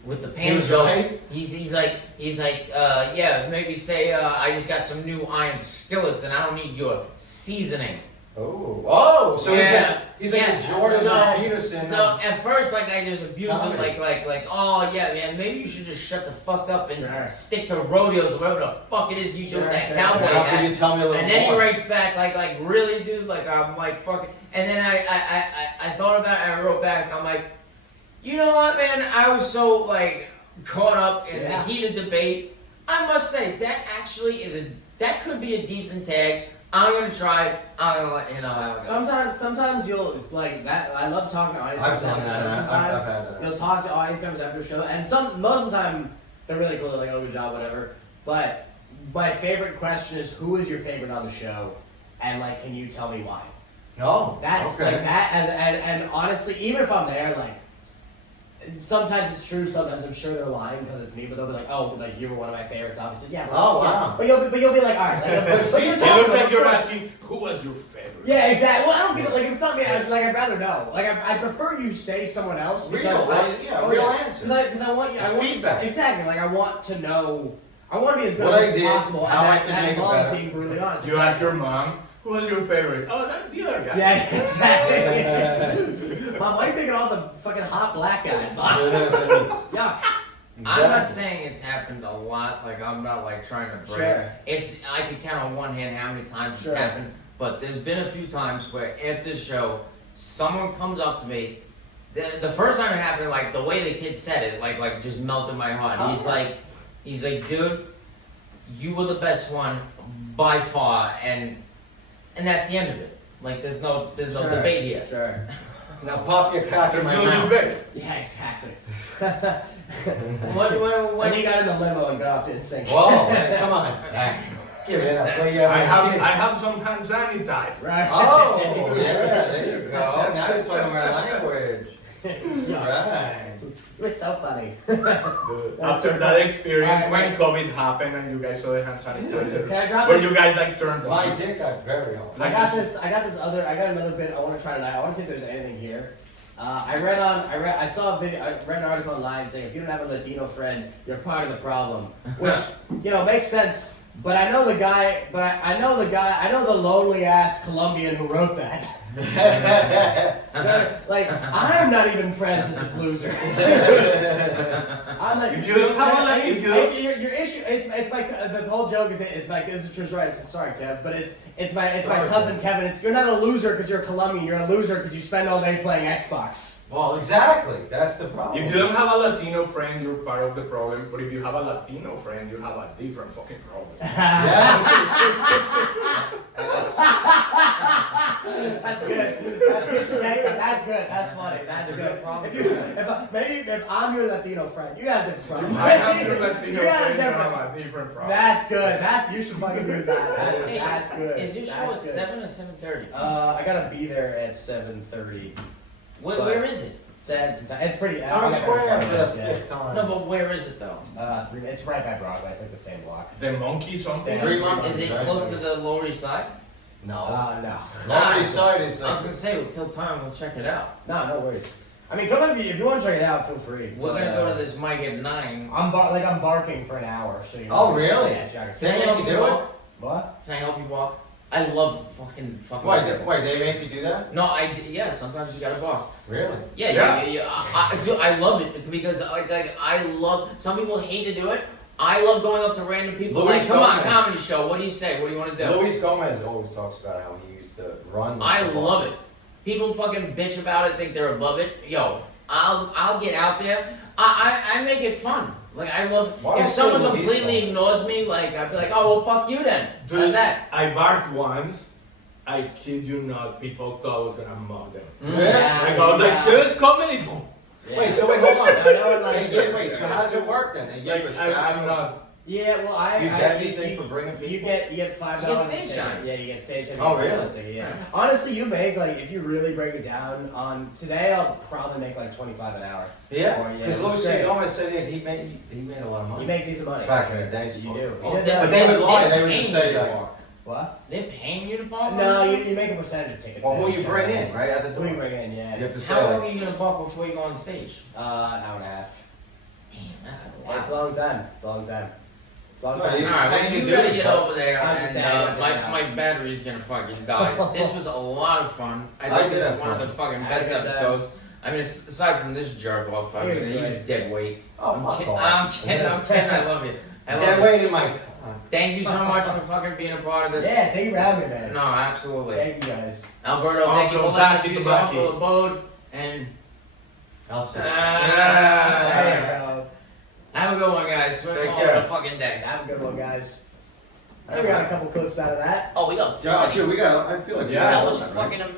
with the pan joke. Right. He's like yeah, maybe say I just got some new iron skillets and I don't need your seasoning. Oh, so Yeah. he's like a Jordan Peterson. So at first, like I just abused him, Comedy. like, oh yeah, man, maybe you should just shut the fuck up and Sure. stick to rodeos or whatever the fuck it is you do with that cowboy How hat. can you tell me a little And then more? he writes back like really, dude, like I'm like fucking. And then I thought about it and I wrote back. I'm like, you know what, man? I was so like caught up in the heated debate. I must say that actually that could be a decent tag. I'm gonna try it. I'm gonna let you know how it goes. Sometimes you'll like that. I love talking to audience I've members after done shows. that. Sometimes I've had that. you'll talk to audience members after a show, and most of the time they're really cool. They're like, "Oh, good job, whatever." But my favorite question is, "Who is your favorite on the show?" And like, can you tell me why? No, That's okay. like that. And honestly, even if I'm there, like. Sometimes it's true. Sometimes I'm sure they're lying because it's me. But they'll be like, "Oh, like you were one of my favorites." Obviously, yeah. Oh, yeah. wow. But you'll be like, "All right." Like, you're It talking looks like about- you're asking, who was your favorite? Yeah, exactly. Well, I don't give it. Like, if it's not me, I'd rather know. Like, I prefer you say someone else because Real answer. Because I want you. It's I want feedback. Exactly. Like, I want to know. I want to be as good What I as did, possible. how I and can that make it involves better. being brutally honest. You ask your mom, who was your favorite? Oh, that's the other guy. Yeah, exactly. Mom, why are you picking all the fucking hot black guys, Mom? Yeah. I'm not saying it's happened a lot. Like I'm not like trying to brag. Sure. It's I can count on one hand how many times Sure. it's happened. But there's been a few times where after the show, someone comes up to me. The first time it happened, like the way the kid said it, like just melted my heart. Oh. He's like, dude, you were the best one by far, and that's the end of it. Like there's no Sure. debate here. Sure. Now pop your cock in There's my no mouth. debate. Yeah, exactly. When When you got in the limo and got off to NSYNC. Whoa, man, come on. Give it up. Well, yeah, I have some hand sanitizer. Right. Oh, yeah, there you go. Now you're talking our language. Yeah. Right. You're so funny. After that experience, when COVID happened and you guys saw the hand sanitizer, Can I drop where this? you guys like turned My on. dick got very hard. I got another bit I want to try tonight. I want to see if there's anything here. I saw a video, I read an article online saying if you don't have a Latino friend, you're part of the problem. Which, makes sense. But I know the guy, I know the lonely ass Colombian who wrote that. Like, I'm not even friends with this loser. I'm like, If you don't have a, if you don't, your issue, it's my, the whole joke is, this is true story, sorry Kev, but it's my cousin Kevin, you're not a loser because you're a Colombian, you're a loser because you spend all day playing Xbox. Well, exactly. That's the problem. if you don't have a Latino friend, you're part of the problem. But if you have a Latino friend, you have a different fucking problem. That's good. That's good. That's funny. That's a good problem. If I'm your Latino friend, you got a different problem. I have your Latino You got a friend, you different- have a different problem. That's good. You should fucking use that. Hey, That's good. Is your show That's at good. 7 or 7:30? I gotta be there at 7:30. Where is it? It's pretty. Times Square. That's Yeah. fifth time. No, but where is it though? It's right by Broadway. It's like the same block. The monkey something. Three monkeys. Is it Very close to nice. the Lower East Side? No. No. Lower East Side is I was gonna say, we'll kill time, we'll check it out. No worries. I mean, come on, if you want to check it out, feel free. We're gonna go to this mic at 9. I'm barking for an hour, so you know. Oh, really? Yes, yeah. Can I help you do it? walk? What? Can I help you walk? I love fucking. Wait, they make you do that? No, yeah, sometimes you gotta walk. Really? Yeah. I love it because I love. Some people hate to do it. I love going up to random people. Luis Like, come on, Gomez. comedy show. What do you say? What do you want to do? Luis Gomez always talks about how he used to run. I love it. People fucking bitch about it, think they're above it. Yo, I'll get out there. I make it fun. Like I love. Why If don't someone you Luis completely Gomez? ignores me, like I'd be like, oh well, fuck you then. Dude, How's that? I barked once. I kid you not. People thought I was gonna mug them. Yeah. Like I was like, this comedy. Wait, so wait, hold on. No one likes that. Wait, so how does it work then? They give you a Like I'm shadow? not. Yeah, well, Do you get anything for bringing people? You get $5. You get stage time. Yeah, you get stage time. Oh, You get really? a ticket, yeah. Honestly, you make if you really break it down on today, I'll probably make like $25 an hour. Yeah, Or, because Luis straight. Gomez said he made a lot of money. You make decent money. Back in the day, You do. Oh, You they- do. But they would lie. They would pay just me say to like, walk. What? They're paying you to bark? No, you make a percentage of tickets. Well, who sales, you bring in, right? At the Who you door. bring in, yeah. You have to say, How long like, are you gonna bark before you go on stage? An hour and a half. Damn, that's a It's a lot. long time. It's a long time. It's a long No, time. you- Alright, well, Can you you gotta do get it? over there, I was just and saying, I my, don't my battery's gonna fucking die. This was a lot of fun. I I think did this have is one of fun. the fucking I had a best good time. episodes. I mean, aside from this jerk off, I He mean, was he's great. dead weight. oh, I'm fuck kidding, off. I'm kidding, I love you. I love Dead you. weight in my. Thank you so much for fucking being a part of this. Yeah, thank you for having me, man. No, absolutely. Thank you guys. Alberto, thank you for letting us Thank you, use your Maki. humble abode, and I'll say. There you go. have a good one, guys. Swim Take all care. the fucking day. Have a good one, guys. I think we got a couple clips out of that. Oh, we got Yeah, plenty. dude, we got. I feel like we Yeah, That got was that, right? fucking amazing.